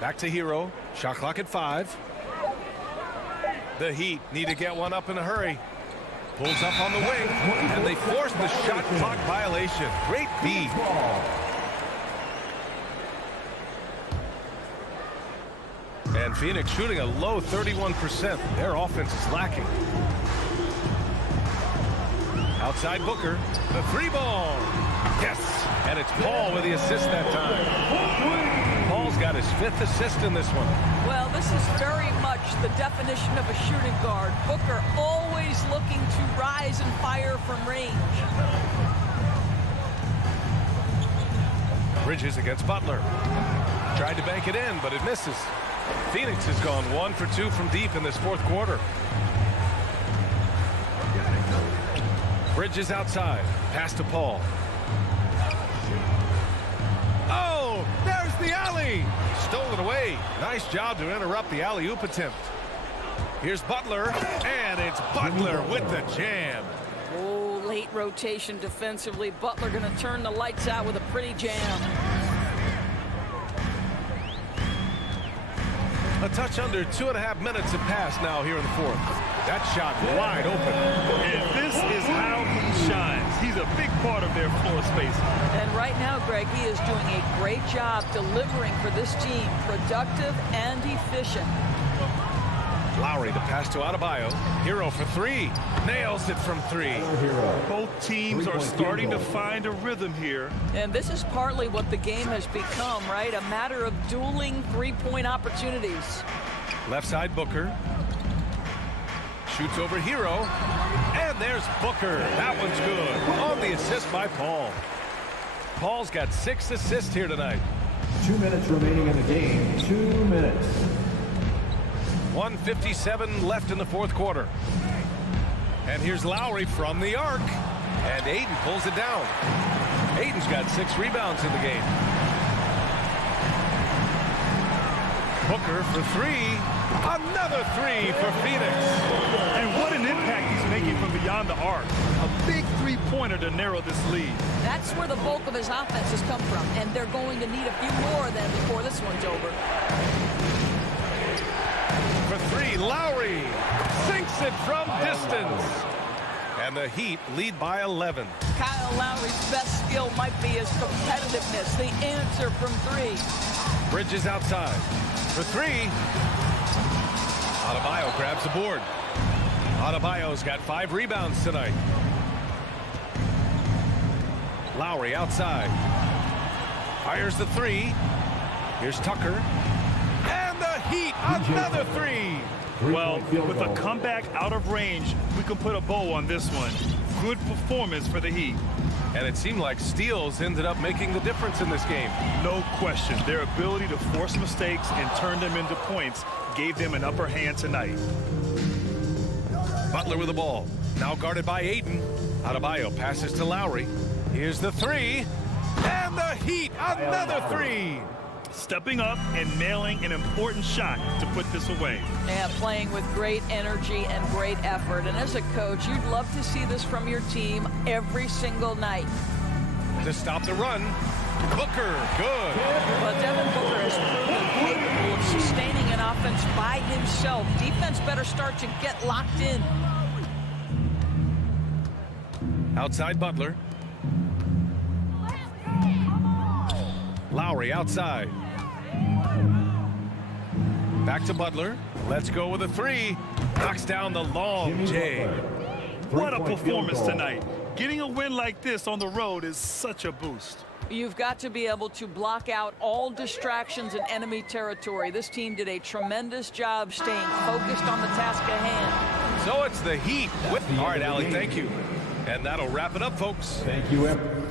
Back to Hero. Shot clock at 5. The Heat need to get one up in a hurry. Pulls up on the wing. And they force the shot clock violation. Great feed. And Phoenix shooting a low 31%. Their offense is lacking. Outside Booker. The 3-ball. Yes. And it's Paul with the assist that time. Paul's got his 5th assist in this one. Well, this is very much the definition of a shooting guard. Booker always looking to rise and fire from range. Bridges against Butler. Tried to bank it in, but it misses. Phoenix has gone 1 for 2 from deep in this 4th quarter. Bridges outside. Pass to Paul. Oh, there's the alley. Stolen away. Nice job to interrupt the alley-oop attempt. Here's Butler, and it's Butler with the jam. Oh, late rotation defensively. Butler going to turn the lights out with a pretty jam. A touch under 2.5 minutes have passed now here in the fourth. That shot wide open. And this is how he shines. He's a big part of their floor space. And right now, Greg, he is doing a great job delivering for this team. Productive and efficient. Lowry, the pass to Adebayo. Hero for three. Nails it from three. Both teams are starting to find a rhythm here. And this is partly what the game has become, right? A matter of dueling three-point opportunities. Left side, Booker. Shoots over Hero. And there's Booker. That one's good. On the assist by Paul. Paul's got 6 assists here tonight. 2 minutes remaining in the game. 2 minutes. 1:57 left in the fourth quarter. And here's Lowry from the arc. And Aiden pulls it down. Aiden's got 6 rebounds in the game. Booker for three. Another three for Phoenix. And what an impact he's making from beyond the arc. A big three-pointer to narrow this lead. That's where the bulk of his offense has come from, and they're going to need a few more than before this one's over. For three, Lowry sinks it from distance. And the Heat lead by 11. Kyle Lowry's best skill might be his competitiveness, the answer from three. Bridges outside. For three, Adebayo grabs the board. Adebayo's got 5 rebounds tonight. Lowry outside. Fires the three. Here's Tucker. And the Heat, another three. Well, with a comeback out of range, we can put a bow on this one. Good performance for the Heat. And it seemed like steals ended up making the difference in this game. No question. Their ability to force mistakes and turn them into points gave them an upper hand tonight. Butler with the ball. Now guarded by Aiden. Adebayo passes to Lowry. Here's the three. And the Heat, another three. Stepping up and nailing an important shot to put this away. Yeah, playing with great energy and great effort. And as a coach, you'd love to see this from your team every single night. To stop the run, Booker, good. But Devin Booker has proven capable of sustaining an offense by himself. Defense better start to get locked in. Outside Butler. Lowry outside. Back to Butler. Let's go with a three. Knocks down the long J. What a performance tonight. Getting a win like this on the road is such a boost. You've got to be able to block out all distractions in enemy territory. This team did a tremendous job staying focused on the task at hand. So it's the Heat. All right, Allie, thank you. And that'll wrap it up, folks. Thank you, everyone.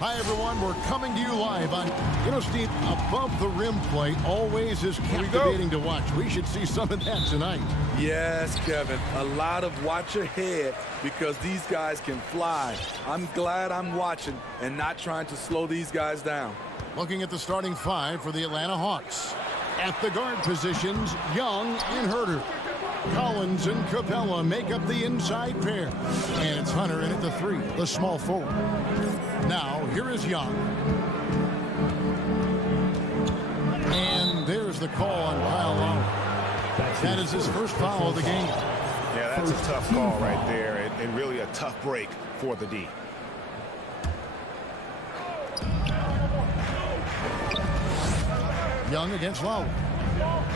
Hi, everyone. We're coming to you live on, Steve, above the rim play always is captivating to watch. We should see some of that tonight. Yes, Kevin. A lot of watch ahead because these guys can fly. I'm glad I'm watching and not trying to slow these guys down. Looking at the starting five for the Atlanta Hawks. At the guard positions, Young and Herter. Collins and Capella make up the inside pair. And it's Hunter in at the 3, the small forward. Now, here is Young. And there's the call on Kyle Lowry. That is his first foul of the game. Yeah, that's a tough call right there, and really a tough break for the D. Young against Lowry.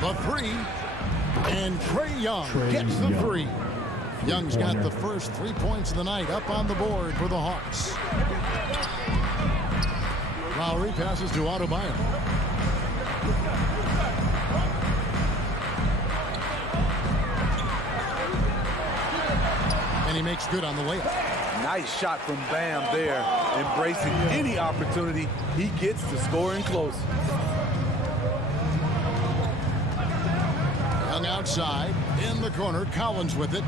The 3. And Trae Young gets the 3. Young's got the first 3 points of the night up on the board for the Hawks. Lowry passes to Adebayo. And he makes good on the layup. Nice shot from Bam there, embracing any opportunity he gets to score in close. Young outside, in the corner, Collins with it.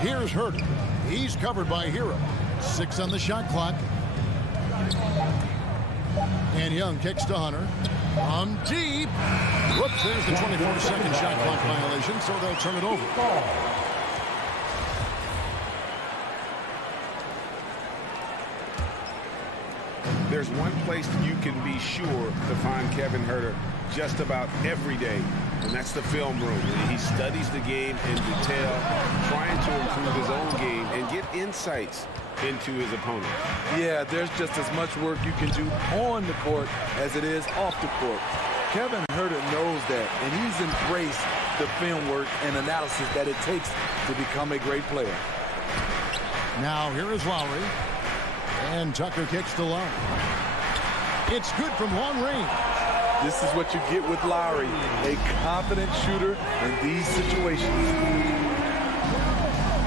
Here's Herter. He's covered by Hero. 6 on the shot clock. And Young kicks to Hunter. From deep. Whoops, there's the 24-second shot clock violation, so they'll turn it over. There's one place you can be sure to find Kevin Herter just about every day, and that's the film room. He studies the game in detail, trying to improve his own game and get insights into his opponent. Yeah, there's just as much work you can do on the court as it is off the court. Kevin Herter knows that, and he's embraced the film work and analysis that it takes to become a great player. Now here is Lowry. And Tucker kicks to Lowry. It's good from long range. This is what you get with Lowry, a confident shooter in these situations.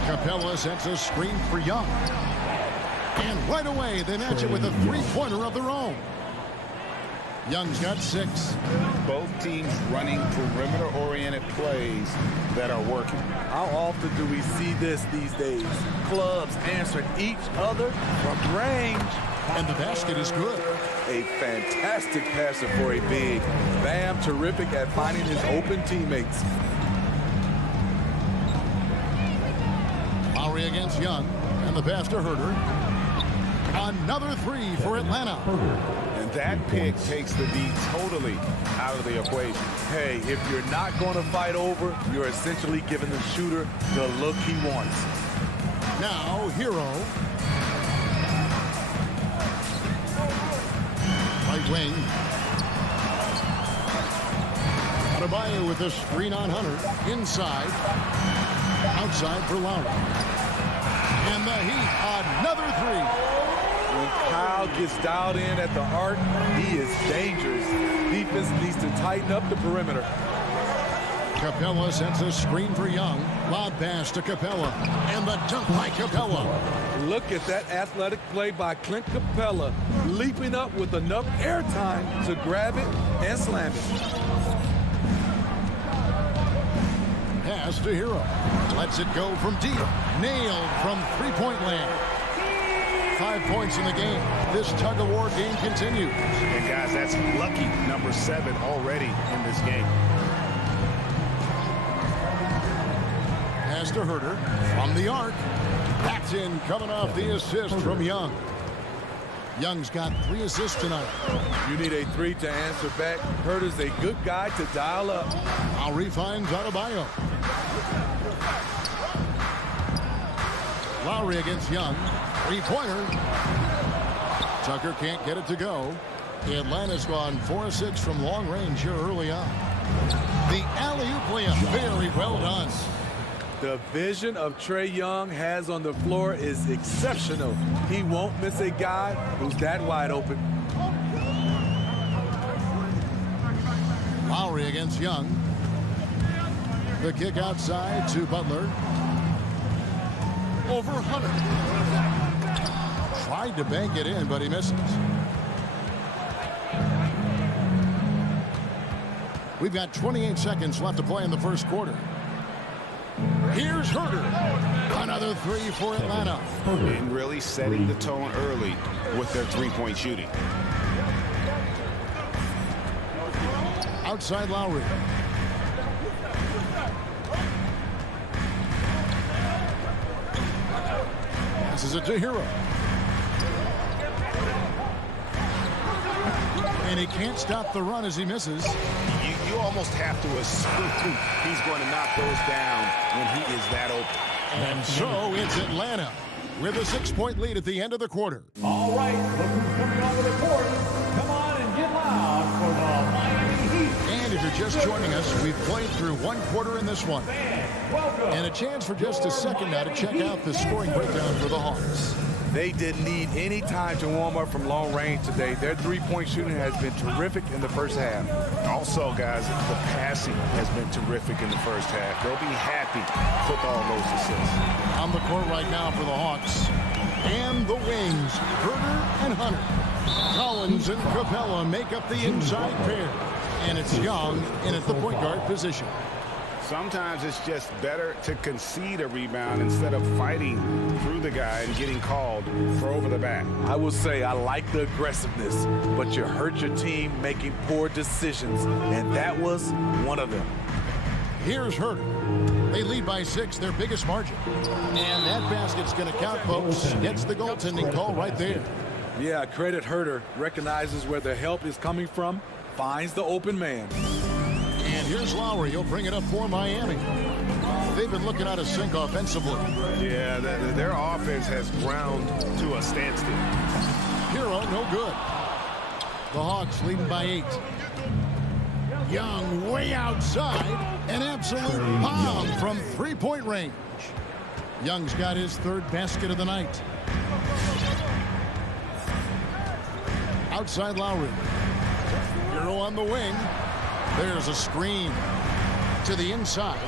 Capella sets a screen for Young. And right away, they match it with a three-pointer of their own. Young's got 6. Both teams running perimeter-oriented plays that are working. How often do we see this these days? Clubs answering each other from range. And the basket is good. A fantastic passer for a big. Bam, terrific at finding his open teammates. Lowry against Young. And the pass to Herter. Another 3 for Atlanta. And that pick takes the D totally out of the equation. Hey, if you're not going to fight over, you're essentially giving the shooter the look he wants. Now, Hero. Right wing. Adebayo with a screen on Hunter. Inside. Outside for Lowry. And the Heat, another 3. When Kyle gets dialed in at the arc, he is dangerous. Defense needs to tighten up the perimeter. Capella sets a screen for Young. Lob pass to Capella. And the dunk by Capella. Look at that athletic play by Clint Capella, leaping up with enough airtime to grab it and slam it. Pass to Hero. Lets it go from deep. Nailed from three-point land. 5 points in the game. This tug-of-war game continues. And guys, that's lucky number 7 already in this game. Pass to Herter from the arc. That's in, coming off the assist from Young. Young's got 3 assists tonight. You need a 3 to answer back. Herter's a good guy to dial up. Lowry finds Adebayo. Lowry against Young. 3-pointer. Tucker can't get it to go. Atlanta's gone 4-6 from long range here early on. The alley-oop layup, very well done. The vision of Trae Young has on the floor is exceptional. He won't miss a guy who's that wide open. Lowry against Young. The kick outside to Butler. over Hunter. Tried to bank it in, but he misses. We've got 28 seconds left to play in the first quarter. Here's Herter. Another three for Atlanta. And really setting the tone early with their three-point shooting. Outside Lowry. Passes it to Hero. And he can't stop the run as he misses. You almost have to assume he's going to knock those down when he is that open. And so it's Atlanta with a 6-point lead at the end of the quarter. All right, look who's coming on the court. Come on and get loud for the Miami Heat. And if you're just joining us, we've played through one quarter in this one. Welcome. And a chance for just a second now to check out the scoring breakdown for the Hawks. They didn't need any time to warm up from long range today. Their three-point shooting has been terrific in the first half. Also, guys, the passing has been terrific in the first half. They'll be happy with all those assists. On the court right now for the Hawks. And the wings, Herter and Hunter. Collins and Capella make up the inside pair. And it's Young in at the point guard position. Sometimes it's just better to concede a rebound instead of fighting through the guy and getting called for over the back. I will say I like the aggressiveness, but you hurt your team making poor decisions, and that was one of them. Here's Herter. They lead by 6, their biggest margin. And that basket's going to count, folks. Gets the goaltending call right there. Yeah, credit Herter. Recognizes where the help is coming from, finds the open man. And here's Lowry. He'll bring it up for Miami. They've been looking out of sync offensively. Yeah, their offense has ground to a standstill. Hero, no good. The Hawks leading by 8. Young way outside. An absolute bomb from three-point range. Young's got his third basket of the night. Outside Lowry. Hero on the wing. There's a screen to the inside.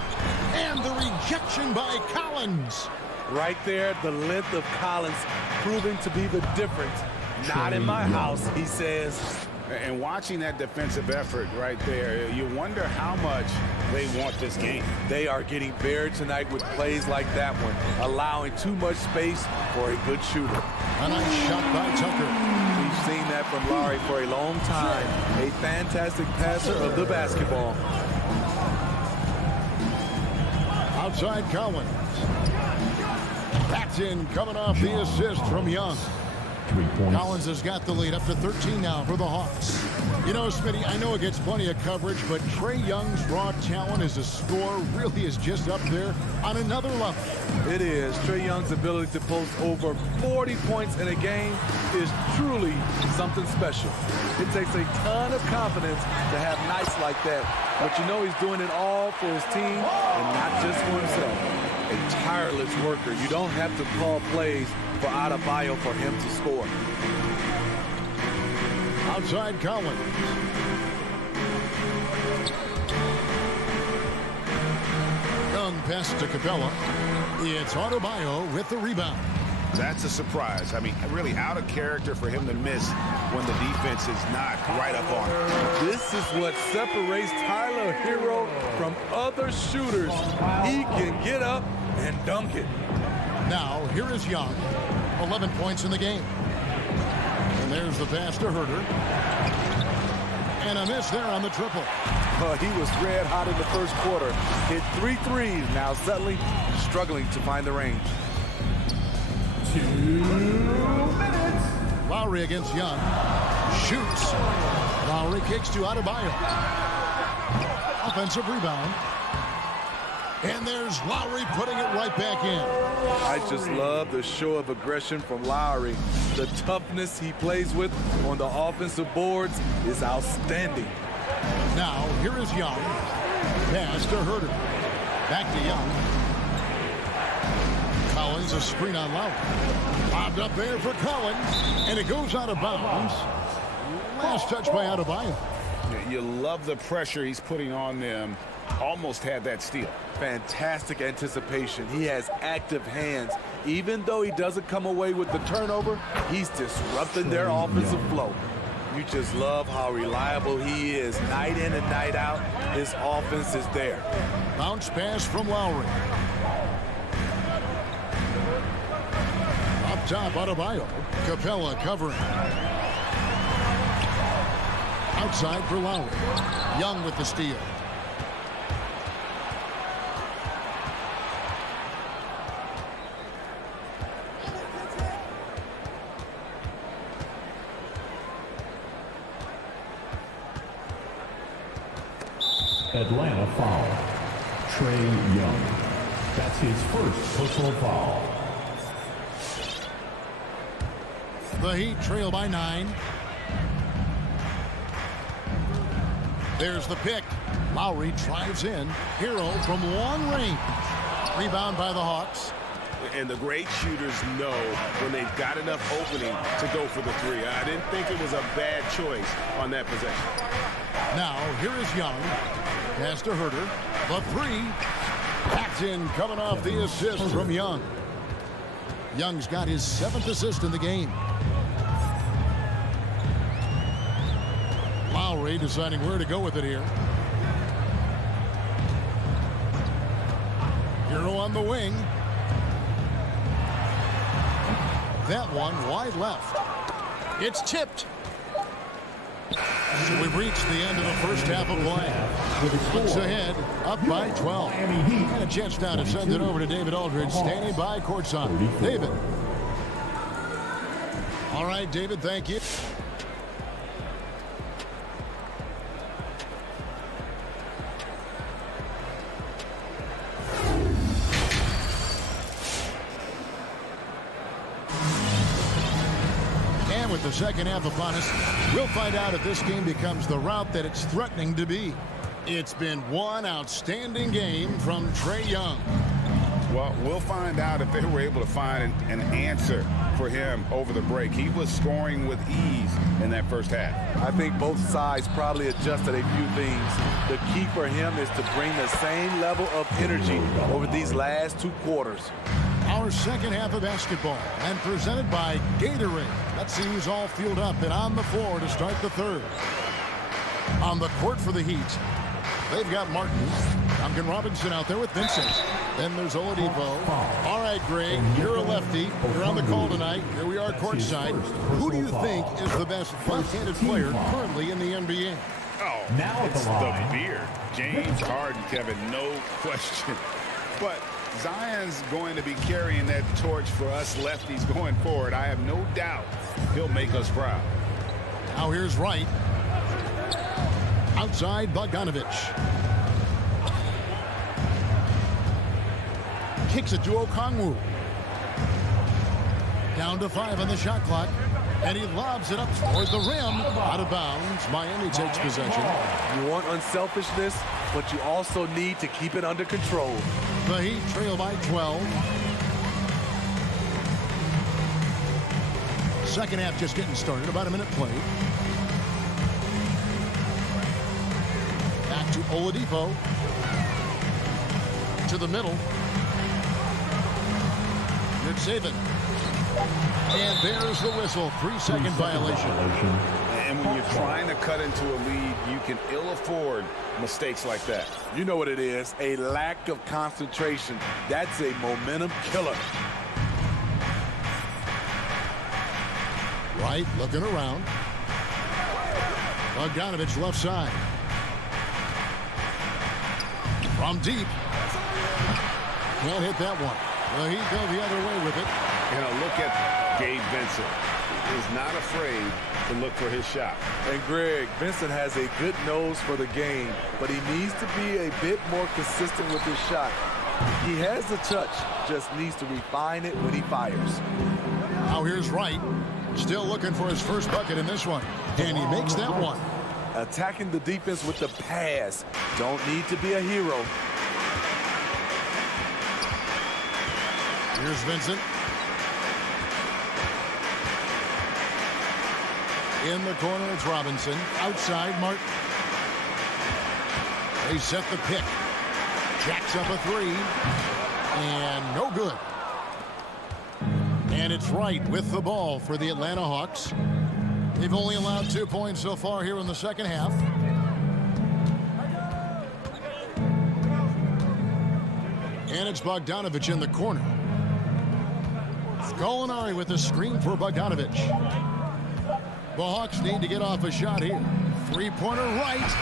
And the rejection by Collins. Right there, the length of Collins proving to be the difference. Not in my house, he says. And watching that defensive effort right there, you wonder how much they want this game. They are getting buried tonight with plays like that one, allowing too much space for a good shooter. A nice shot by Tucker. We've seen that from Lowry for a long time. A fantastic passer of the basketball. Outside Collins. That's in, coming off the assist from Young. Collins has got the lead up to 13 now for the Hawks. You know, Smitty, I know it gets plenty of coverage, but Trae Young's raw talent as a scorer really is just up there on another level. It is. Trae Young's ability to post over 40 points in a game is truly something special. It takes a ton of confidence to have nights like that, but you know he's doing it all for his team and not just for himself. A tireless worker. You don't have to call plays for Adebayo for him to score. Outside Collins. Young pass to Capella. It's Adebayo with the rebound. That's a surprise. I mean, really out of character for him to miss when the defense is not right up on him. This is what separates Tyler Hero from other shooters. He can get up and dunk it. Now, here is Young. 11 points in the game. And there's the pass to Herter. And a miss there on the triple. He was red hot in the first quarter. Hit 3 threes. Now suddenly struggling to find the range. 2 minutes. Lowry against Young. Shoots. Lowry kicks to Adebayo. Offensive rebound. And there's Lowry putting it right back in. I just love the show of aggression from Lowry. The toughness he plays with on the offensive boards is outstanding. Now, here is Young. Pass to Herter. Back to Young. Collins, a screen on Lowry. Lobbed up there for Collins. And it goes out of bounds. Last touch by Adebayo. You love the pressure he's putting on them. Almost had that steal. Fantastic anticipation. He has active hands Even though he doesn't come away with the turnover, he's disrupting their offensive flow. You just love how reliable he is night in and night out. His offense is there. Bounce pass from Lowry. Up top, Adebayo. Capella covering. Outside for Lowry. Young with the steal. Atlanta foul. Trey Young. That's his first personal foul. The Heat trail by 9. There's the pick. Lowry drives in. Hero from long range. Rebound by the Hawks. And the great shooters know when they've got enough opening to go for the three. I didn't think it was a bad choice on that possession. Now, here is Young. Pass to Herter. The three. Packed in, coming off the assist from Young. Young's got his 7th assist in the game. Lowry deciding where to go with it here. Hero on the wing. That one wide left. It's tipped. So we've reached the end of the first half of play. Looks ahead, up by 12. And a chance now to send it over to David Aldridge, standing by courtside. David. All right, David, thank you. With the second half upon us, we'll find out if this game becomes the route that it's threatening to be. It's been one outstanding game from Trey Young. Well, we'll find out if they were able to find an answer for him over the break. He was scoring with ease in that first half. I think both sides probably adjusted a few things. The key for him is to bring the same level of energy over these last 2 quarters. Our second half of basketball, and presented by Gatorade. Let's see who's all fueled up and on the floor to start the third. On the court for the Heat, they've got Martin. Duncan Robinson out there with Vincent. Then there's Oladipo. All right, Greg, you're a lefty. You're on the call tonight. Here we are courtside. Who do you think is the best left-handed player currently in the NBA? Oh, now it's the beard. James Harden, Kevin, no question. But Zion's going to be carrying that torch for us lefties going forward. I have no doubt he'll make us proud. Now here's Wright. Outside, Bogdanovich. Kicks it to Okongwu. Down to 5 on the shot clock. And he lobs it up toward the rim. Out of bounds. Miami takes possession. You want unselfishness, but you also need to keep it under control. The Heat trail by 12. Second half just getting started. About a minute played. Back to Oladipo. To the middle. Good saving. And there's the whistle. 3-second violation. And when you're trying to cut into a lead, you can ill afford mistakes like that. You know what it is, a lack of concentration. That's a momentum killer. Right, looking around. Bogdanovich left side. From deep. Can't hit that one. Well, he go the other way with it. And a look at Gabe Vincent. He is not afraid to look for his shot. And Greg, Vincent has a good nose for the game, but he needs to be a bit more consistent with his shot. He has the touch, just needs to refine it when he fires. Now here's Wright. Still looking for his first bucket in this one. And he makes that one. Attacking the defense with the pass. Don't need to be a hero. Here's Vincent. In the corner, it's Robinson. Outside, Martin. They set the pick. Jacks up a 3. And no good. And it's Wright with the ball for the Atlanta Hawks. They've only allowed 2 points so far here in the second half. And it's Bogdanovich in the corner. Gallinari with the screen for Bogdanovich. The Hawks need to get off a shot here. Three-pointer right.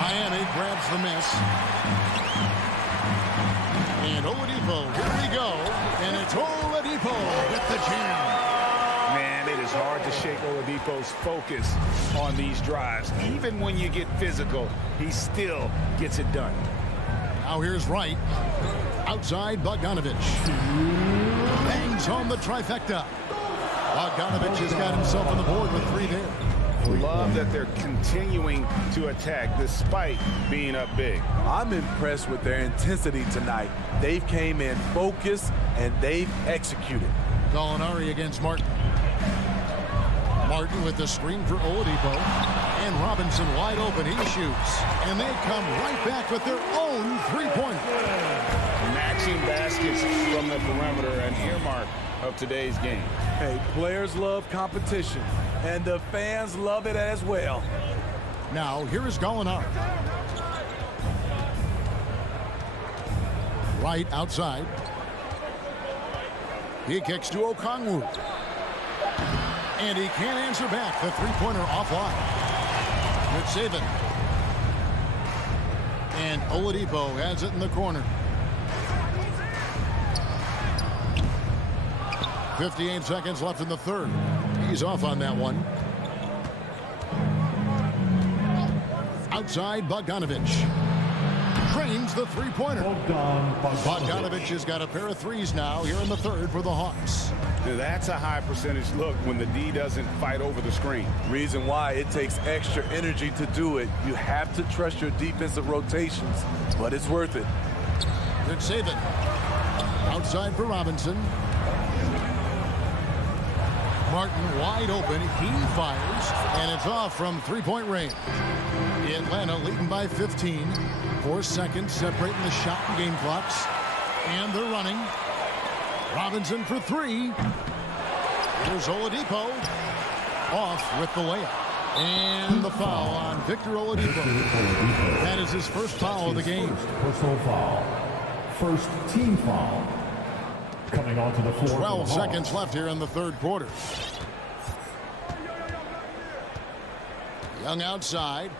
Miami grabs the miss. And Oladipo, here we go. And it's Oladipo with the jam. Man, it is hard to shake Oladipo's focus on these drives. Even when you get physical, he still gets it done. Now here's Wright. Outside Bogdanovich. Bangs home the trifecta. Bogdanovich has got himself on the board with 3 there. Love that they're continuing to attack despite being up big. I'm impressed with their intensity tonight. They've came in focused and they've executed. Gallinari against Martin. Martin with the screen for Oladipo. And Robinson wide open. He shoots. And they come right back with their own three-pointer. Matching baskets from the perimeter, an earmark of today's game. Hey, players love competition, and the fans love it as well. Now, here is Gallinari. Right outside. He kicks to Okongwu. And he can't answer back. The three-pointer offline. Good save it. And Oladipo has it in the corner. 58 seconds left in the third. He's off on that one. Outside, Bogdanovich. Drains the three-pointer. Bogdanovich has got a pair of threes now here in the third for the Hawks. That's a high percentage look when the D doesn't fight over the screen. Reason why it takes extra energy to do it. You have to trust your defensive rotations, but it's worth it. Good save it. Outside for Robinson. Martin wide open. He fires, and it's off from three-point range. Atlanta leading by 15. 4 seconds separating the shot and game clocks. And they're running. Robinson for three. Here's Oladipo. Off with the layup. And the foul on Victor Oladipo. That is his first foul of the game. Personal foul. First team foul. Coming onto the floor. 12 seconds left here in the third quarter. Young outside.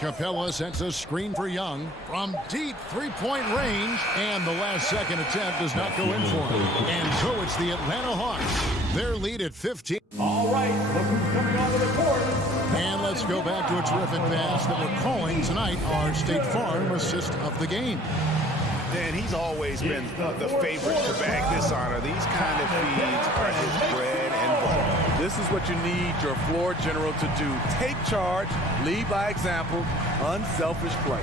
Capella sets a screen for Young from deep three-point range, and the last second attempt does not go in for him. And so it's the Atlanta Hawks. Their lead at 15. All right, look who's coming onto the court. And let's go back to a terrific pass that we're calling tonight our State Farm assist of the game. And he's always been the favorite to bag this honor. These kind of feeds are his bread and butter. This is what you need your floor general to do. Take charge, lead by example, unselfish play.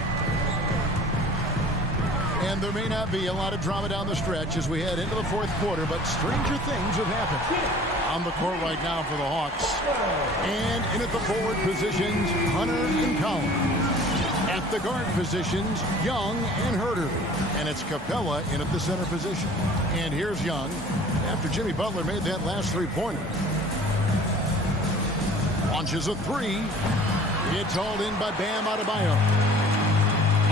And there may not be a lot of drama down the stretch as we head into the fourth quarter, but stranger things have happened. On the court right now for the Hawks. And in at the forward positions, Hunter and Collins. At the guard positions, Young and Herter. And it's Capella in at the center position. And here's Young after Jimmy Butler made that last three-pointer. Launches a three. It's hauled in by Bam Adebayo.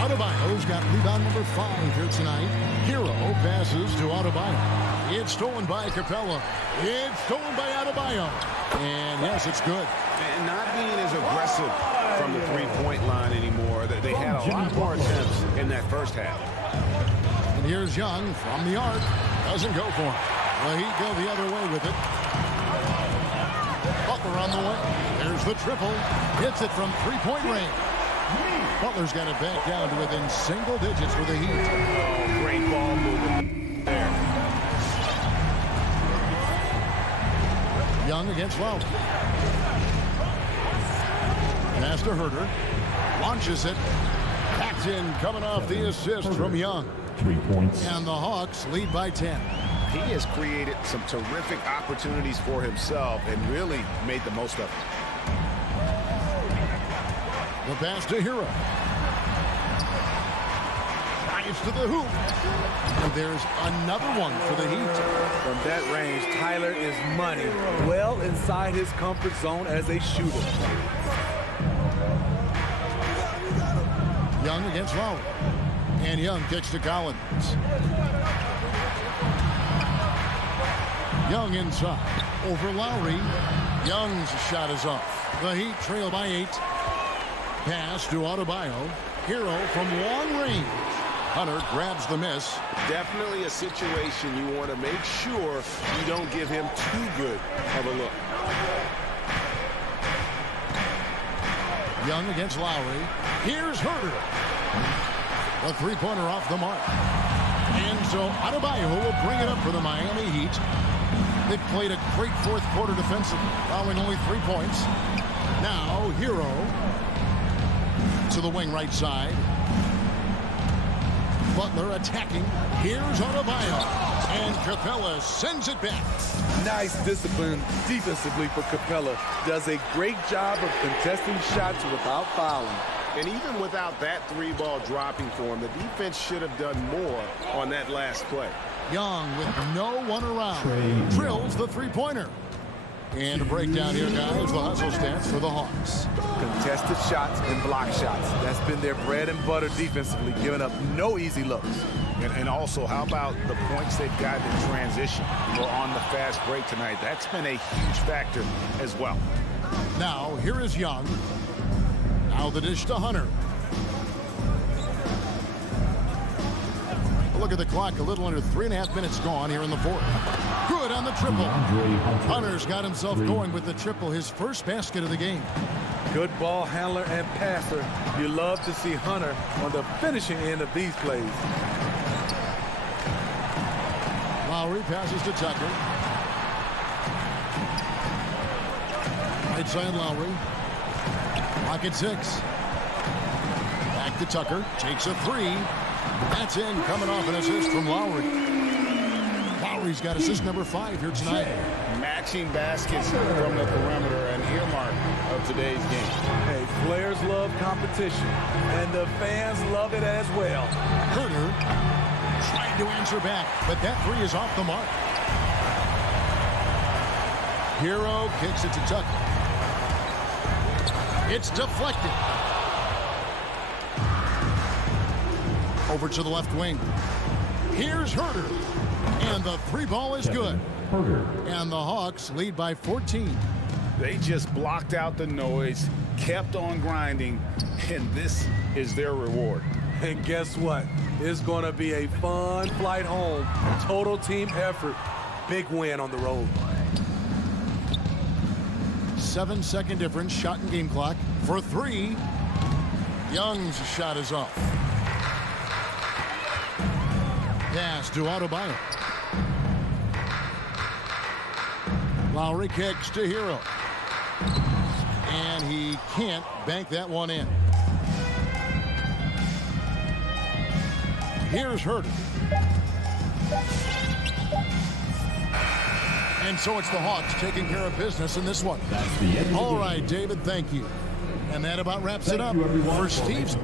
Adebayo's got rebound number 5 here tonight. Hero passes to Adebayo. It's stolen by Capella. It's stolen by Adebayo. And yes, it's good. And not being as aggressive from the three-point line anymore. They had a lot more attempts in that first half. And here's Young from the arc. Doesn't go for him. Well, he'd go the other way with it. Butler on the way. There's the triple. Hits it from three-point range. Butler's got it back down to within single digits for the Heat. Oh, great ball movement there. Young against Lowry. Pass to Herter. Launches it. Packed in, coming off the assist from Young. 3 points. And the Hawks lead by 10. He has created some terrific opportunities for himself and really made the most of it. The pass to Hero. drives to the hoop. And there's another one for the Heat. From that range, Tyler is money. Well inside his comfort zone as a shooter. Young against Lowry. And Young kicks to Collins. Young inside. Over Lowry. Young's shot is off. The Heat trail by 8. Pass to Adebayo. Hero from long range. Hunter grabs the miss. Definitely a situation you want to make sure you don't give him too good of a look. Young against Lowry. Here's Herter. The three-pointer off the mark. And so Adebayo will bring it up for the Miami Heat. They played a great fourth quarter defensively, allowing only 3 points. Now, Hero to the wing right side. Butler attacking. Here's Adebayo. And Capella sends it back. Nice discipline defensively for Capella. Does a great job of contesting shots without fouling. And even without that 3-ball dropping for him, the defense should have done more on that last play. Young with no one around. Drills the three-pointer. And a breakdown here, guys. The hustle stats for the Hawks. Contested shots and block shots. That's been their bread and butter defensively, giving up no easy looks. And also, how about the points they've gotten in transition or on the fast break tonight? That's been a huge factor as well. Now, here is Young. Now the dish to Hunter. Look at the clock. A little under 3.5 minutes gone here in the fourth. Good on the triple. Hunter's got himself going with the triple, his first basket of the game. Good ball handler and passer. You love to see Hunter on the finishing end of these plays. Lowry passes to Tucker. Right side Lowry. Pocket 6. Back to Tucker. Takes a 3. That's in, coming off an assist from Lowry. Lowry's got assist number 5 here tonight. Matching baskets from the perimeter, an earmark of today's game. Hey, players love competition, and the fans love it as well. Herter trying to answer back, but that 3 is off the mark. Hero kicks it to Tucker. It's deflected. Over to the left wing. Here's Herter. And the 3-ball is good. And the Hawks lead by 14. They just blocked out the noise, kept on grinding, and this is their reward. And guess what? It's going to be a fun flight home. Total team effort. Big win on the road. 7-second difference, shot and game clock. For 3, Young's shot is off. Pass to Adebayo. Lowry kicks to Hero. And he can't bank that one in. Here's Herter. And so it's the Hawks taking care of business in this one. All right, David, thank you. And that about wraps it up for Steve's.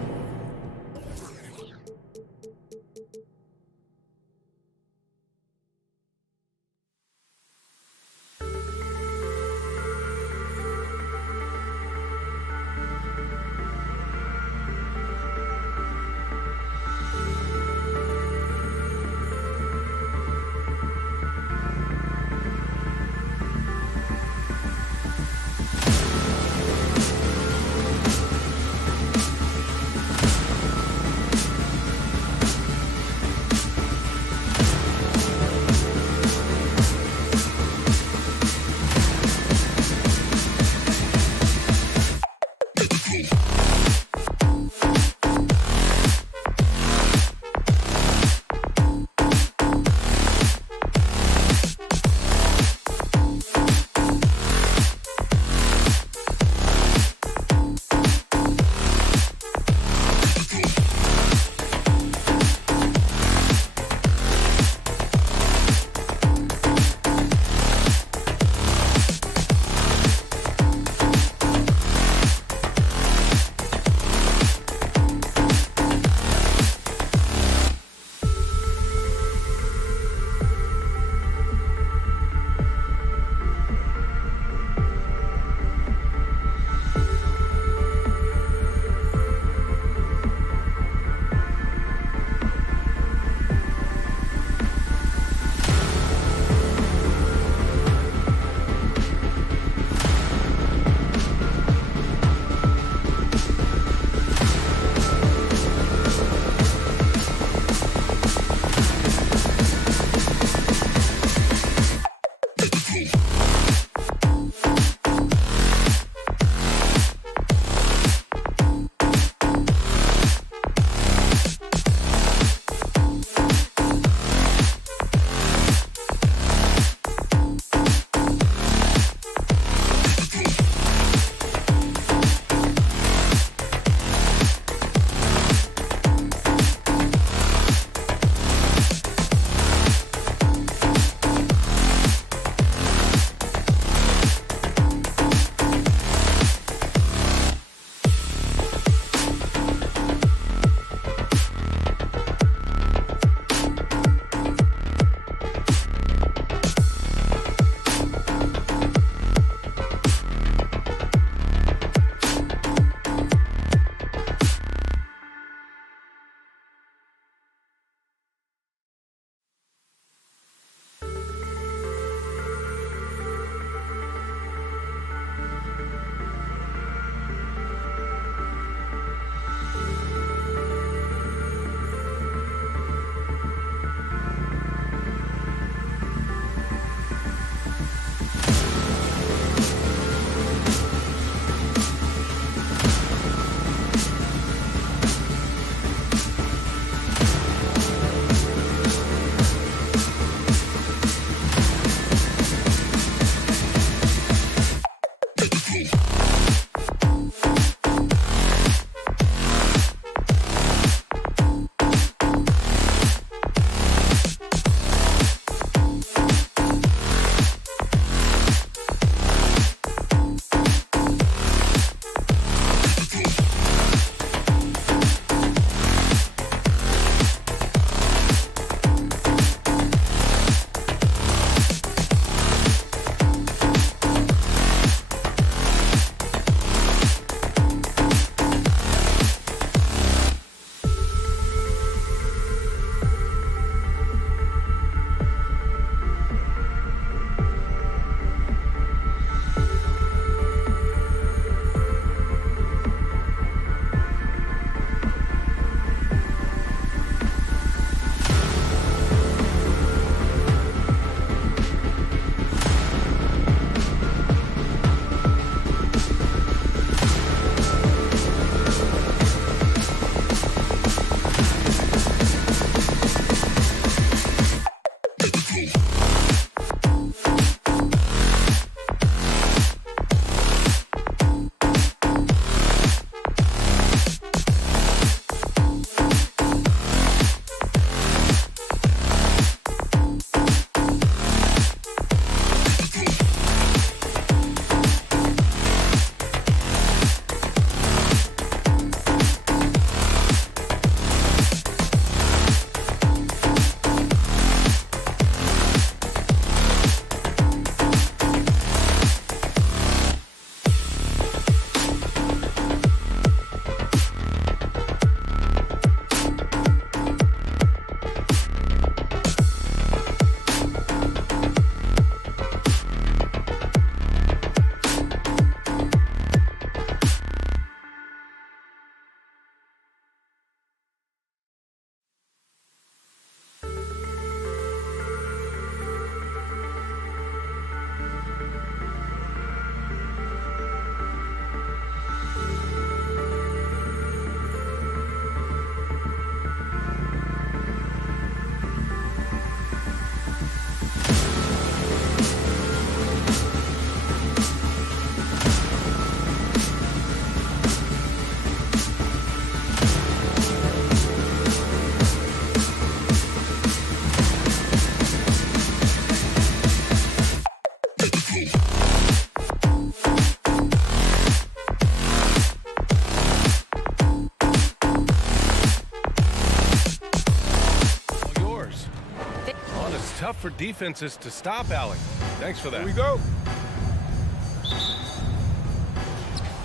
for defenses to stop Allen. Thanks for that. Here we go.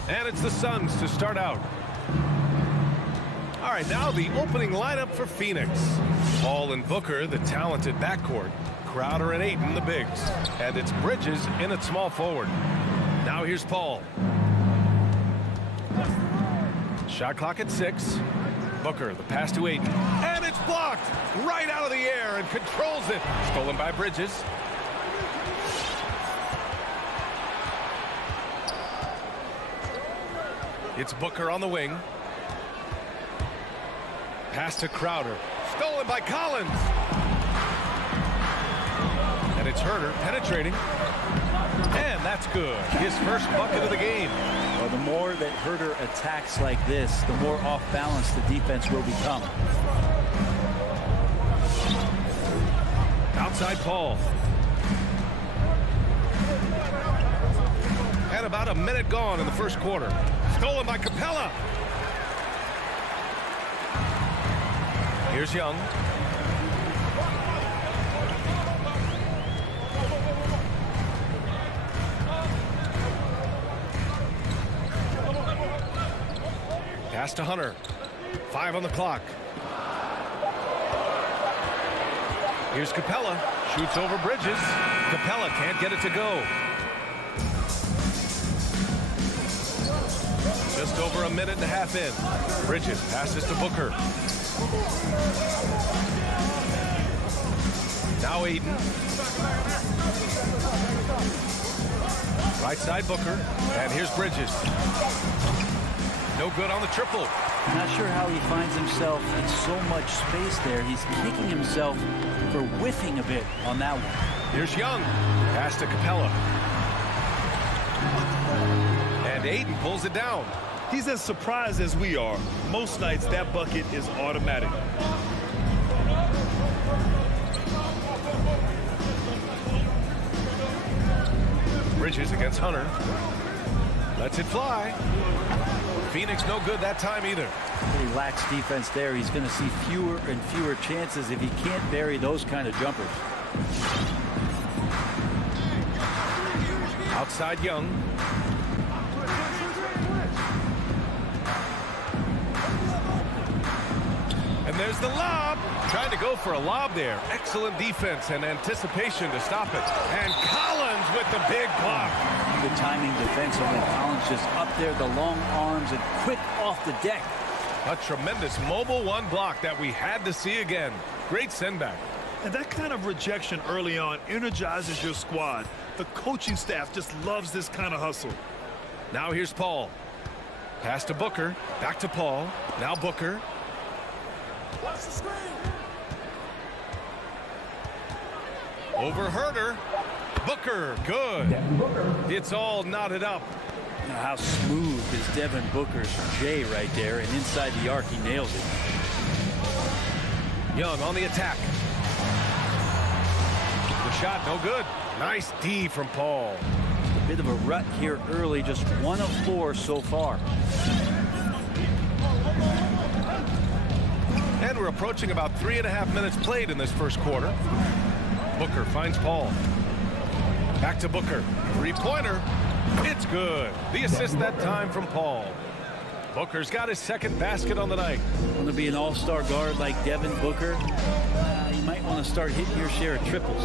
And it's the Suns to start out. All right, now the opening lineup for Phoenix. Paul and Booker, the talented backcourt. Crowder and Ayton, the bigs. And it's Bridges in at small forward. Now here's Paul. Shot clock at 6. Booker, the pass to Ayton. And it's blocked right out of the air and controls it. Stolen by Bridges. It's Booker on the wing. Pass to Crowder. Stolen by Collins. And it's Herter penetrating. And that's good. His first bucket of the game. Well, the more that Herter attacks like this, the more off balance the defense will become. Outside Paul. And about a minute gone in the first quarter. Stolen by Capella. Here's Young. Pass to Hunter. 5 on the clock. Here's Capella. Shoots over Bridges. Capella can't get it to go. Just over a minute and a half in. Bridges passes to Booker. Now Ayton. Right side Booker. And here's Bridges. No good on the triple. Not sure how he finds himself in so much space there. He's kicking himself for whiffing a bit on that one. Here's Young. Pass to Capella. And Ayton pulls it down. He's as surprised as we are. Most nights, that bucket is automatic. Bridges against Hunter. Lets it fly. Phoenix no good that time either. Pretty lax defense there. He's going to see fewer and fewer chances if he can't bury those kind of jumpers. Outside Young. And there's the lob. Trying to go for a lob there. Excellent defense and anticipation to stop it. And Collins with the big block. Good timing defensively. Collins just up there, the long arms, and quick off the deck. A tremendous mobile one block that we had to see again. Great send back. And that kind of rejection early on energizes your squad. The coaching staff just loves this kind of hustle. Now here's Paul. Pass to Booker. Back to Paul. Now Booker. Watch the screen. Over Herter. Booker, good. It's all knotted up. Now how smooth is Devin Booker's J right there, and inside the arc he nails it. Young on the attack. The shot no good. Nice D from Paul. A bit of a rut here early, just 1 of 4 so far. And we're approaching about 3.5 minutes played in this first quarter. Booker finds Paul. Back to Booker. Three-pointer. It's good. The assist that time from Paul. Booker's got his second basket on the night. Want to be an all-star guard like Devin Booker? You might want to start hitting your share of triples.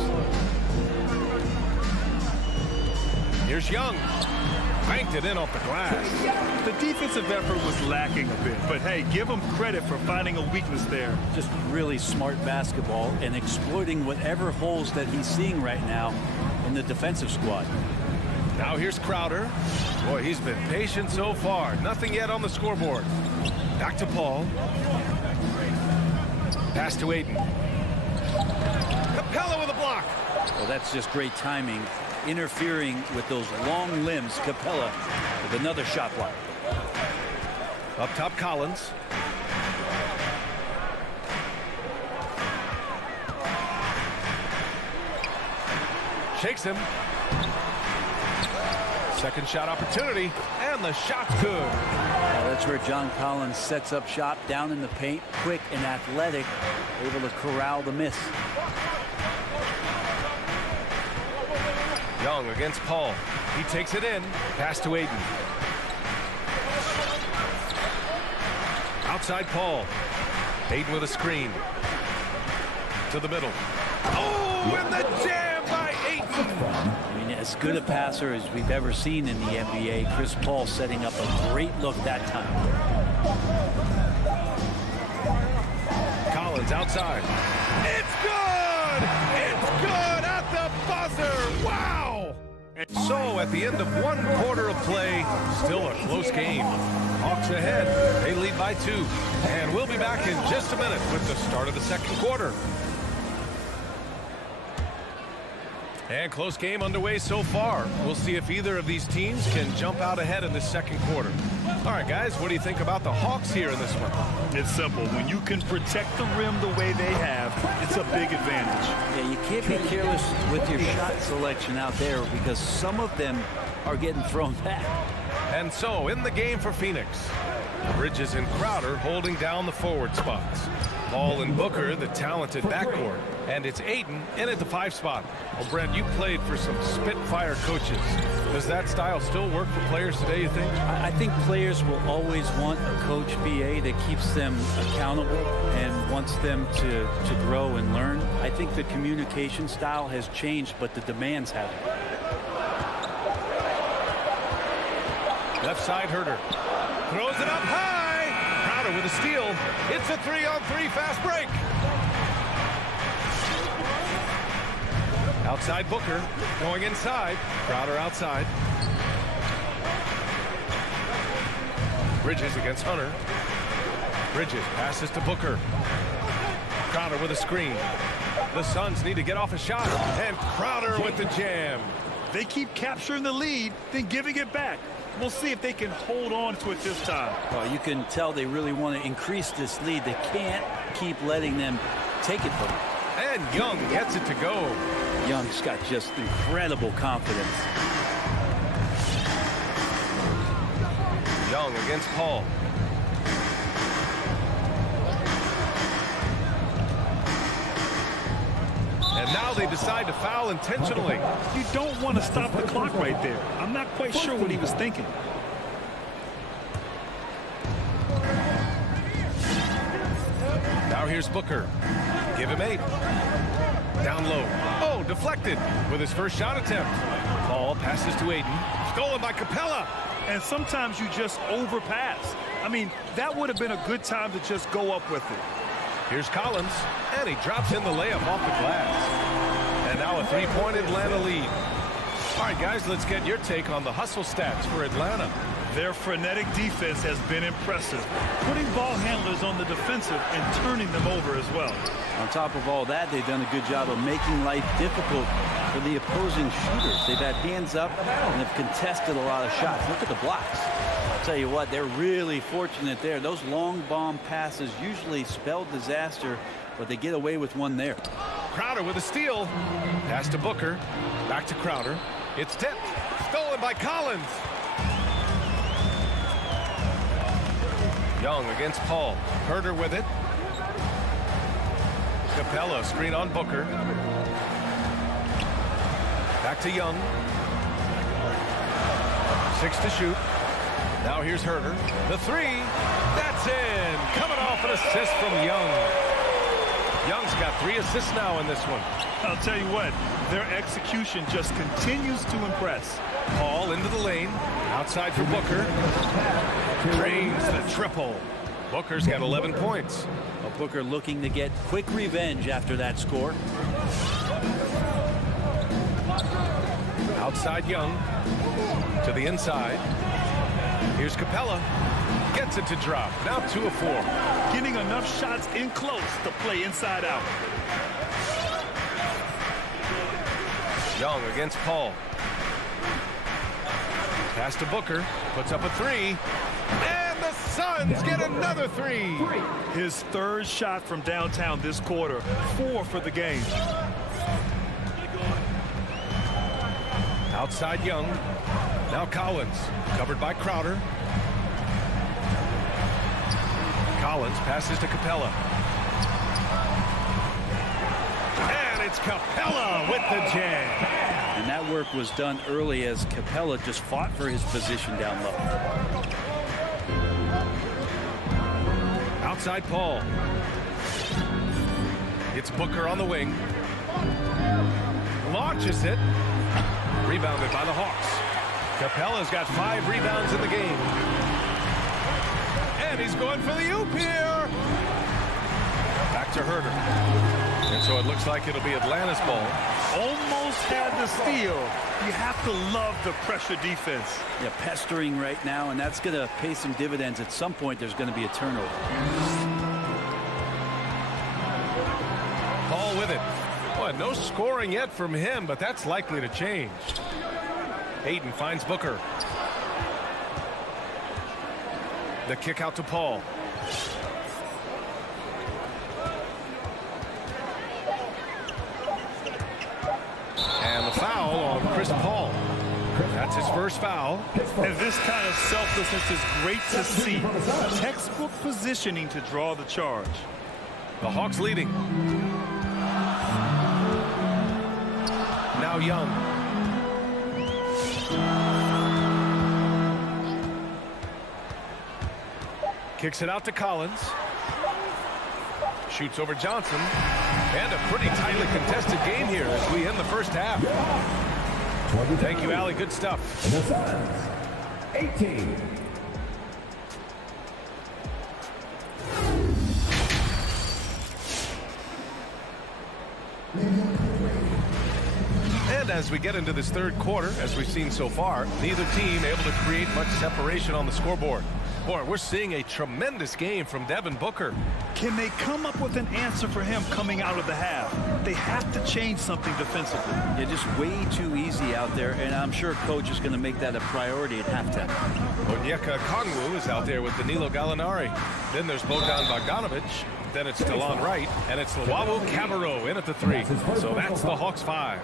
Here's Young. Banked it in off the glass. The defensive effort was lacking a bit, but hey, give him credit for finding a weakness there. Just really smart basketball and exploiting whatever holes that he's seeing right now in the defensive squad. Now here's Crowder. Boy, he's been patient so far. Nothing yet on the scoreboard. Back to Paul. Pass to Ayton. Capella with a block. Well, that's just great timing. Interfering with those long limbs. Capella with another shot block. Up top, Collins. Shakes him. Second shot opportunity, and the shot's good. Now that's where John Collins sets up shop down in the paint, quick and athletic, able to corral the miss. Young against Paul. He takes it in. Pass to Aiden. Outside Paul. Aiden with a screen. To the middle. Oh, and the jam by Aiden. I mean, as good a passer as we've ever seen in the NBA. Chris Paul setting up a great look that time. Collins outside. It's good! It's good at the buzzer! Wow! So at the end of one quarter of play, still a close game. Hawks ahead. They lead by 2. And we'll be back in just a minute with the start of the second quarter. And close game underway so far. We'll see if either of these teams can jump out ahead in the second quarter. All right, guys, what do you think about the Hawks here in this one? It's simple. When you can protect the rim the way they have, it's a big advantage. Yeah, you can't be careless with your shot selection out there because some of them are getting thrown back. And so, in the game for Phoenix, Bridges and Crowder holding down the forward spots. Paul and Booker, the talented backcourt. And it's Aiden in at the 5 spot. Well, Brent, you played for some Spitfire coaches. Does that style still work for players today, you think? I think players will always want a coach BA that keeps them accountable and wants them to grow and learn. I think the communication style has changed, but the demands haven't. Left side, Herter. Throws it up high. Crowder with a steal. It's a 3-on-3 fast break. Outside Booker. Going inside. Crowder outside. Bridges against Hunter. Bridges passes to Booker. Crowder with a screen. The Suns need to get off a shot. And Crowder with the jam. They keep capturing the lead, then giving it back. We'll see if they can hold on to it this time. Well, you can tell they really want to increase this lead. They can't keep letting them take it from them. And Young gets it to go. Young's got just incredible confidence. Young against Paul. And now they decide to foul intentionally. You don't want to stop the clock right there. I'm not quite sure what he was thinking. Now here's Booker. Give him 8. Down low. Oh, deflected with his first shot attempt. Paul passes to Aiden. Stolen by Capella. And sometimes you just overpass. I mean, that would have been a good time to just go up with it. Here's Collins, and he drops in the layup off the glass. And now a 3-point Atlanta lead. All right, guys, let's get your take on the hustle stats for Atlanta. Their frenetic defense has been impressive, putting ball handlers on the defensive and turning them over as well. On top of all that, they've done a good job of making life difficult for the opposing shooters. They've had hands up and have contested a lot of shots. Look at the blocks. I'll tell you what, they're really fortunate there. Those long bomb passes usually spell disaster, but they get away with one there. Crowder with a steal. Pass to Booker. Back to Crowder. It's tipped. Stolen by Collins. Young against Paul. Herter with it. Capella screen on Booker. Back to Young. 6 to shoot. Now here's Herter. The 3. That's in. Coming off an assist from Young. Young's got 3 assists now in this one. I'll tell you what, their execution just continues to impress. Paul into the lane. Outside for Booker. Drains the triple. Booker's got 11 points. Well, Booker looking to get quick revenge after that score. Outside Young. To the inside. Here's Capella. Gets it to drop. Now 2 of 4. Getting enough shots in close to play inside out. Young against Paul. Pass to Booker. Puts up a 3. And the Suns get another 3. His 3rd shot from downtown this quarter. 4 for the game. Outside Young. Now Collins. Covered by Crowder. Collins passes to Capella. And And it's Capella with the jam. And that work was done early as Capella just fought for his position down low. Outside Paul. It's Booker on the wing. Launches it. Rebounded by the Hawks. Capella's got 5 rebounds in the game. And he's going for the oop here. Back to Herder. And so it looks like it'll be Atlanta's ball. Almost had the steal. You have to love the pressure defense. Yeah, pestering right now, and that's going to pay some dividends. At some point, there's going to be a turnover. Paul with it. Boy, no scoring yet from him, but that's likely to change. Ayton finds Booker. The kick out to Paul. And the foul on Chris Paul. That's his first foul. And this kind of selflessness is great to see. Textbook positioning to draw the charge. The Hawks leading. Now Young. Kicks it out to Collins. Shoots over Johnson. And a pretty tightly contested game here as we end the first half. Thank you, Allie. Good stuff. The Suns, 18. And as we get into this third quarter, as we've seen so far, neither team able to create much separation on the scoreboard. Boy, we're seeing a tremendous game from Devin Booker. Can they come up with an answer for him coming out of the half? They have to change something defensively. Yeah, just way too easy out there, and I'm sure coach is going to make that a priority at halftime. Onyeka Okongwu is out there with Danilo Gallinari. Then there's Bogdan Bogdanovic. Then it's DeLon Wright, and it's Luau Cabarrot in at the 3. So that's the Hawks 5.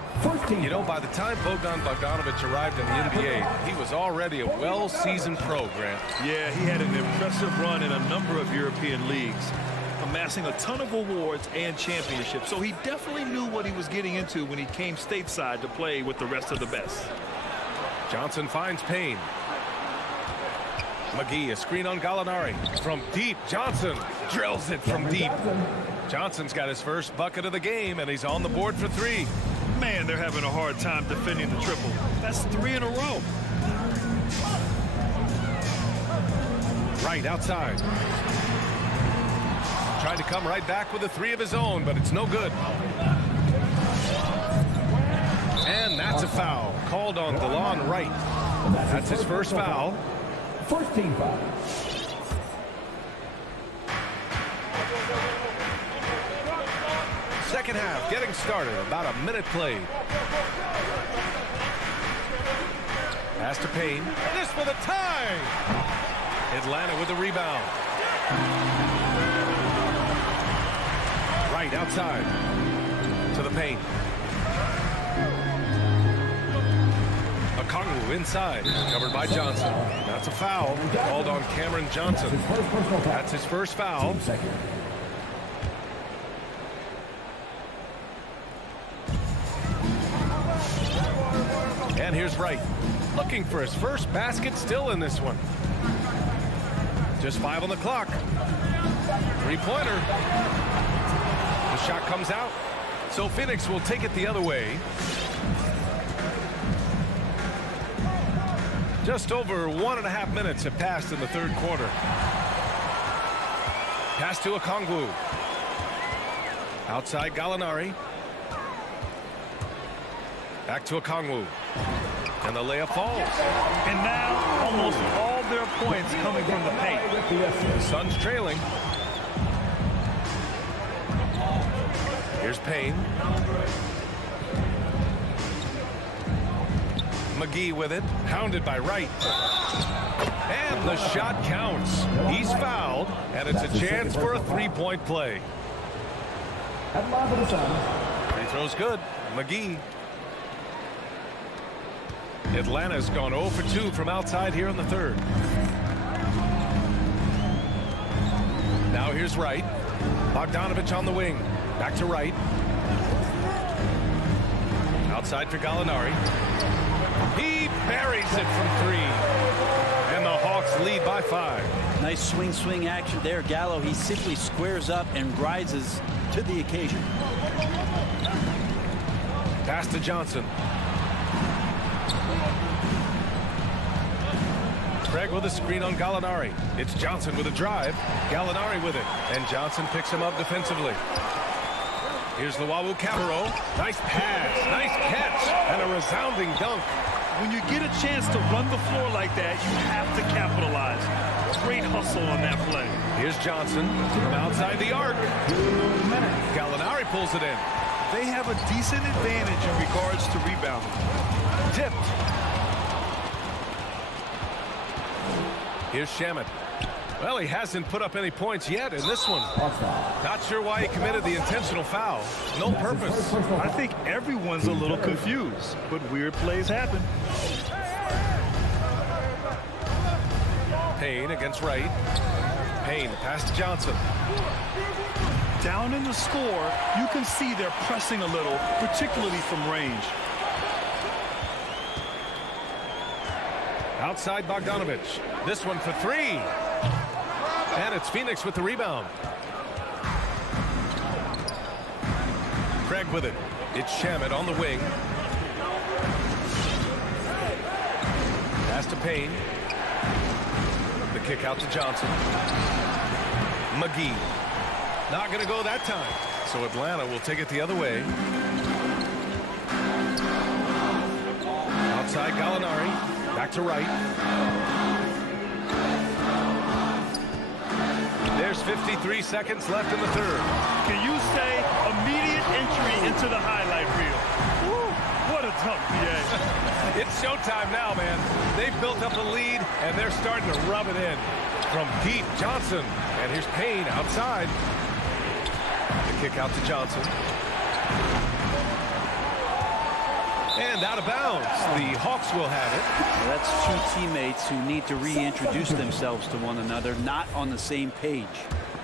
You know, by the time Bogdan Bogdanovic arrived in the NBA, he was already a well-seasoned pro, Grant. Yeah, he had an impressive run in a number of European leagues, amassing a ton of awards and championships. So he definitely knew what he was getting into when he came stateside to play with the rest of the best. Johnson finds Payne. McGee, a screen on Gallinari. From deep, Johnson drills it from deep. Johnson's got his first bucket of the game, and he's on the board for 3. Man, they're having a hard time defending the triple. That's 3 in a row. Right outside. Trying to come right back with a 3 of his own, but it's no good. And that's a foul called on DeLon Wright. That's his first foul. First team foul. Second half getting started. About a minute played. Pass to Payne. This for the tie. Atlanta with the rebound. Right outside to the paint. Okongwu inside, covered by Johnson. That's a foul called on Cameron Johnson. That's his first foul. And here's Wright, looking for his first basket, still in this one. Just 5 on the clock. 3-pointer. The shot comes out. So Phoenix will take it the other way. Just over 1.5 minutes have passed in the third quarter. Pass to Okongwu. Outside Gallinari. Back to Okongwu. And the layup falls. And now almost all their points coming from the paint. The Suns trailing. Here's Payne. McGee with it, hounded by Wright. And the shot counts. He's fouled, and it's a chance for a 3-point play. Free throw's good. McGee. Atlanta's gone 0 for 2 from outside here in the third. Now here's Wright. Bogdanovic on the wing. Back to Wright. Outside for Gallinari. He buries it from 3. And the Hawks lead by 5. Nice swing action there. Gallo, he simply squares up and rises to the occasion. Pass to Johnson. Craig with a screen on Gallinari. It's Johnson with a drive. Gallinari with it. And Johnson picks him up defensively. Here's Luau Cabarro. Nice pass. Nice catch. And a resounding dunk. When you get a chance to run the floor like that, you have to capitalize. Great hustle on that play. Here's Johnson from outside the arc. Gallinari pulls it in. They have a decent advantage in regards to rebounding. Tipped. Here's Shamet. Well, he hasn't put up any points yet in this one. Not sure why he committed the intentional foul. No purpose. I think everyone's a little confused, but weird plays happen. Payne against Wright. Payne, pass to Johnson. Down in the score, you can see they're pressing a little, particularly from range. Outside Bogdanovich. This one for 3. And it's Phoenix with the rebound. Craig with it. It's Shamet on the wing. Pass to Payne. The kick out to Johnson. McGee. Not going to go that time. So Atlanta will take it the other way. Outside Gallinari. Back to Wright. There's 53 seconds left in the third. Can you say immediate entry into the highlight reel? Woo, what a dunk, PA. It's showtime now, man. They've built up a lead, and they're starting to rub it in. From Pete Johnson. And here's Payne outside. The kick out to Johnson. And out of bounds. The Hawks will have it. Well, that's 2 teammates who need to reintroduce themselves to one another, not on the same page.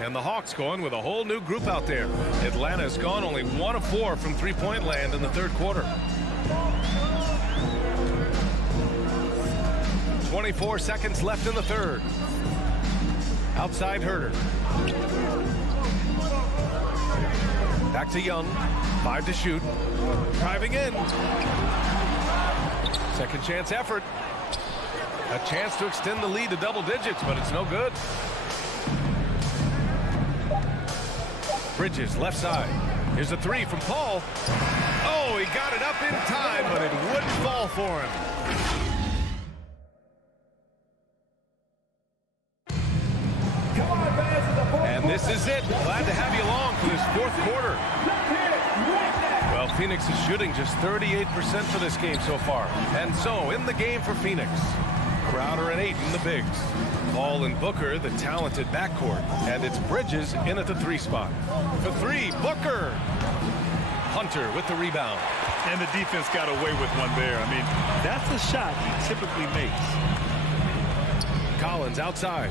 And the Hawks going with a whole new group out there. Atlanta's gone only 1 of 4 from three-point land in the third quarter. 24 seconds left in the third. Outside Herter. Back to Young. 5 to shoot. Driving in. Second chance effort. A chance to extend the lead to double digits, but it's no good. Bridges, left side. Here's a 3 from Paul. Oh, he got it up in time, but it wouldn't fall for him. And this is it. Glad to have you along for this fourth quarter. Well, Phoenix is shooting just 38% for this game so far. And so, in the game for Phoenix, Crowder and Ayton, the bigs. Paul and Booker, the talented backcourt. And it's Bridges in at the 3 spot. For 3, Booker. Hunter with the rebound. And the defense got away with one there. I mean, that's a shot he typically makes. Collins outside.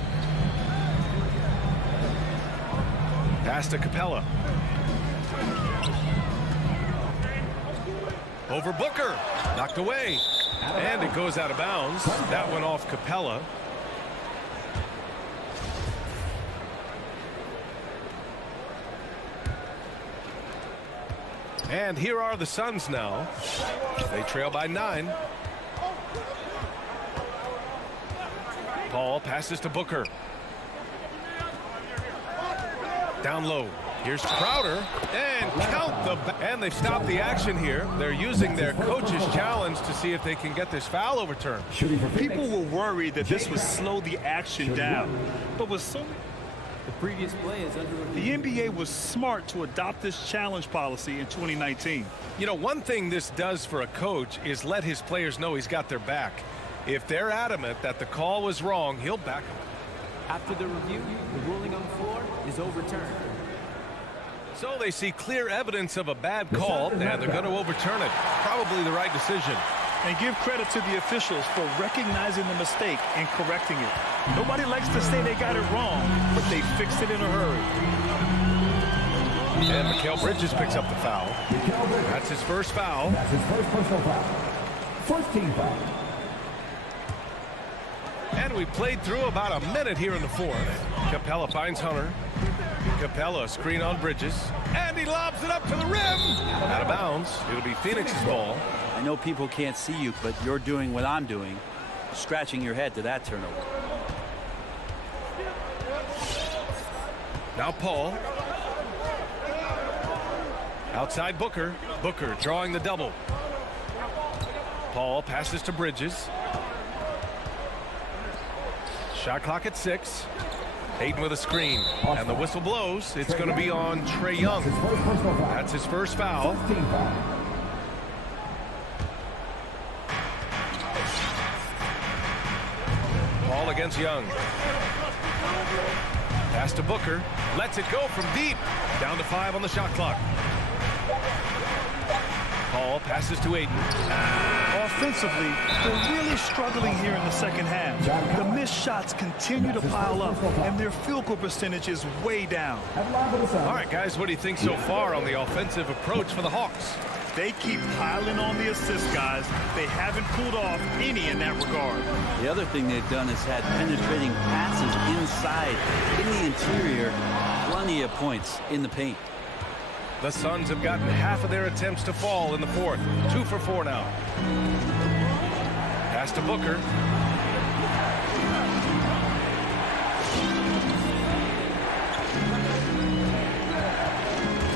Pass to Capella. Over Booker. Knocked away. And it goes out of bounds. That went off Capella. And here are the Suns now. They trail by 9. Paul passes to Booker. Down low. Here's Crowder. And count the... And they've stopped the action here. They're using their coach's challenge to see if they can get this foul overturned. People were worried that this would slow the action down. But with so many... The previous play is under review. The NBA was smart to adopt this challenge policy in 2019. You know, one thing this does for a coach is let his players know he's got their back. If they're adamant that the call was wrong, he'll back them. After the review, the ruling on the floor is overturned. So they see clear evidence of a bad call, and they're going to overturn it. Probably the right decision. And give credit to the officials for recognizing the mistake and correcting it. Nobody likes to say they got it wrong, but they fixed it in a hurry. And Mikal Bridges picks up the foul. That's his first foul. That's his first personal foul. First team foul. And we played through about a minute here in the fourth. Capella finds Hunter. Capella screen on Bridges. And he lobs it up to the rim. Out of bounds. It'll be Phoenix's ball. I know people can't see you, but you're doing what I'm doing. Scratching your head to that turnover. Now Paul. Outside Booker. Booker drawing the double. Paul passes to Bridges. Shot clock at 6. Ayton with a screen. And the whistle blows. It's going to be on Trae Young. That's his first foul. Paul against Young. Pass to Booker. Lets it go from deep. Down to 5 on the shot clock. Paul passes to Ayton. Offensively, they're really struggling here in the second half. The missed shots continue to pile up, and their field goal percentage is way down. All right, guys, what do you think so far on the offensive approach for the Hawks? They keep piling on the assists, guys. They haven't pulled off any in that regard. The other thing they've done is had penetrating passes inside, in the interior, plenty of points in the paint. The Suns have gotten half of their attempts to fall in the fourth. 2 for 4 now. Pass to Booker.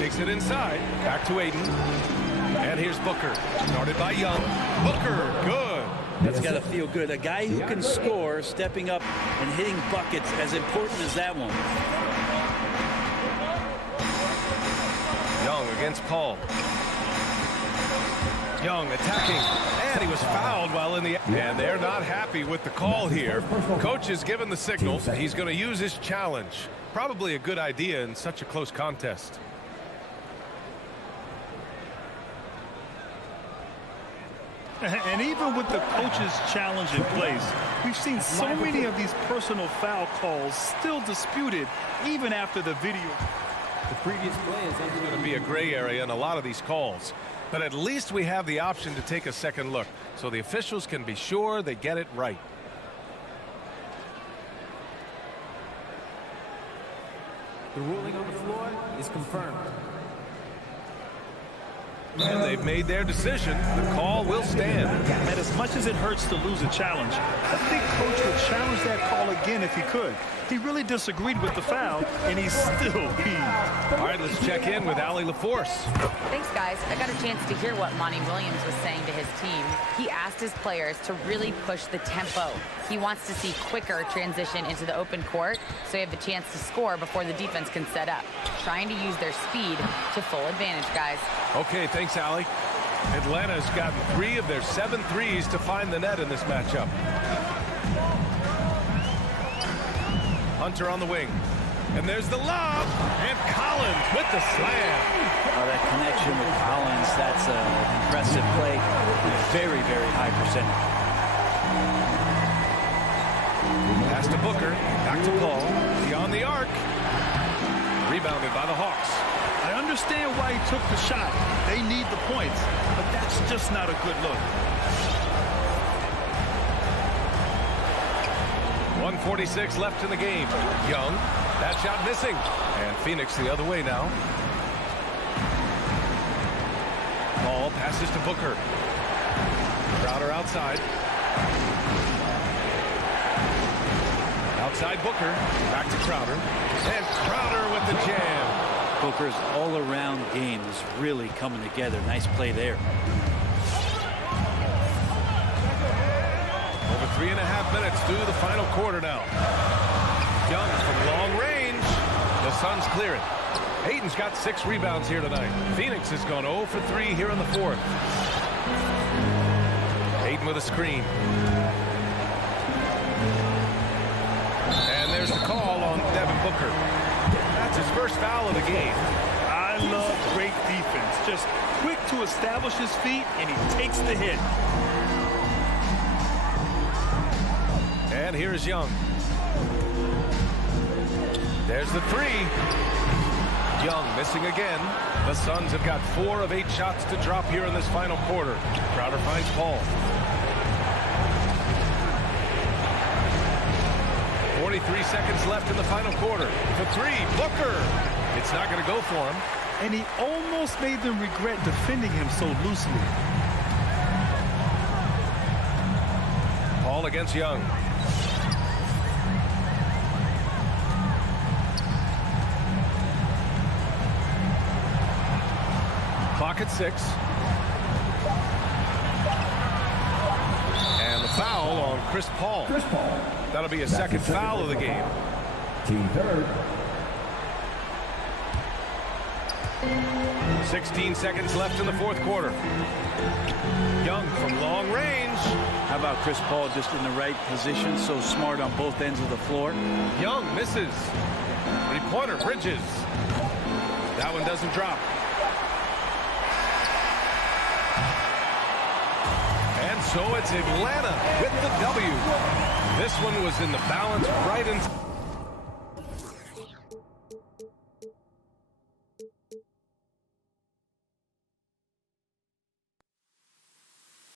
Takes it inside. Back to Ayton. And here's Booker. Started by Young. Booker, good. That's got to feel good. A guy who can score, stepping up and hitting buckets, as important as that one. Young against Paul. Young attacking. And he was fouled while in the... And they're not happy with the call here. Coach has given the signal. He's going to use his challenge. Probably a good idea in such a close contest. And even with the coach's challenge in place, we've seen so many of these personal foul calls still disputed even after the video. The previous play is going to be a gray area in a lot of these calls. But at least we have the option to take a second look so the officials can be sure they get it right. The ruling on the floor is confirmed. And they've made their decision. The call will stand. And as much as it hurts to lose a challenge, I think Coach would challenge that call again if he could. He really disagreed with the foul, and he's still peeved. All right, let's check in with Allie LaForce. Thanks, guys. I got a chance to hear what Monty Williams was saying to his team. He asked his players to really push the tempo. He wants to see quicker transition into the open court so they have the chance to score before the defense can set up. Trying to use their speed to full advantage, guys. Okay, thanks, Allie. Atlanta's gotten 3 of their 7 threes to find the net in this matchup. Hunter on the wing. And there's the lob. And Collins with the slam. That connection with Collins, that's an impressive play. Very, very high percentage. Pass to Booker. Back to Paul. Beyond the arc. Rebounded by the Hawks. I understand why he took the shot. They need the points, but that's just not a good look. 1:46 left in the game. Young, that shot missing. And Phoenix the other way now. Ball passes to Booker. Crowder outside. Outside Booker. Back to Crowder. And Crowder with the jam. Booker's all-around game is really coming together. Nice play there. Over 3.5 minutes through the final quarter now. Young from long range. The Suns clear it. Ayton's got 6 rebounds here tonight. Phoenix has gone 0 for 3 here in the fourth. Ayton with a screen. And there's the call on Devin Booker. That's his first foul of the game. I love great defense. Just quick to establish his feet, and he takes the hit. And here's Young. There's the 3. Young missing again. The Suns have got 4 of 8 shots to drop here in this final quarter. Crowder finds Paul. 43 seconds left in the final quarter. For 3, Booker. It's not going to go for him. And he almost made them regret defending him so loosely. Paul against Young. Clock at 6. And the foul on Chris Paul. That'll be a second foul of the game. Team third. 16 seconds left in the fourth quarter. Young from long range. How about Chris Paul just in the right position, so smart on both ends of the floor. Young misses. 3-pointer, Bridges. That one doesn't drop. And so it's Atlanta with the W. This one was in the balance right in.